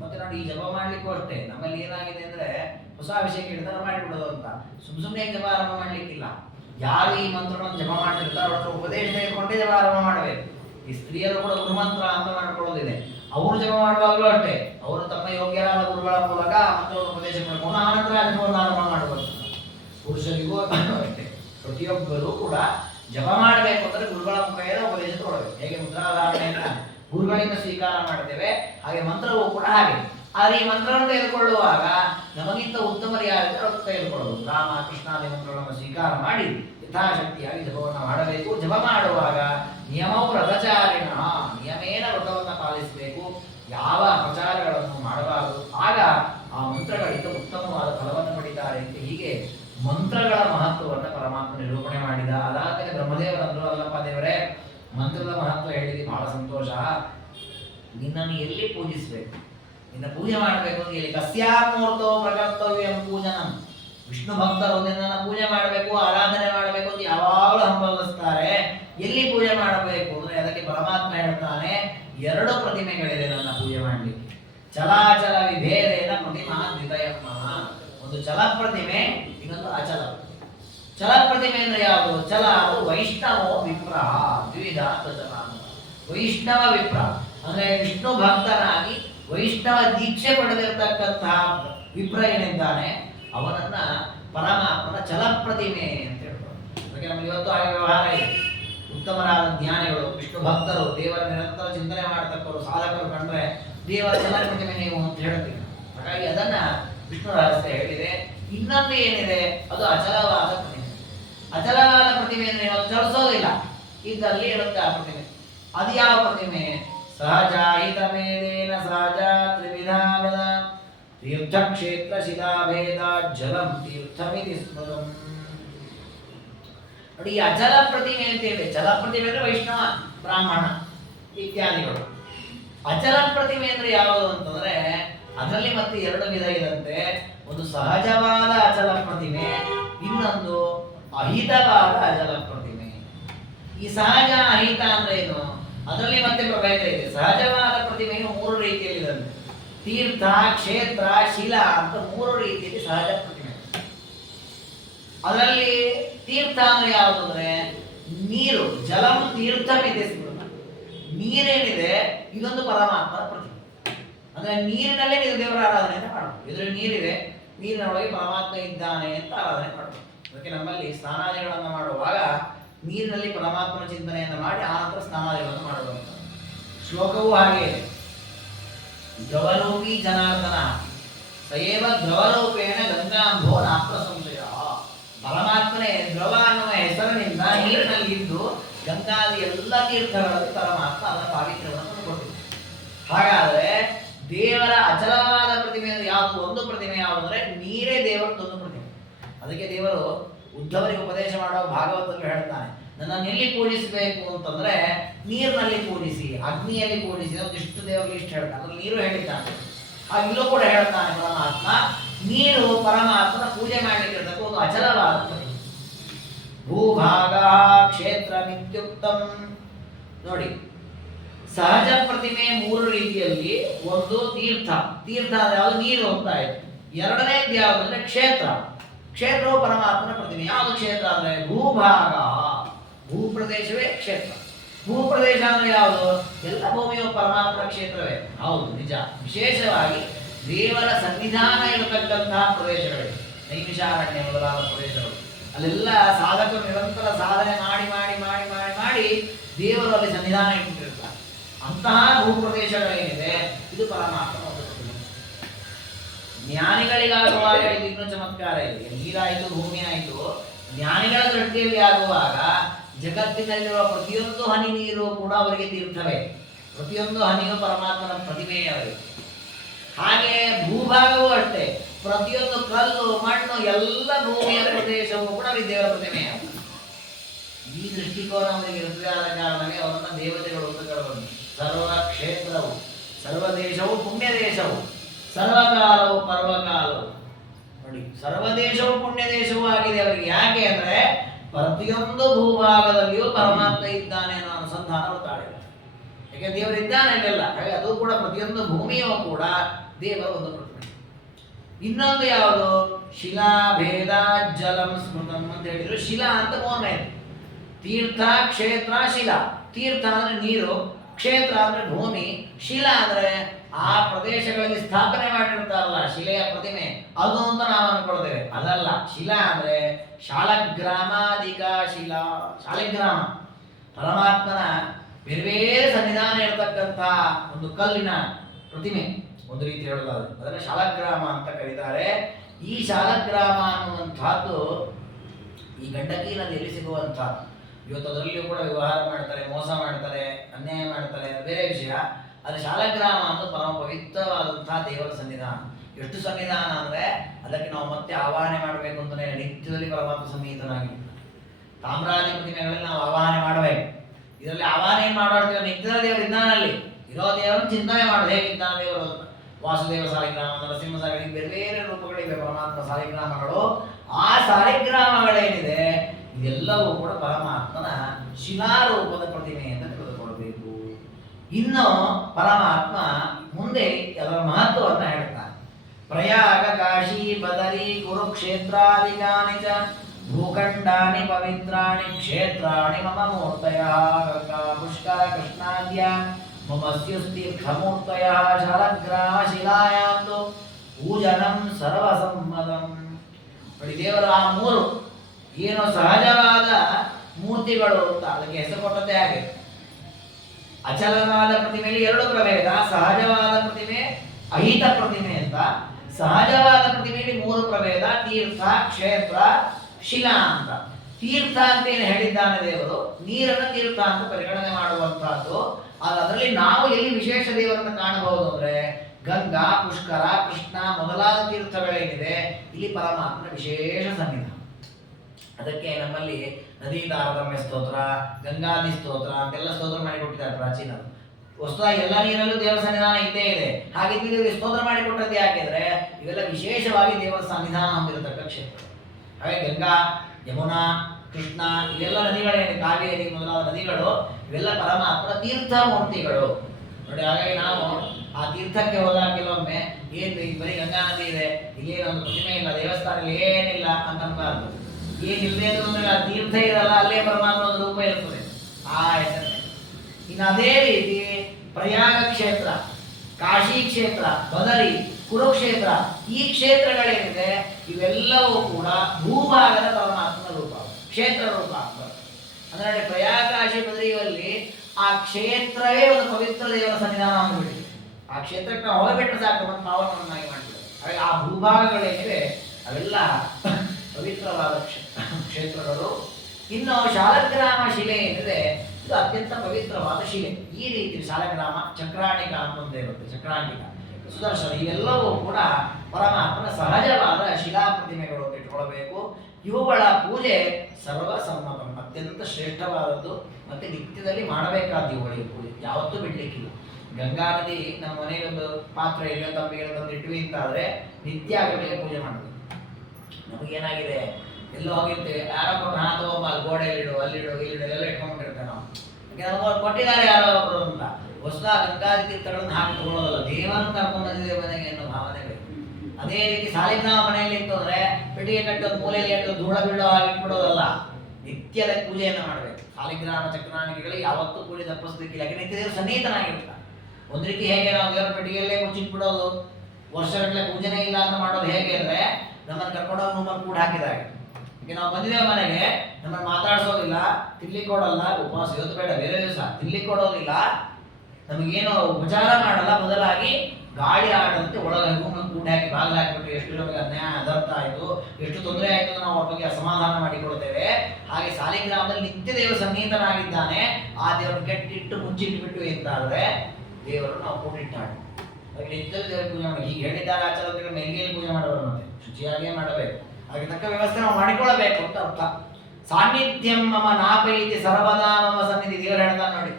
ಮತ್ತೆ ನೋಡಿ, ಈ ಜಪ ಮಾಡ್ಲಿಕ್ಕೂ ಅಷ್ಟೇ ನಮ್ಮಲ್ಲಿ ಏನಾಗಿದೆ ಅಂದ್ರೆ ಹೊಸ ವಿಷಯ ಕೇಳಿದ್ರೆ ಮಾಡಿಬಿಡೋದು ಅಂತ ಸುಮ್ಮನೆ ಜಪ ಆರಂಭ ಮಾಡ್ಲಿಕ್ಕಿಲ್ಲ. ಯಾರು ಈ ಮಂತ್ರಗಳನ್ನು ಜಪ ಮಾಡ್ತಿರ್ತಾರೋ ಅವರ ಉಪದೇಶ ತೆಗೆದುಕೊಂಡೇ ಜಪ ಆರಂಭ ಮಾಡಬೇಕು. ಈ ಸ್ತ್ರೀಯರು ಕೂಡ ಗುರುಮಂತ್ರ ಅಂತ ಮಾಡ್ಕೊಳ್ಳೋದಿದೆ. ಅವರು ಜಪ ಮಾಡುವಾಗಲೂ ಅಷ್ಟೇ ಅವರು ತಮ್ಮ ಯೋಗ್ಯರಾದ ಗುರುಗಳ ಮೂಲಕ ಮಂತ್ರವನ್ನು ಉಪದೇಶ ಮಾಡಿಕೊಂಡು ಆನಂತರ ಜಪವನ್ನು ಆರಂಭ ಮಾಡಬೇಕು. ಪುರುಷರಿಗೂ ಅಷ್ಟೇ ಪ್ರತಿಯೊಬ್ಬರು ಕೂಡ ಜಪ ಮಾಡಬೇಕು ಅಂದರೆ ಗುರುಗಳ ಮುಖೇನ ಉಪದೇಶ ತಗೊಳ್ಬೇಕು. ಹೇಗೆ ಮುದ್ರಾಧಾರಣೆಯನ್ನ ಗುರುಗಳಿಂದ ಸ್ವೀಕಾರ ಮಾಡ್ತೇವೆ, ಹಾಗೆ ಮಂತ್ರವೂ ಕೂಡ ಹಾಗೆ. ಆದರೆ ಈ ಮಂತ್ರವನ್ನು ತೆಗೆದುಕೊಳ್ಳುವಾಗ ನಮಗಿಂತ ಉತ್ತಮರು ಯಾರಿದ್ರೆ ಅವರು ತೆಗೆದುಕೊಳ್ಳಬಹುದು. ರಾಮ ಕೃಷ್ಣಾದಿ ಮಂತ್ರಗಳನ್ನು ಸ್ವೀಕಾರ ಮಾಡಿ ಯಥಾಶಕ್ತಿಯಾಗಿ ಜಪವನ್ನು ಮಾಡಬೇಕು. ಜಪ ಮಾಡುವಾಗ ನಿಯಮವು ವ್ರತಚಾರಿಣ, ನಿಯಮೇನ ವ್ರತವನ್ನು ಪಾಲಿಸಬೇಕು. ಯಾವ ಅಪಚಾರಗಳನ್ನು ಮಾಡಬಾರದು. ಆಗ ಆ ಮಂತ್ರಗಳಿಂದ ಉತ್ತಮವಾದ ಫಲವನ್ನು ಪಡಿತಾರೆ ಅಂತ ಹೀಗೆ ಮಂತ್ರಗಳ ಮಹತ್ವವನ್ನು ಪರಮಾತ್ಮ ನಿರೂಪಣೆ ಮಾಡಿದ. ಅದಾದ್ಮೇಲೆ ಬ್ರಹ್ಮದೇವರಂದ್ರು, ಅಲ್ಲಪ್ಪ ದೇವರೇ, ಮಂತ್ರದ ಮಹತ್ವ ಹೇಳಿದಿ, ಬಹಳ ಸಂತೋಷ. ನಿನ್ನನ್ನು ಎಲ್ಲಿ ಪೂಜಿಸಬೇಕು, ನಿನ್ನ ಪೂಜೆ ಮಾಡಬೇಕು ಅಂತ ಹೇಳಿ ಕಸ್ಯಾಮೂರ್ತೋ ಪ್ರಕರ್ತವ್ಯಂ ಪೂಜನಂ. ವಿಷ್ಣು ಭಕ್ತರು ನಿನ್ನನ್ನು ಪೂಜೆ ಮಾಡಬೇಕು, ಆರಾಧನೆ ಮಾಡಬೇಕು ಅಂತ ಯಾವಾಗಲೂ ಹಂಬಲಿಸ್ತಾರೆ. ಎಲ್ಲಿ ಪೂಜೆ ಮಾಡಬೇಕು ಅಂದ್ರೆ ಅದಕ್ಕೆ ಪರಮಾತ್ಮ ಹೇಳ್ತಾನೆ, ಎರಡು ಪ್ರತಿಮೆಗಳಿದೆ ನನ್ನ ಪೂಜೆ ಮಾಡಲಿಕ್ಕೆ. ಚಲಾಚಲ ವಿಭೇದೇನ ಪ್ರತಿಮಾ ದ್ವಿತಯಮ್ಮ. ಒಂದು ಚಲ ಪ್ರತಿಮೆ, ಇನ್ನೊಂದು ಅಚಲ. ಚಲ ಪ್ರತಿಮೆ ಅಂದ್ರೆ ಯಾವುದು? ಚಲ ಅದು ವೈಷ್ಣವೋ ವಿಪ್ರ ದ್ವಿಧ ಚಲ. ವೈಷ್ಣವ ವಿಪ್ರ ಅಂದ್ರೆ ವಿಷ್ಣು ಭಕ್ತನಾಗಿ ವೈಷ್ಣವ ದೀಕ್ಷೆ ಪಡೆದಿರತಕ್ಕಂತಹ ವಿಪ್ರ ಏನಿದ್ದಾನೆ ಅವನನ್ನ ಪರಮಾತ್ಮನ ಚಲ ಪ್ರತಿಮೆ ಅಂತ ಹೇಳ್ತಾರೆ. ಅದಕ್ಕೆ ನಮಗೆ ಇವತ್ತು ಆ ವ್ಯವಹಾರ ಇದೆ. ಉತ್ತಮರಾದ ಜ್ಞಾನಿಗಳು, ವಿಷ್ಣು ಭಕ್ತರು, ದೇವರ ನಿರಂತರ ಚಿಂತನೆ ಮಾಡತಕ್ಕವರು, ಸಾಧಕರು ಕಂಡ್ರೆ ದೇವರ ಚಲ ಪ್ರತಿಮೆ ನೀವು ಅಂತ ಹೇಳ್ತೀವಿ. ಹಾಗಾಗಿ ಅದನ್ನ ವಿಷ್ಣು ರಹಸ್ಯ ಹೇಳಿದೆ. ಇನ್ನೊಂದು ಏನಿದೆ, ಅದು ಅಚಲವಾದ ಪ್ರತಿಮೆ. ಅಚಲವಾದ ಪ್ರತಿಮೆ ಅಂದ್ರೆ ಅದು ಚಲಿಸೋದಿಲ್ಲ, ಇದ್ದಲ್ಲಿ ಇರುತ್ತೆ ಆ ಪ್ರತಿಮೆ. ಅದು ಯಾವ ಪ್ರತಿಮೆ? ಸಹಜಾಹಿತ ಮೇಲೇನ ಸಹಜ ತ್ರಿವಿಧಾನದ ತೀರ್ಥಕ್ಷೇತ್ರ ಶಿಲಾಭೇದ ಜಲಂ ತೀರ್ಥಮಿತಿ ಸ್ಮೃತಂ. ನೋಡಿ, ಈ ಅಚಲ ಪ್ರತಿಮೆ ಅಂತ ಹೇಳಿ, ಚಲ ಪ್ರತಿಮೆ ಅಂದ್ರೆ ವೈಷ್ಣವ ಬ್ರಾಹ್ಮಣ ಇತ್ಯಾದಿಗಳು. ಅಚಲ ಪ್ರತಿಮೆ ಅಂದ್ರೆ ಯಾವುದು ಅಂತಂದ್ರೆ ಅದರಲ್ಲಿ ಮತ್ತೆ ಎರಡು ವಿಧ ಇದಂತೆ. ಒಂದು ಸಹಜವಾದ ಅಚಲ ಪ್ರತಿಮೆ, ಇನ್ನೊಂದು ಅಹಿತವಾದ ಅಚಲ ಪ್ರತಿಮೆ. ಈ ಸಹಜ ಅಹಿತ ಅಂದ್ರೆ ಏನು? ಅದರಲ್ಲಿ ಮತ್ತೆ ಪ್ರಭೇದ ಇದೆ. ಸಹಜವಾದ ಪ್ರತಿಮೆಯು ಮೂರು ರೀತಿಯಲ್ಲಿ ತೀರ್ಥ, ಕ್ಷೇತ್ರ, ಶಿಲಾ ಅಂತ ಮೂರು ರೀತಿಯಲ್ಲಿ ಸಹಜ ಪ್ರತಿಮೆ. ಅದರಲ್ಲಿ ತೀರ್ಥ ಅಂದ್ರೆ ಯಾವುದು ಅಂದ್ರೆ ನೀರು, ಜಲಂ ತೀರ್ಥಮಿದೆ. ನೀರೇನಿದೆ ಇದೊಂದು ಪರಮಾತ್ಮನ ಪ್ರತಿಮೆ. ಅಂದ್ರೆ ನೀರಿನಲ್ಲೇ ನೀವು ದೇವರ ಆರಾಧನೆಯನ್ನು ಮಾಡಬೇಕು. ಇದರಲ್ಲಿ ನೀರಿದೆ, ನೀರಿನ ಒಳಗೆ ಪರಮಾತ್ಮ ಇದ್ದಾನೆ ಅಂತ ಆರಾಧನೆ ಮಾಡಬೇಕು. ಅದಕ್ಕೆ ನಮ್ಮಲ್ಲಿ ಸ್ನಾನಾದಿಗಳನ್ನು ಮಾಡುವಾಗ ನೀರಿನಲ್ಲಿ ಪರಮಾತ್ಮನ ಚಿಂತನೆಯನ್ನು ಮಾಡಿ ಆನಂತರ ಸ್ನಾನಾದಿಗಳನ್ನು ಮಾಡಬೇಕು. ಶ್ಲೋಕವೂ ಹಾಗೆ ಇದೆ. ದ್ರವರೂಪಿ ಜನಾರ್ದನ ಸಯೇವ ದ್ರವರೂಪೇಣ ಗಂಗಾಂಭೋ ನಾತ್ರ ಸಂಶಯ. ಪರಮಾತ್ಮನೇ ದ್ರವ ಅನ್ನುವ ಹೆಸರಿನಿಂದ ನೀರಿನಲ್ಲಿದ್ದು ಗಂಗಾದಿ ಎಲ್ಲ ತೀರ್ಥಗಳಲ್ಲಿ ಪರಮಾತ್ಮ ಅದರ ಪಾವಿತ್ರ್ಯವನ್ನು ಕೊಟ್ಟಿದೆ. ಹಾಗಾದ್ರೆ ದೇವರ ಅಚಲವಾದ ಪ್ರತಿಮೆ ಅಂದ್ರೆ ಯಾವುದು? ಒಂದು ಪ್ರತಿಮೆ ಯಾವುದಂದ್ರೆ ನೀರೇ ದೇವರದೊಂದು ಪ್ರತಿಮೆ. ಅದಕ್ಕೆ ದೇವರು ಉದ್ಧವರಿಗೆ ಉಪದೇಶ ಮಾಡುವ ಭಾಗವತದಲ್ಲಿ ಹೇಳ್ತಾನೆ, ನನ್ನನ್ನು ಎಲ್ಲಿ ಪೂಜಿಸಬೇಕು ಅಂತಂದ್ರೆ ನೀರಿನಲ್ಲಿ ಪೂಜಿಸಿ, ಅಗ್ನಿಯಲ್ಲಿ ಪೂಜಿಸಿ. ಒಂದಿಷ್ಟು ದೇವರಿಗೆ ಇಷ್ಟು ಹೇಳ್ತಾನೆ, ಅದ್ರಲ್ಲಿ ನೀರು ಹೇಳಿದ್ದಾನೆ. ಇಲ್ಲೂ ಕೂಡ ಹೇಳ್ತಾನೆ ಪರಮಾತ್ಮ, ನೀರು ಪರಮಾತ್ಮನ ಪೂಜೆ ಮಾಡಲಿಕ್ಕೆ ಇರತಕ್ಕ ಒಂದು ಅಚಲವಾದ ಪ್ರತಿಮೆ. ಭೂಭಾಗ ಕ್ಷೇತ್ರ ಮಿತ್ಯುಕ್ತಂ. ನೋಡಿ, ಸಹಜ ಪ್ರತಿಮೆ ಮೂರು ರೀತಿಯಲ್ಲಿ. ಒಂದು ತೀರ್ಥ, ತೀರ್ಥ ಅಂದ್ರೆ ಯಾವುದು? ನೀರು ಹೋಗ್ತಾ ಇದೆ. ಎರಡನೇದು ಯಾವುದು ಅಂದ್ರೆ ಕ್ಷೇತ್ರ, ಕ್ಷೇತ್ರವು ಪರಮಾತ್ಮನ ಪ್ರತಿಮೆ. ಯಾವುದು ಕ್ಷೇತ್ರ ಅಂದ್ರೆ ಭೂಭಾಗ, ಭೂಪ್ರದೇಶವೇ ಕ್ಷೇತ್ರ. ಭೂಪ್ರದೇಶ ಅಂದ್ರೆ ಯಾವುದು? ಎಲ್ಲ ಭೂಮಿಯು ಪರಮಾತ್ಮನ ಕ್ಷೇತ್ರವೇ. ಹೌದು, ನಿಜ. ವಿಶೇಷವಾಗಿ ದೇವರ ಸನ್ನಿಧಾನ ಇರತಕ್ಕಂತಹ ಪ್ರದೇಶಗಳಿವೆ, ನೈಮಿಷಾರಣ್ಯ ಮೊದಲಾದ ಪ್ರದೇಶಗಳು. ಅಲ್ಲೆಲ್ಲ ಸಾಧಕರು ನಿರಂತರ ಸಾಧನೆ ಮಾಡಿ ಮಾಡಿ ಮಾಡಿ ಮಾಡಿ ಮಾಡಿ ದೇವರು ಅಲ್ಲಿ ಸನ್ನಿಧಾನ ಇಟ್ಟಿರ್ತಾರೆ. ಅಂತಹ ಭೂಪ್ರದೇಶಗಳೇನಿದೆ ಇದು ಪರಮಾತ್ಮನ ಒಂದು ಪ್ರತಿಮೆ. ಜ್ಞಾನಿಗಳಿಗಾಗುವಾಗ ಇದು ಇನ್ನೂ ಚಮತ್ಕಾರ ಇದೆ. ನೀರಾಯಿತು, ಭೂಮಿ ಆಯಿತು. ಜ್ಞಾನಿಗಳ ದೃಷ್ಟಿಯಲ್ಲಿ ಆಗುವಾಗ ಜಗತ್ತಿನಲ್ಲಿರುವ ಪ್ರತಿಯೊಂದು ಹನಿ ನೀರು ಕೂಡ ಅವರಿಗೆ ತೀರ್ಥವೇ. ಪ್ರತಿಯೊಂದು ಹನಿಯು ಪರಮಾತ್ಮನ ಪ್ರತಿಮೆಯೇ ಅವರಿಗೆ. ಹಾಗೆ ಭೂಭಾಗವೂ ಅಷ್ಟೇ. ಪ್ರತಿಯೊಂದು ಕಲ್ಲು ಮಣ್ಣು ಎಲ್ಲ ಭೂಮಿಯ ಪ್ರದೇಶವೂ ಕೂಡ ದೇವರ ಪ್ರತಿಮೆಯ. ಈ ದೃಷ್ಟಿಕೋನ ಅವರಿಗೆ ಇರುತ್ತದೆ. ಆದ ಕಾರಣವೇ ಅವರನ್ನ ದೇವತೆಗಳು ಅಂತ ಕರೆದರು. ಸರ್ವ ಕ್ಷೇತ್ರವು, ಸರ್ವ ದೇಶವು ಪುಣ್ಯ ದೇಶವು, ಸರ್ವಕಾಲವು ಪರ್ವಕಾಲವು. ನೋಡಿ, ಸರ್ವ ದೇಶವು ಪುಣ್ಯ ದೇಶವೂ ಆಗಿದೆ ಅವರಿಗೆ. ಯಾಕೆ ಅಂದ್ರೆ ಪ್ರತಿಯೊಂದು ಭೂಭಾಗದಲ್ಲಿಯೂ ಪರಮಾತ್ಮ ಇದ್ದಾನೆ ಅನ್ನೋ ಅನುಸಂಧಾನ ತಾಳೆ. ಯಾಕೆ ದೇವರಿದ್ದಾನೆ ಅಲ್ಲೆಲ್ಲ. ಹಾಗೆ ಅದು ಕೂಡ ಪ್ರತಿಯೊಂದು ಭೂಮಿಯೂ ಕೂಡ ದೇವರ ಒಂದು ಪ್ರತಿಮೆ. ಇನ್ನೊಂದು ಯಾವುದು? ಶಿಲಾ ಭೇದ ಜಲಂ ಸ್ಮೃತಂ ಅಂತ ಹೇಳಿದ್ರು. ಶಿಲಾ ಅಂತ ಮೂರನೇದು. ತೀರ್ಥ, ಕ್ಷೇತ್ರ, ಶಿಲಾ. ತೀರ್ಥ ಅಂದ್ರೆ ನೀರು, ಕ್ಷೇತ್ರ ಅಂದ್ರೆ ಭೂಮಿ, ಶಿಲಾ ಅಂದ್ರೆ ಆ ಪ್ರದೇಶಗಳಲ್ಲಿ ಸ್ಥಾಪನೆ ಮಾಡಿರ್ತಾರಲ್ಲ ಶಿಲೆಯ ಪ್ರತಿಮೆ, ಅದು ಅಂತ ನಾವು ಅನ್ಕೊಳ್ತೇವೆ. ಅದಲ್ಲ. ಶಿಲಾ ಅಂದ್ರೆ ಶಾಲಗ್ರಾಮಾಧಿಕ ಶಿಲಾ. ಶಾಲಿಗ್ರಾಮ ಪರಮಾತ್ಮನ ಬೇರೆ ಬೇರೆ ಸನ್ನಿಧಾನ ಇರತಕ್ಕಂತಹ ಒಂದು ಕಲ್ಲಿನ ಪ್ರತಿಮೆ, ಒಂದು ರೀತಿ ಹೇಳೋದಾದ್ರೆ ಅದನ್ನ ಶಾಲಗ್ರಾಮ ಅಂತ ಕರೀತಾರೆ. ಈ ಶಾಲಗ್ರಾಮ ಅನ್ನುವಂಥದ್ದು ಈ ಗಂಡಕಿ ನದಿಯಲ್ಲಿ ಸಿಗುವಂಥದ್ದು. ಇವತ್ತು ಅದರಲ್ಲಿಯೂ ಕೂಡ ವ್ಯವಹಾರ ಮಾಡ್ತಾರೆ, ಮೋಸ ಮಾಡ್ತಾರೆ, ಅನ್ಯಾಯ ಮಾಡ್ತಾರೆ, ಬೇರೆ ವಿಷಯ. ಅದು ಶಾಲಗ್ರಾಮ ಅಂತ ಪರಮ ಪವಿತ್ರವಾದಂತಹ ದೇವರ ಸನ್ನಿಧಾನ. ಎಷ್ಟು ಸನ್ನಿಧಾನ ಅಂದ್ರೆ ಅದಕ್ಕೆ ನಾವು ಮತ್ತೆ ಆವಾಹನೆ ಮಾಡಬೇಕು ಅಂತಾನೆ ನಿತ್ಯದಲ್ಲಿ ಪರಮಾತ್ಮ ಸನ್ನಿಹಿತನಾಗಿ. ತಾಮ್ರಾದಿ ಪ್ರತಿಮೆಗಳಲ್ಲಿ ನಾವು ಆವಾಹನೆ ಮಾಡಬೇಕು. ಇದರಲ್ಲಿ ಆವಾಹನೆ ಮಾಡಾಡ್ತೀವಿ, ನಿತ್ಯದ ದೇವರು ಇದ್ದಾನಲ್ಲಿ ಇರೋ ದೇವರನ್ನು ಚಿಂತನೆ ಮಾಡೋದು. ಹೇಗಿದ್ದಾನೆ ದೇವರು? ವಾಸುದೇವ ಸಾಲಿಗ್ರಾಮ, ನರಸಿಂಹ ಸಾಲಿಗ್ರಾಮ, ಬೇರೆ ಬೇರೆ ರೂಪಗಳಿವೆ ಪರಮಾತ್ಮ ಸಾಲಿಗ್ರಾಮಗಳು. ಆ ಸಾಲಿಗ್ರಾಮಗಳೇನಿದೆ ಇದೆಲ್ಲವೂ ಕೂಡ ಪರಮಾತ್ಮನ ಶಿಲಾರೂಪದ ಪ್ರತಿಮೆ ಅಂತ ತಿಳಿದುಕೊಳ್ಬೇಕು. ಇನ್ನು ಪರಮಾತ್ಮ ಮುಂದೆ ಅದರ ಮಹತ್ವವನ್ನು ಹೇಳ್ತಾನೆ. ಪ್ರಯಾಗ ಕಾಶಿ ಬದರಿ ಕುರುಕ್ಷೇತ್ರಾದಿಕಾನಿ ಚ ಭೂಖಂಡಾನಿ ಪವಿತ್ರಾಣಿ ಕ್ಷೇತ್ರಾಣಿ ಮಮ ಮೂರ್ತಯಃ. ಗಂಗಾ ಪುಷ್ಕರ ಕೃಷ್ಣಾದ್ಯ ಮಮ ಸ್ಯುಸ್ತೀರ್ಥಮೂರ್ತಯಃ. ಶಾಲಗ್ರಾಮ ಶಿಲಾಯಾಂತು ಪೂಜನಂ ಸರ್ವಸಮ್ಮತಂ. ನೋಡಿ, ದೇವರ ಆ ಮೂರು ಏನು ಸಹಜವಾದ ಮೂರ್ತಿಗಳು ಅಂತ ಅದಕ್ಕೆ ಹೆಸರು ಕೊಟ್ಟದ್ದೇ ಹಾಗೆ. ಅಚಲವಾದ ಪ್ರತಿಮೆಯಲ್ಲಿ ಎರಡು ಪ್ರಭೇದ, ಸಹಜವಾದ ಪ್ರತಿಮೆ, ಅಹಿತ ಪ್ರತಿಮೆ ಅಂತ. ಸಹಜವಾದ ಪ್ರತಿಮೆಯಲ್ಲಿ ಮೂರು ಪ್ರಭೇದ: ತೀರ್ಥ, ಕ್ಷೇತ್ರ, ಶಿಲಾ ಅಂತ. ತೀರ್ಥ ಅಂತ ಏನು ಹೇಳಿದ್ದಾನೆ ದೇವರು, ನೀರನ್ನು ತೀರ್ಥ ಅಂತ ಪರಿಗಣನೆ ಮಾಡುವಂತಹದ್ದು. ಅದರಲ್ಲಿ ನಾವು ಎಲ್ಲಿ ವಿಶೇಷ ದೇವರನ್ನು ಕಾಣಬಹುದು ಅಂದ್ರೆ ಗಂಗಾ, ಪುಷ್ಕರ, ಕೃಷ್ಣ ಮೊದಲಾದ ತೀರ್ಥಗಳೇನಿದೆ ಇಲ್ಲಿ ಪರಮಾತ್ಮನ ವಿಶೇಷ ಸನ್ನಿಧಾನ. ಅದಕ್ಕೆ ನಮ್ಮಲ್ಲಿ ನದಿ ತಾರತಮ್ಯ ಸ್ತೋತ್ರ, ಗಂಗಾದಿ ಸ್ತೋತ್ರ ಅಂತೆಲ್ಲ ಸ್ತೋತ್ರ ಮಾಡಿಕೊಟ್ಟಿದ್ದಾರೆ ಪ್ರಾಚೀನರು. ಹೊಸದಾಗಿ ಎಲ್ಲ ನೀರಲ್ಲೂ ದೇವರ ಸನ್ನಿಧಾನ ಇದ್ದೇ ಇದೆ. ಹಾಗಿದ್ರೆ ಇವರು ಸ್ತೋತ್ರ ಮಾಡಿಕೊಟ್ಟದ್ದು ಯಾಕೆಂದ್ರೆ ಇವೆಲ್ಲ ವಿಶೇಷವಾಗಿ ದೇವರ ಸನ್ನಿಧಾನ ಹೊಂದಿರತಕ್ಕ ಕ್ಷೇತ್ರ. ಹಾಗೆ ಗಂಗಾ, ಯಮುನಾ, ಕೃಷ್ಣ ಇವೆಲ್ಲ ನದಿಗಳೇನಿದೆ, ಕಾವೇರಿ ಮೊದಲಾದ ನದಿಗಳು ಇವೆಲ್ಲ ಪರಮಾತ್ಮನ ತೀರ್ಥ ಮೂರ್ತಿಗಳು. ನೋಡಿ, ಹಾಗಾಗಿ ನಾವು ಆ ತೀರ್ಥಕ್ಕೆ ಹೋದಾಗ ಕೆಲವೊಮ್ಮೆ ಏನ್ ಬರೀ ಗಂಗಾ ನದಿ ಇದೆ, ಇಲ್ಲೇನೊಂದು ಪ್ರತಿಮೆ ಇಲ್ಲ, ದೇವಸ್ಥಾನ ಏನಿಲ್ಲ ಅಂತ ಅನ್ಬಾರ್ದು. ಏನಿಲ್ಲದೆ ಅಂದ್ರೆ ಆ ತೀರ್ಥ ಇರಲ್ಲ, ಅಲ್ಲೇ ಪರಮಾತ್ಮ ಒಂದು ರೂಪ ಇರ್ತದೆ ಆ ಹೆಸರು. ಇನ್ನು ಅದೇ ರೀತಿ ಪ್ರಯಾಗ ಕ್ಷೇತ್ರ, ಕಾಶಿ ಕ್ಷೇತ್ರ, ಬದರಿ, ಕುರುಕ್ಷೇತ್ರ ಈ ಕ್ಷೇತ್ರಗಳೇನಿದೆ ಇವೆಲ್ಲವೂ ಕೂಡ ಭೂಭಾಗದ ಪರಮಾತ್ಮನ ರೂಪ, ಕ್ಷೇತ್ರ ರೂಪ ಆಗ್ತದೆ. ಅಂದ್ರೆ ಪ್ರಯಾಗ, ಕಾಶಿ, ಬದರಿ ಇವಲ್ಲಿ ಆ ಕ್ಷೇತ್ರವೇ ಒಂದು ಪವಿತ್ರ ದೇವರ ಸನ್ನಿಧಾನ ಅಂದ್ಬಿಟ್ಟಿದೆ. ಆ ಕ್ಷೇತ್ರಕ್ಕೆ ನಾವು ಹೋಗಬಿಟ್ರೆ ಸಾಕು, ಮತ್ತು ಪಾವನವನ್ನಾಗಿ ಮಾಡ್ತೀವಿ. ಹಾಗೆ ಆ ಭೂಭಾಗಗಳೇನಿವೆ ಅವೆಲ್ಲ ಪವಿತ್ರವಾದ ಕ್ಷೇತ್ರಗಳು. ಇನ್ನು ಶಾಲಗ್ರಾಮ ಶಿಲೆ ಏನಿದೆ ಇದು ಅತ್ಯಂತ ಪವಿತ್ರವಾದ ಶಿಲೆ. ಈ ರೀತಿ ಶಾಲಗ್ರಾಮ, ಚಕ್ರಾಣಿಕ ಅಂತ ಒಂದೇ ಇರುತ್ತೆ, ಚಕ್ರಾಣಿಕ, ಸುದರ್ಶನ ಇವೆಲ್ಲವೂ ಕೂಡ ಪರಮಾತ್ಮನ ಸಹಜವಾದ ಶಿಲಾ ಪ್ರತಿಮೆಗಳು ಅಂತ ಇಟ್ಕೊಳ್ಬೇಕು. ಇವುಗಳ ಪೂಜೆ ಸರ್ವಸಮ್ಮತಂ. ಅತ್ಯಂತ ಶ್ರೇಷ್ಠವಾದದ್ದು ಮತ್ತು ನಿತ್ಯದಲ್ಲಿ ಮಾಡಬೇಕಾದ ಒಳ್ಳೆಯ ಪೂಜೆ, ಯಾವತ್ತೂ ಬಿಡ್ಲಿಕ್ಕಿಲ್ಲ. ಗಂಗಾ ನದಿ ನಮ್ಮ ಮನೆಗೆ ಒಂದು ಪಾತ್ರೆಗೆ ತಂಬಿಗೆ ತಂದು ಇಟ್ವಿ ಅಂತಾದರೆ ನಿತ್ಯ ಆಗಲೇ ಪೂಜೆ ಮಾಡಬೇಕು. ನಮಗೇನಾಗಿದೆ, ಎಲ್ಲೋ ಹೋಗಿರ್ತೇವೆ, ಯಾರೋ ಕೊಟ್ಟು ಹಣ ತಗೊಂಬ ಅಲ್ಲಿ ಗೋಡೆಯಲ್ಲಿಡು, ಅಲ್ಲಿಡು, ಇಲ್ಲಿಡು ಎಲ್ಲ ಇಟ್ಕೊಂಡ್ಬಿಟ್ಟಿರ್ತೇವೆ ನಾವು. ಯಾಕೆ ನಮಗೆ ಕೊಟ್ಟಿದ್ದಾರೆ ಯಾರೋ ಒಬ್ಬರು ಅಂತ. ಹೊಸ ಗಂಗಾದಿ ತೀರ್ಥಗಳನ್ನು ಹಾಕಿ ತಗೊಳ್ಳೋದಲ್ಲ, ದೇವರನ್ನು ಕರ್ಕೊಂಡು ಬಂದಿದ್ದೇವೆ ಮನೆಗೆ ಅನ್ನೋ ಭಾವನೆ ಬೇಕು. ಅದೇ ರೀತಿ ಸಾಲಿಗ್ರಾಮ ಮನೆಯಲ್ಲಿ ಇತ್ತು ಅಂದ್ರೆ ಪೆಟ್ಟಿಗೆ ಕಟ್ಟೋದು, ಮೂಲೆಯಲ್ಲಿ ಇಟ್ಟು ಧೂಳ ಬೀಳೋ ಆಗಿಟ್ಬಿಡೋದಲ್ಲ, ನಿತ್ಯದ ಪೂಜೆಯನ್ನು ಮಾಡಬೇಕು. ಸಾಲಿಗ್ರಾಮ ಚಕ್ರಾಣಿಕೆಗಳಿಗೆ ಯಾವತ್ತೂ ಪೂಜೆ ತಪ್ಪಿಸ್ಲಿಕ್ಕಿಲ್ಲ. ಯಾಕೆ ನಿತ್ಯ ದೇವರು ಸನ್ನಿಹಿತನಾಗಿರ್ತಾನೆ. ಒಂದು ರೀತಿ ಹೇಗೆ ನಾವು ದೇವರ ಪೆಟ್ಟಿಗೆಯಲ್ಲೇ ಮುಚ್ಚಿಟ್ಬಿಡೋದು, ವರ್ಷಗಟ್ಟಲೆ ಪೂಜೆನೇ ಇಲ್ಲ ಅಂತ ಮಾಡೋದು ಹೇಗೆ ಅಂದರೆ, ನಮ್ಮನ್ನು ಕರ್ಕೊಂಡೋಗಿ ನಮ್ಮನ್ನು ಕೂಡ ಹಾಕಿದಾಗ. ಈಗ ನಾವು ಬಂದಿದ್ದೇವೆ ಮನೆಗೆ, ನಮ್ಮನ್ನು ಮಾತಾಡಿಸೋದಿಲ್ಲ, ತಿನ್ಲಿಕ್ಕೆ ಕೊಡಲ್ಲ, ಉಪವಾಸ ಇವತ್ತು ಬೇಡ ಬೇರೆ ದಿವಸ ತಿನ್ಲಿಕ್ಕೆ ಕೊಡೋದಿಲ್ಲ, ನಮಗೇನು ಉಪಚಾರ ಮಾಡಲ್ಲ, ಬದಲಾಗಿ ಗಾಳಿ ಆಡದಂತೆ ಒಳಗೆ ರೂಮನ್ನು ಕೂಡ ಹಾಕಿ ಬಾಗಿಲು ಹಾಕಿಬಿಟ್ಟು ಎಷ್ಟು ನಮಗೆ ಅನ್ಯಾಯ ಅದರ್ಥ ಆಯಿತು, ಎಷ್ಟು ತೊಂದರೆ ಆಯಿತು ನಾವು ಅವ್ರ ಬಗ್ಗೆ ಅಸಮಾಧಾನ ಮಾಡಿಕೊಳ್ತೇವೆ. ಹಾಗೆ ಸಾಲಿಗ್ರಾಮದಲ್ಲಿ ನಿತ್ಯ ದೇವರು ಸನ್ನಿಹಿತನಾಗಿದ್ದಾನೆ. ಆ ದೇವರನ್ನು ಕೆಟ್ಟಿಟ್ಟು ಮುಚ್ಚಿಟ್ಬಿಟ್ಟು ಎಂತಾದರೆ ದೇವರು ನಾವು ಕೂಡಿಟ್ಟಾಡಿ ಹಾಗೆ ನಿತ್ಯದಲ್ಲಿ ದೇವರ ಪೂಜೆ ಮಾಡಿ. ಹೀಗೆ ಹೇಳಿದಾಗ ಆಚಾರ್ಯ ಮೇಲ್ಗೆಯಲ್ಲಿ ಪೂಜೆ ಮಾಡೋರು, ಮತ್ತೆ ಶುಚಿಯಾಗಿಯೇ ಮಾಡಬೇಕು. ಹಾಗೆ ತಕ್ಕ ವ್ಯವಸ್ಥೆ ನಾವು ಮಾಡಿಕೊಳ್ಳಬೇಕು ಅಂತ ಅರ್ಥ. ಸಾನ್ನಿಧ್ಯಂ ಮಮ ನಾಪೈತಿ ಸರ್ವದಾ ಮಮ ಸನ್ನಿಧಿ. ದೇವರು ಹೇಳ್ತಾನೆ ನೋಡಿ,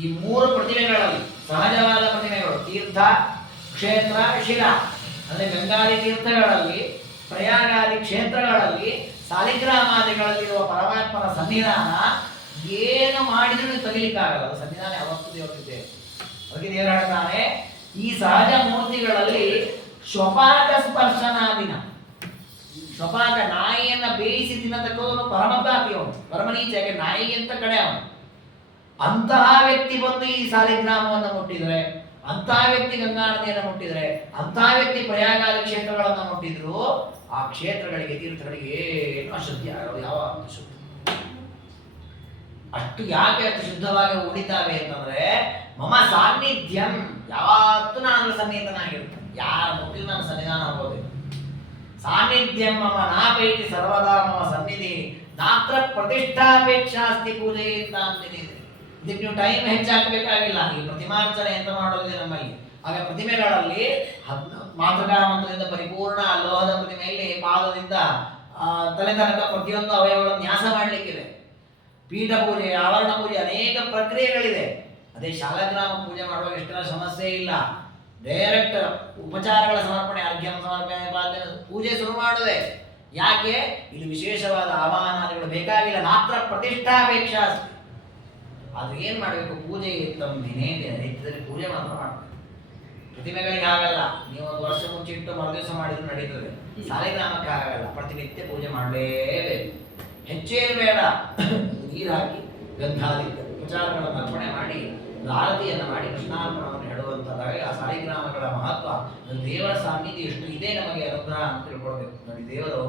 ಈ ಮೂರು ಪ್ರತಿಮೆಗಳಲ್ಲಿ ಸಹಜವಾದ ಪ್ರತಿಮೆಗಳು, ತೀರ್ಥ, ಕ್ಷೇತ್ರ, ಶಿಲಾ, ಅಂದರೆ ಗಂಗಾದಿ ತೀರ್ಥಗಳಲ್ಲಿ, ಪ್ರಯಾಗಾದಿ ಕ್ಷೇತ್ರಗಳಲ್ಲಿ, ಸಾಲಿಗ್ರಾಮಾದಿಗಳಲ್ಲಿರುವ ಪರಮಾತ್ಮನ ಸನ್ನಿಧಾನ ಏನು ಮಾಡಿದ್ರೂ ನೀವು ತೆಗಿಲಿಕ್ಕಾಗಲ್ಲ. ಅದು ಸನ್ನಿಧಾನ ಯಾವತ್ತೂ ದೇವರಿದ್ದೇವೆ. ಅದಕ್ಕೆ ದೇವರು ಹೇಳ್ತಾನೆ, ಈ ಸಹಜ ಮೂರ್ತಿಗಳಲ್ಲಿ ಶ್ವಪಾಕ ಸ್ಪರ್ಶನಾದಿನ, ಶ್ವಪಾಕ ನಾಯಿಯನ್ನ ಬೇಯಿಸಿ ತಿನ್ನತಕ್ಕವನು ಪರಮಪಾಪಿಯವನು, ಪರಮನೀಚೆಗೆ ನಾಯಿಗಿಂತ ಕಡೆ ಅವನು. ಅಂತಹ ವ್ಯಕ್ತಿ ಬಂದು ಈ ಸಾಲಿಗ್ರಾಮವನ್ನು ಮುಟ್ಟಿದ್ರೆ, ಅಂತಹ ವ್ಯಕ್ತಿ ಗಂಗಾ ನದಿಯನ್ನು ಮುಟ್ಟಿದ್ರೆ, ಅಂತಹ ವ್ಯಕ್ತಿ ಪ್ರಯಾಗಾದಿ ಕ್ಷೇತ್ರಗಳನ್ನು ಮುಟ್ಟಿದ್ರು, ಆ ಕ್ಷೇತ್ರಗಳಿಗೆ ತೀರ್ಥಗಳಿಗೆ ಏನು ಅಶುದ್ಧಿ ಆಗೋದು, ಯಾವ ಶುದ್ಧ. ಅಷ್ಟು ಯಾಕೆ ಅಷ್ಟು ಶುದ್ಧವಾಗಿ ಉಳಿತಾವೆ ಅಂತಂದ್ರೆ, ಮಮ ಸಾನ್ನಿಧ್ಯಂ, ಯಾವತ್ತೂ ನಾನು ಸನ್ನಿಹಿತನಾಗಿರ್ತೇನೆ, ಯಾರ ಮುಟ್ಟಿದ್ರು ನಾನು ಸನ್ನಿಧಾನ ಹೋಗೋದಿಲ್ಲ. ಸಾನ್ನಿಧ್ಯಂ ಮಮ ನಾಪೈತಿ ಸರ್ವದಾ ಮಮ ಸನ್ನಿಧಿ ನಾತ್ರ ಪ್ರತಿಷ್ಠಾಪೇಕ್ಷಾ ಅಸ್ತಿ ಪೂಜೆ ಅಂತ ಅಂತೀನಿ. ಇದಕ್ಕೆ ನೀವು ಟೈಮ್ ಹೆಚ್ಚಾಗಬೇಕಾಗಿಲ್ಲ. ಈ ಪ್ರತಿಮಾರ್ಚನೆ ಅಂತ ಮಾಡೋದಿದೆ ನಮ್ಮಲ್ಲಿ. ಹಾಗೆ ಪ್ರತಿಮೆಗಳಲ್ಲಿ ಮಾತೃಕಾ ಮಂತ್ರದಿಂದ ಪರಿಪೂರ್ಣ ಲೋಹದ ಪ್ರತಿಮೆಯಲ್ಲಿ ಪಾದದಿಂದ ತಲೆ ತನಕ ಪ್ರತಿಯೊಂದು ಅವಯವಗಳನ್ನು ನ್ಯಾಸ ಮಾಡಲಿಕ್ಕಿದೆ. ಪೀಠ ಪೂಜೆ, ಆವರಣ ಪೂಜೆ, ಅನೇಕ ಪ್ರಕ್ರಿಯೆಗಳಿದೆ. ಅದೇ ಶಾಲಗ್ರಾಮ ಪೂಜೆ ಮಾಡುವಾಗ ಎಷ್ಟರ ಸಮಸ್ಯೆ ಇಲ್ಲ. ಡೈರೆಕ್ಟ್ ಉಪಚಾರಗಳ ಸಮರ್ಪಣೆ, ಅರ್ಘ್ಯಂ ಸಮರ್ಪಣೆ, ಪೂಜೆ ಶುರು ಮಾಡುವೆ. ಯಾಕೆ? ಇಲ್ಲಿ ವಿಶೇಷವಾದ ಆವಾಹನಾದಿಗಳು ಬೇಕಾಗಿಲ್ಲ. ಮಾತ್ರ ಪ್ರತಿಷ್ಠಾಪೇಕ್ಷಾ ಅಸ್ತಿ. ಆದ್ರೆ ಏನ್ ಮಾಡಬೇಕು? ಪೂಜೆ ದಿನೇ ದಿನ ನಿತ್ಯದಲ್ಲಿ ಪೂಜೆ ಮಾತ್ರ ಮಾಡಬೇಕು. ಪ್ರತಿಮೆಗಳಿಗೆ ಆಗಲ್ಲ, ನೀವು ಒಂದು ವರ್ಷ ಮುಂಚಿಟ್ಟು ಮರುದಿವಸ ಮಾಡಿದ್ರು ನಡೀತದೆ. ಸಾಲಿಗ್ರಾಮಕ್ಕೆ ಆಗಲ್ಲ, ಪ್ರತಿನಿತ್ಯ ಪೂಜೆ ಮಾಡಲೇಬೇಕು. ಹೆಚ್ಚೇನು ಬೇಡ, ನೀರು ಹಾಕಿ ಗಂಧಾದಿ ಉಪಚಾರಗಳನ್ನು ಅರ್ಪಣೆ ಮಾಡಿ ಆರತಿಯನ್ನು ಮಾಡಿ ಕೃಷ್ಣಾರ್ಪಣವನ್ನು ಹೇಳುವಂಥದ್ದಾಗಿ ಆ ಸಾಲಿಗ್ರಾಮಗಳ ಮಹತ್ವ, ದೇವರ ಸಾನ್ನಿಧ್ಯ ಎಷ್ಟು ಇದೆ ನಮಗೆ ಅನುಗ್ರಹ ಅಂತ ತಿಳ್ಕೊಳ್ಬೇಕು. ನೋಡಿ, ದೇವರು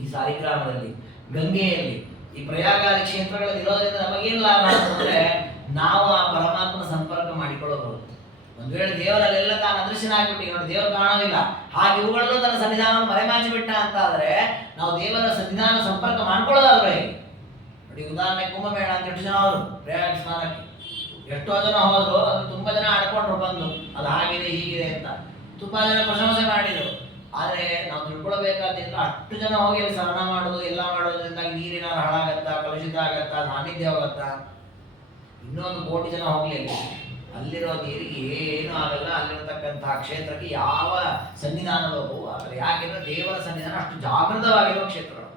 ಈ ಸಾಲಿಗ್ರಾಮದಲ್ಲಿ, ಗಂಗೆಯಲ್ಲಿ, ಈ ಪ್ರಯಾಗಾದಿ ಕ್ಷೇತ್ರಗಳಲ್ಲಿ ಇರೋದ್ರಿಂದ ನಮಗೇನು ಲಾಭ ಅಂತಂದ್ರೆ, ನಾವು ಆ ಪರಮಾತ್ಮನ ಸಂಪರ್ಕ ಮಾಡಿಕೊಳ್ಳಬಹುದು. ಒಂದು ವೇಳೆ ದೇವರಲ್ಲೆಲ್ಲ ತಾನು ಅದೃಶ್ಯನಾಗ್ಬಿಟ್ಟು ನೋಡಿ ದೇವರು ಕಾಣೋದಿಲ್ಲ, ಹಾಗೆ ಇವುಗಳಲ್ಲೂ ತನ್ನ ಸನ್ನಿಧಾನವನ್ನು ಮರೆಮಾಚಿ ಬಿಟ್ಟ ಅಂತ ಆದ್ರೆ ನಾವು ದೇವರ ಸನ್ನಿಧಾನ ಸಂಪರ್ಕ ಮಾಡ್ಕೊಳ್ಳೋದಾದ್ರೆ ನೋಡಿ. ಉದಾಹರಣೆ ಕುಂಭಮೇಳ ಅಂತ ಎಷ್ಟು ಜನ ಹೋದ್ರು ಪ್ರಯಾಗ ಸ್ನಾನಕ್ಕೆ, ಎಷ್ಟೋ ಜನ ಹೋದ್ರು, ಅದು ತುಂಬಾ ಜನ ಆಡ್ಕೊಂಡ್ರು ಬಂದು, ಅದು ಹಾಗಿದೆ ಹೀಗಿದೆ ಅಂತ ತುಂಬಾ ಜನ ಪ್ರಶಂಸೆ ಮಾಡಿದರು. ಆದ್ರೆ ನಾವು ತಿಳ್ಕೊಳ್ಬೇಕಾದ್ರೆ ಅಷ್ಟು ಜನ ಹೋಗಿ ಅಲ್ಲಿ ಸ್ನಾನ ಮಾಡೋದು ಎಲ್ಲ ಮಾಡೋದ್ರಿಂದಾಗಿ ನೀರಿನ ಹಾಳಾಗತ್ತಾ, ಕಲುಷಿತ ಆಗತ್ತಾ, ಸಾನ್ನಿಧ್ಯ ಹೋಗತ್ತಾ? ಇನ್ನೊಂದು ಕೋಟಿ ಜನ ಹೋಗ್ಲಿ ಅಲ್ಲಿರೋ ನೀರಿಗೆ ಏನು ಆಗಲ್ಲ. ಅಲ್ಲಿರತಕ್ಕಂತಹ ಕ್ಷೇತ್ರಕ್ಕೆ ಯಾವ ಸನ್ನಿಧಾನ ಲೋಪವೂ ಆಗಲ್ಲ. ಯಾಕೆಂದ್ರೆ ದೇವರ ಸನ್ನಿಧಾನ ಅಷ್ಟು ಜಾಗೃತವಾಗಿರುವ ಕ್ಷೇತ್ರಗಳು.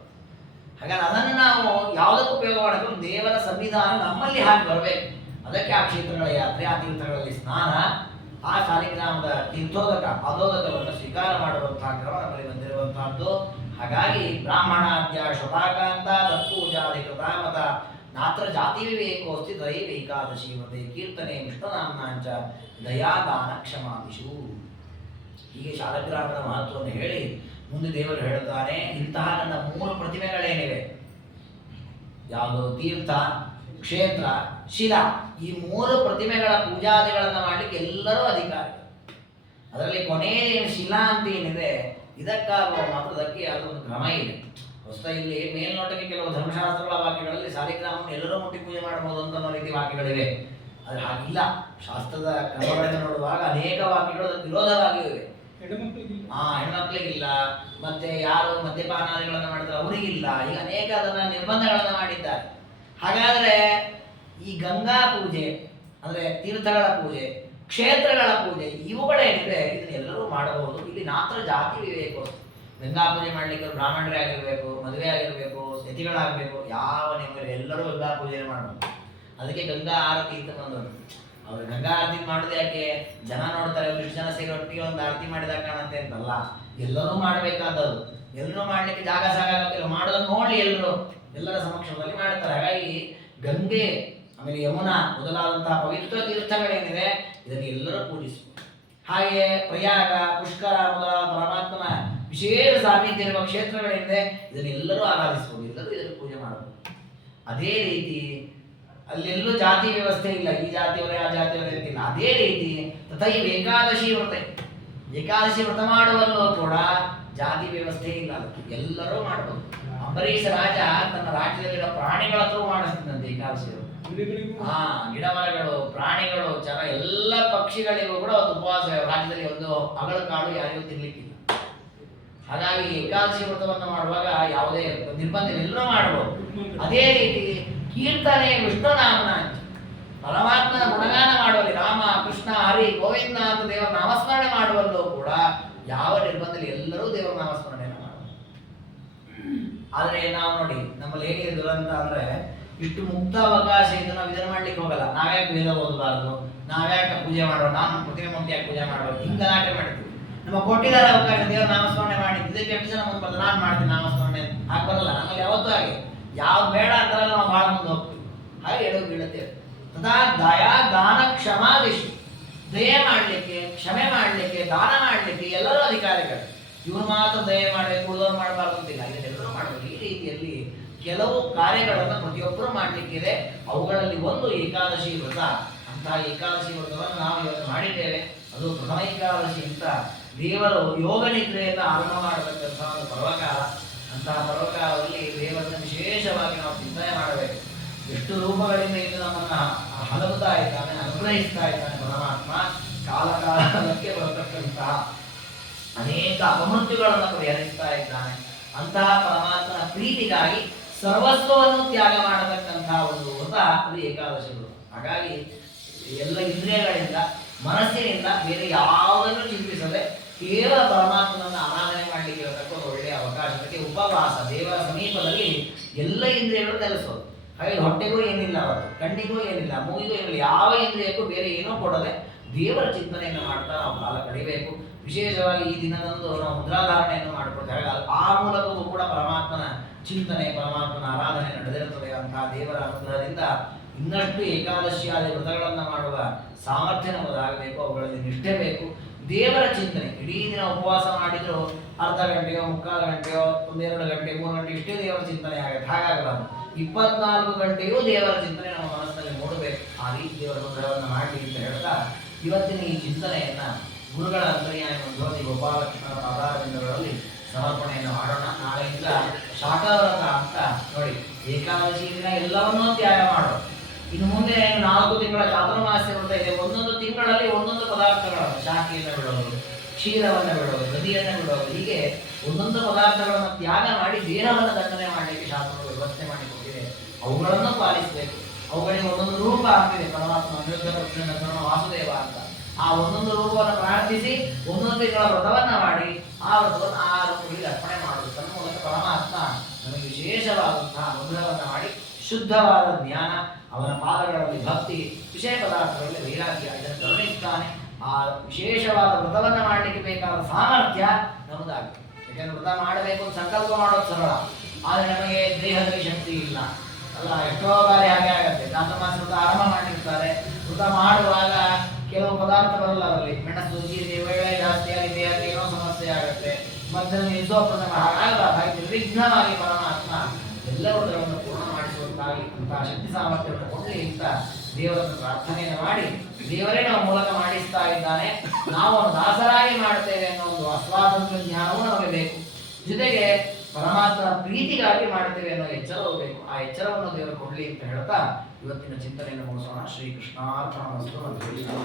ಹಾಗಾದ್ರೆ ಅದನ್ನು ನಾವು ಯಾವುದಕ್ಕೂ ಉಪಯೋಗ ಮಾಡಬೇಕು? ದೇವರ ಸನ್ನಿಧಾನ ನಮ್ಮಲ್ಲಿ ಹಾಗೆ ಬರಬೇಕು. ಅದಕ್ಕೆ ಆ ಕ್ಷೇತ್ರಗಳ ಯಾತ್ರೆ, ಆ ತೀರ್ಥಗಳಲ್ಲಿ ಸ್ನಾನ, ಆ ಸಾಲಿಗ್ರಾಮದ ತೀರ್ಥೋದಕ ಪಾದೋದಕವನ್ನು ಸ್ವೀಕಾರ ಮಾಡುವಂತಹ ಕ್ರಮ ನಮ್ಮಲ್ಲಿ ಬಂದಿರುವಂತಹದ್ದು. ಹಾಗಾಗಿ ಬ್ರಾಹ್ಮಣಾದ್ಯ ಶತಾಕಾಂತ ತತ್ಪೂಜಾದಿ ಕೃತಾಮತ ನಾತ್ರ ಜಾತಿ ವಿವೇಕೋಸ್ತಿ ದೈವ ಏಕಾದಶಿ ಮತ್ತೆ ಕೀರ್ತನೆ ವಿಷ್ಣುನಾಮ್ನಾಂಚ ದಯಾದಾನ ಕ್ಷಮಾದಿಶು. ಹೀಗೆ ಶಾಲಗ್ರಾಮದ ಮಹತ್ವವನ್ನು ಹೇಳಿ ಮುಂದೆ ದೇವರು ಹೇಳುತ್ತಾನೆ, ಇಂತಹ ನನ್ನ 3 ಪ್ರತಿಮೆಗಳೇನಿವೆ, ಯಾವುದು ತೀರ್ಥ, ಕ್ಷೇತ್ರ, ಶಿಲಾ, ಈ 3 ಪ್ರತಿಮೆಗಳ ಪೂಜಾದಿಗಳನ್ನು ಮಾಡಲಿಕ್ಕೆ ಎಲ್ಲರೂ ಅಧಿಕಾರಿ. ಅದರಲ್ಲಿ ಕೊನೆಯ ಶಿಲಾ ಅಂತ ಏನಿದೆ, ಇದಕ್ಕಾಗುವ ಮಾತ್ರದಕ್ಕೆ ಯಾವುದೊಂದು ಕ್ರಮ ಇದೆ. ಹೊಸ ಇಲ್ಲಿ ಮೇಲ್ನೋಟಕ್ಕೆ ಕೆಲವು ಧರ್ಮಶಾಸ್ತ್ರಗಳ ವಾಕ್ಯಗಳಲ್ಲಿ ಸಾಲಿಗ್ರಾಮವನ್ನು ಎಲ್ಲರೂ ಮುಟ್ಟಿ ಪೂಜೆ ಮಾಡಬಹುದು ಅಂತ ಅನ್ನೋ ರೀತಿ ವಾಕ್ಯಗಳಿವೆ. ಆದರೆ ಹಾಗಿಲ್ಲ. ಶಾಸ್ತ್ರದ ಕ್ರಮಗಳನ್ನು ನೋಡುವಾಗ ಅನೇಕ ವಾಕ್ಯಗಳು ವಿರೋಧವಾಗಿವೆ. ಹೆಣ್ಮಕ್ಳಿಗಿಲ್ಲ, ಮತ್ತೆ ಯಾರು ಮದ್ಯಪಾನಾದಿಗಳನ್ನು ಮಾಡಿದ್ರೆ ಅವರಿಗಿಲ್ಲ. ಈಗ ಅನೇಕ ಅದನ್ನ ನಿರ್ಬಂಧಗಳನ್ನು ಮಾಡಿದ್ದಾರೆ. ಹಾಗಾದ್ರೆ ಈ ಗಂಗಾ ಪೂಜೆ ಅಂದ್ರೆ ತೀರ್ಥಗಳ ಪೂಜೆ, ಕ್ಷೇತ್ರಗಳ ಪೂಜೆ, ಇವುಗಳೇನಿದೆ ಇದನ್ನೆಲ್ಲರೂ ಮಾಡಬಹುದು. ಇಲ್ಲಿ ಮಾತ್ರ ಜಾತಿ ವಿವೇಕ. ಗಂಗಾ ಪೂಜೆ ಮಾಡ್ಲಿಕ್ಕೆ ಬ್ರಾಹ್ಮಣರೇ ಆಗಿರ್ಬೇಕು, ಮದುವೆ ಆಗಿರ್ಬೇಕು, ಯತಿಗಳಾಗಬೇಕು, ಯಾವ ನಿಮಗೆ ಎಲ್ಲರೂ ಗಂಗಾ ಪೂಜೆ ಮಾಡಬಹುದು. ಅದಕ್ಕೆ ಗಂಗಾ ಆರತಿ ಅಂತ ಬಂದವರು. ಅವ್ರು ಗಂಗಾ ಆರತಿ ಮಾಡುದು ಯಾಕೆ? ಜನ ನೋಡ್ತಾರೆ, ಇಷ್ಟು ಜನ ಸೇರಿ ಒಟ್ಟಿಗೆ ಒಂದು ಆರತಿ ಮಾಡಿದಾಗ ಕಾಣುತ್ತೆ ಅಂತಲ್ಲ, ಎಲ್ಲರೂ ಮಾಡಬೇಕಾದದ್ದು. ಎಲ್ಲರೂ ಮಾಡ್ಲಿಕ್ಕೆ ಜಾಗ ಸಾಕಾಗತ್ತಿಲ್ಲ, ಮಾಡೋದನ್ನು ನೋಡಿ ಎಲ್ಲರ ಸಮಕ್ಷಮದಲ್ಲಿ ಮಾಡ್ತಾರೆ. ಹಾಗಾಗಿ ಗಂಗೆ, ಆಮೇಲೆ ಯಮುನಾ ಮೊದಲಾದಂತಹ ಪವಿತ್ರ ತೀರ್ಥಗಳೇನಿದೆ ಇದನ್ನು ಎಲ್ಲರೂ ಪೂಜಿಸಬೇಕು. ಹಾಗೆ ಪ್ರಯಾಗ, ಪುಷ್ಕರ ಮೊದಲಾದ ಪರಮಾತ್ಮನ ವಿಶೇಷ ಸಾನ್ನಿಧ್ಯ ಇರುವ ಕ್ಷೇತ್ರಗಳೇನಿದೆ ಇದನ್ನೆಲ್ಲರೂ ಆರಾಧಿಸಬಹುದು, ಎಲ್ಲರೂ ಇದನ್ನು ಪೂಜೆ ಮಾಡಬಹುದು. ಅದೇ ರೀತಿ ಅಲ್ಲೆಲ್ಲೂ ಜಾತಿ ವ್ಯವಸ್ಥೆ ಇಲ್ಲ, ಈ ಜಾತಿಯವರೇ ಆ ಜಾತಿಯವರೇ ಅಂತಿಲ್ಲ. ಅದೇ ರೀತಿ ತಥೈವ ಏಕಾದಶಿ ವ್ರತ, ಏಕಾದಶಿ ವ್ರತ ಮಾಡುವಲ್ಲೂ ಕೂಡ ಜಾತಿ ವ್ಯವಸ್ಥೆ ಇಲ್ಲ, ಅದಕ್ಕೆ ಎಲ್ಲರೂ ಮಾಡಬಹುದು. ಅಂಬರೀಷ ರಾಜ ತನ್ನ ರಾಜ್ಯದಲ್ಲಿರೋ ಪ್ರಾಣಿಗಳ ಹತ್ರ ಮಾಡಿಸ್ತಿದ್ದಂತೆ ಏಕಾದಶಿ. ಗಿಡ ಮರಗಳು, ಪ್ರಾಣಿಗಳು, ಚರ, ಎಲ್ಲ ಪಕ್ಷಿಗಳಿಗೂ ಕೂಡ ಒಂದು ಉಪವಾಸ. ರಾಜ್ಯದಲ್ಲಿ ಒಂದು ಅಗಳ ಕಾಳು ಯಾರಿಗೂ ತಿನ್ಲಿಕ್ಕಿಲ್ಲ. ಹಾಗಾಗಿ ಏಕಾದಶಿ ವ್ರತವನ್ನು ಮಾಡುವಾಗ ಯಾವುದೇ ನಿರ್ಬಂಧ ಎಲ್ಲರೂ ಮಾಡಬಹುದು. ಅದೇ ರೀತಿ ಕೀರ್ತನೆ ವಿಷ್ಣುನಾಮನ, ಪರಮಾತ್ಮನ ಗುಣಗಾನ ಮಾಡುವಲ್ಲಿ ರಾಮ, ಕೃಷ್ಣ, ಹರಿ, ಗೋವಿಂದ ಅಂತ ದೇವರ ನಾಮಸ್ಮರಣೆ ಮಾಡುವಲ್ಲೂ ಕೂಡ ಯಾವ ನಿರ್ಬಂಧದಲ್ಲಿ ಎಲ್ಲರೂ ದೇವರ ನಾಮಸ್ಮರಣೆಯನ್ನು ಮಾಡಬಹುದು. ಆದ್ರೆ ನಾವು ನೋಡಿ, ನಮ್ಮಲ್ಲಿ ಹೇಗೆ ದುರಂತ ಅಂದ್ರೆ, ಇಷ್ಟು ಮುಕ್ತ ಅವಕಾಶ ಇದ್ದು ನಾವು ಇದನ್ನು ಮಾಡ್ಲಿಕ್ಕೆ ಹೋಗಲ್ಲ. ನಾವ್ಯಾಕೆ ವೇದ ಓದಬಾರ್ದು, ನಾವ್ಯಾಕೆ ಪೂಜೆ ಮಾಡೋಣ, ನಾನು ಪ್ರತಿಮೆ ಮೂರ್ತಿ ಯಾಕೆ ಪೂಜೆ ಮಾಡಬಾರ್ದು, ಹಿಂಗ ಗಲಾಟೆ ಮಾಡ್ತೀವಿ. ನಮ್ಮ ಕೊಟ್ಟಿದ್ದಾರೆ ಅವಕಾಶ, ದೇವರ ನಾಮಸ್ಮರಣೆ ಮಾಡಿ, ಇದಕ್ಕೆ ಎಷ್ಟು ಜನ ಮುಂದೆ ನಾನು ಮಾಡ್ತೀನಿ ನಾಮಸ್ಮರಣೆ ಹಾಗೆ ಬರಲ್ಲ. ನಮ್ಮಲ್ಲಿ ಯಾವತ್ತೂ ಹಾಗೆ ಯಾವ್ದು ಬೇಡ ಅಂತಾರಲ್ಲ ನಾವು ಬಹಳ ಮುಂದೆ ಹೋಗ್ತೀವಿ, ಹಾಗೆ ಎಡವು ಬೀಳುತ್ತೇವೆ. ತದಾ ದಯಾ ದಾನ ಕ್ಷಮಾದಿಶು, ದಯೆ ಮಾಡಲಿಕ್ಕೆ, ಕ್ಷಮೆ ಮಾಡಲಿಕ್ಕೆ, ದಾನ ಮಾಡಲಿಕ್ಕೆ ಎಲ್ಲರೂ ಅಧಿಕಾರಿಗಳು. ಇವ್ರು ಮಾತ್ರ ದಯೆ ಮಾಡಬೇಕು, ಉಳಿದವ್ರು ಮಾಡಬಾರ್ದು ಅಂತಿಲ್ಲ, ಇದನ್ನೆಲ್ಲರೂ ಮಾಡಬೇಕು. ಈ ರೀತಿಯಲ್ಲಿ ಕೆಲವು ಕಾರ್ಯಗಳನ್ನು ಪ್ರತಿಯೊಬ್ಬರು ಮಾಡಲಿಕ್ಕಿದೆ. ಅವುಗಳಲ್ಲಿ ಒಂದು ಏಕಾದಶಿ ವ್ರತ. ಅಂತಹ ಏಕಾದಶಿ ವ್ರತವನ್ನು ನಾವು ಇವತ್ತು ಮಾಡಿದ್ದೇವೆ. ಅದು ಪ್ರಥಮ ಏಕಾದಶಿ ಅಂತ ದೇವರು ಯೋಗ ನಿದ್ರೆಯಿಂದ ಆರಂಭ ಮಾಡತಕ್ಕಂತಹ ಒಂದು ಪರ್ವಕಾಲ. ಅಂತಹ ಪರ್ವಕಾಲದಲ್ಲಿ ದೇವರನ್ನು ವಿಶೇಷವಾಗಿ ನಾವು ಚಿಂತನೆ ಮಾಡಬೇಕು. ಎಷ್ಟು ರೂಪಗಳಿಂದ ಇದು ನಮ್ಮನ್ನ ಹಲವುತ್ತಾ ಇದ್ದಾನೆ, ಅನುಗ್ರಹಿಸ್ತಾ ಇದ್ದಾನೆ ಪರಮಾತ್ಮ. ಕಾಲಕಾಲಕ್ಕೆ ಬರತಕ್ಕಂತಹ ಅನೇಕ ಅಪಮೃತ್ಯುಗಳನ್ನು ಪರಿಹರಿಸ್ತಾ ಇದ್ದಾನೆ. ಅಂತಹ ಪರಮಾತ್ಮನ ಪ್ರೀತಿಗಾಗಿ ಸರ್ವಸ್ವವನ್ನು ತ್ಯಾಗ ಮಾಡತಕ್ಕಂತಹ ಒಂದು ವ್ರತ ಅದು ಏಕಾದಶಿ ವ್ರತ. ಹಾಗಾಗಿ ಎಲ್ಲ ಇಂದ್ರಿಯಗಳಿಂದ, ಮನಸ್ಸಿನಿಂದ ಬೇರೆ ಯಾವುದನ್ನು ಚಿಂತಿಸದೆ ಕೇವಲ ಪರಮಾತ್ಮನನ್ನು ಆರಾಧನೆ ಮಾಡಲಿಕ್ಕೆ ಇರತಕ್ಕ ಒಂದು ಒಳ್ಳೆಯ ಅವಕಾಶ. ಅದಕ್ಕೆ ಉಪವಾಸ, ದೇವರ ಸಮೀಪದಲ್ಲಿ ಎಲ್ಲ ಇಂದ್ರಿಯಗಳು ನೆಲೆಸೋದು. ಹಾಗೆ ಹೊಟ್ಟೆಗೂ ಏನಿಲ್ಲ, ಅವತ್ತು ಕಣ್ಣಿಗೂ ಏನಿಲ್ಲ, ಮೂಗಿಗೂ ಏನಿಲ್ಲ, ಯಾವ ಇಂದ್ರಿಯಕ್ಕೂ ಬೇರೆ ಏನೂ ಕೊಡದೆ ದೇವರ ಚಿಂತನೆಯನ್ನು ಮಾಡ್ತಾ ನಾವು ಕಾಲ ಕಡಿಬೇಕು. ವಿಶೇಷವಾಗಿ ಈ ದಿನದಂದು ನಾವು ಮುದ್ರಾಧಾರಣೆಯನ್ನು ಮಾಡಿಕೊಳ್ತೇವೆ. ಆ ಮೂಲಕವೂ ಕೂಡ ಪರಮಾತ್ಮನ ಚಿಂತನೆ, ಪರಮಾತ್ಮನ ಆರಾಧನೆ ನಡೆದಿರುತ್ತದೆ. ಅಂತಹ ದೇವರ ಅನುಗ್ರಹದಿಂದ ಇನ್ನಷ್ಟು ಏಕಾದಶಿಯಾದ ವ್ರತಗಳನ್ನು ಮಾಡುವ ಸಾಮರ್ಥ್ಯ ನಮ್ಮದಾಗಬೇಕು. ಅವುಗಳಲ್ಲಿ ನಿಷ್ಠೆ ಬೇಕು. ದೇವರ ಚಿಂತನೆ ಇಡೀ ದಿನ ಉಪವಾಸ ಮಾಡಿದ್ರು ಅರ್ಧ ಗಂಟೆಯೋ, ಮುಕ್ಕಾಲು ಗಂಟೆಯೋ, 1-2 ಗಂಟೆ, 3 ಗಂಟೆ ಇಷ್ಟೇ ದೇವರ ಚಿಂತನೆ ಆಗುತ್ತೆ. ಹಾಗಾಗಬಾರ್ದು. 24 ಗಂಟೆಯೂ ದೇವರ ಚಿಂತನೆ ನಮ್ಮ ಮನಸ್ಸಿನಲ್ಲಿ ಮೂಡಬೇಕು. ಆ ರೀತಿ ದೇವರ ಅನುಗ್ರಹವನ್ನು ಮಾಡಲಿ ಅಂತ ಹೇಳ್ತಾ ಇವತ್ತಿನ ಈ ಚಿಂತನೆಯನ್ನ ಗುರುಗಳ ಅಂತರ್ಯಾಮಿ ಜ್ಯೋತಿ ಗೋಪಾಲಕೃಷ್ಣರ ಪಾದಾರವಿಂದಗಳಲ್ಲಿ ಸಮರ್ಪಣೆಯನ್ನು ಮಾಡೋಣ. ನಾಳೆಯಿಂದ ಶಾಖವ್ರತ ಅಂತ ನೋಡಿ, ಏಕಾದಶಿ ದಿನ ಎಲ್ಲವನ್ನೂ ತ್ಯಾಗ ಮಾಡೋದು. ಇನ್ನು ಮುಂದೆ 4 ತಿಂಗಳ ಚಾತುರ್ಮಾಸ್ಯ ವ್ರತ ಇದೆ. ಒಂದೊಂದು ತಿಂಗಳಲ್ಲಿ ಒಂದೊಂದು ಪದಾರ್ಥಗಳನ್ನು, ಶಾಖೆಯನ್ನು ಬಿಡೋದು, ಕ್ಷೀರವನ್ನು ಬಿಡೋದು, ನದಿಯನ್ನು ಬಿಡೋದು, ಹೀಗೆ ಒಂದೊಂದು ಪದಾರ್ಥಗಳನ್ನು ತ್ಯಾಗ ಮಾಡಿ ದೇಹವನ್ನು ದಂಡನೆ ಮಾಡಲಿಕ್ಕೆ ಶಾಸ್ತ್ರಗಳು ವ್ಯವಸ್ಥೆ ಮಾಡಿಕೊಟ್ಟಿದೆ. ಅವುಗಳನ್ನು ಪಾಲಿಸಬೇಕು. ಅವುಗಳಿಗೆ ಒಂದೊಂದು ರೂಪ ಆಗ್ತಿದೆ. ಪರಮಾತ್ಮ ಅನಿರುದ್ಧ ಕೃಷ್ಣನ ಕರ್ಣ ವಾಸುದೇವ ಅಂತ ಆ ಒಂದೊಂದು ರೂಪವನ್ನು ಪ್ರಾರ್ಥಿಸಿ ಒಂದೊಂದು ತಿಂಗಳ ವ್ರತವನ್ನ ಮಾಡಿ ಆ ವ್ರತವನ್ನು ಆ ರೂಪಗಳಿಗೆ ಅರ್ಪಣೆ ಮಾಡುವುದು. ತನ್ನ ಮೂಲಕ ಪರಮಾತ್ಮ ನಮಗೆ ವಿಶೇಷವಾದಂತಹ ಅನುಗ್ರಹವನ್ನು ಮಾಡಿ ಶುದ್ಧವಾದ ಜ್ಞಾನ, ಅವನ ಪಾದಗಳಲ್ಲಿ ಭಕ್ತಿ, ವಿಷಯ ಪದಾರ್ಥಗಳಲ್ಲಿ ವೈರಾಗ್ಯ ಇದನ್ನು ಕರುಣಿಸ್ತಾನೆ. ಆ ವಿಶೇಷವಾದ ವ್ರತವನ್ನು ಮಾಡಲಿಕ್ಕೆ ಬೇಕಾದ ಸಾಮರ್ಥ್ಯ ನಮ್ಮದಾಗುತ್ತೆ. ಯಾಕೆಂದ್ರೆ ವ್ರತ ಮಾಡಬೇಕು ಅಂತ ಸಂಕಲ್ಪ ಮಾಡೋದು ಸರಳ, ಆದರೆ ನಮಗೆ ದೇಹದಲ್ಲಿ ಶಕ್ತಿ ಇಲ್ಲ ಅಲ್ಲ. ಎಷ್ಟೋ ಬಾರಿ ಹಾಗೆ ಆಗತ್ತೆ. ಚಾತುರ್ಮಾಸ ವ್ರತ ಆರಂಭ ಮಾಡಿರ್ತಾರೆ, ವ್ರತ ಮಾಡುವಾಗ ಕೆಲವು ಪದಾರ್ಥ ಬರಲ್ಲ, ಅದರಲ್ಲಿ ಮೆಣಸು, ಜೀರಿಗೆ, ವೇಳೆ ಜಾಸ್ತಿ ಆಗಿದೆ, ಅಲ್ಲಿ ಏನೋ ಸಮಸ್ಯೆ ಆಗುತ್ತೆ. ಮಧ್ಯದಲ್ಲಿ ನಿಲ್ಲಿಸೋ ಪ್ರಸಂಗ ಹಾಗಾಗಬಾರ್ದು. ಹಾಗೆ ನಿರ್ವಿಘ್ನವಾಗಿ ಪರಮಾತ್ಮ ಎಲ್ಲ ವ್ರತಗಳನ್ನು ಪೂರ್ಣ ಮಾಡಿಸುವಂತಾಗಿ ಅಂತಹ ಶಕ್ತಿ ಸಾಮರ್ಥ್ಯವನ್ನು ಕೊಡಲಿ ಅಂತ ದೇವರನ್ನು ಪ್ರಾರ್ಥನೆಯನ್ನು ಮಾಡಿ, ದೇವರೇ ನಾವು ಮೂಲಕ ಮಾಡಿಸ್ತಾ ಇದ್ದಾನೆ, ನಾವು ದಾಸರಾಗಿ ಮಾಡ್ತೇವೆ ಅನ್ನೋ ಒಂದು ಅಸ್ವಾತಂತ್ರ್ಯ ಜ್ಞಾನವೂ ನಮಗೆ ಬೇಕು. ಜೊತೆಗೆ ಪರಮಾತ್ಮನ ಪ್ರೀತಿಗಾಗಿ ಮಾಡ್ತೇವೆ ಅನ್ನೋ ಎಚ್ಚರ ಹೋಗಬೇಕು. ಆ ಎಚ್ಚರವನ್ನು ದೇವರು ಕೊಡಲಿ ಅಂತ ಹೇಳ್ತಾ ಇವತ್ತಿನ ಚಿಂತನೆಯನ್ನು ಮುಗಿಸೋಣ. ಶ್ರೀ ಕೃಷ್ಣಾರ್ಪಣಮಸ್ತು. ವಿಷ್ಣು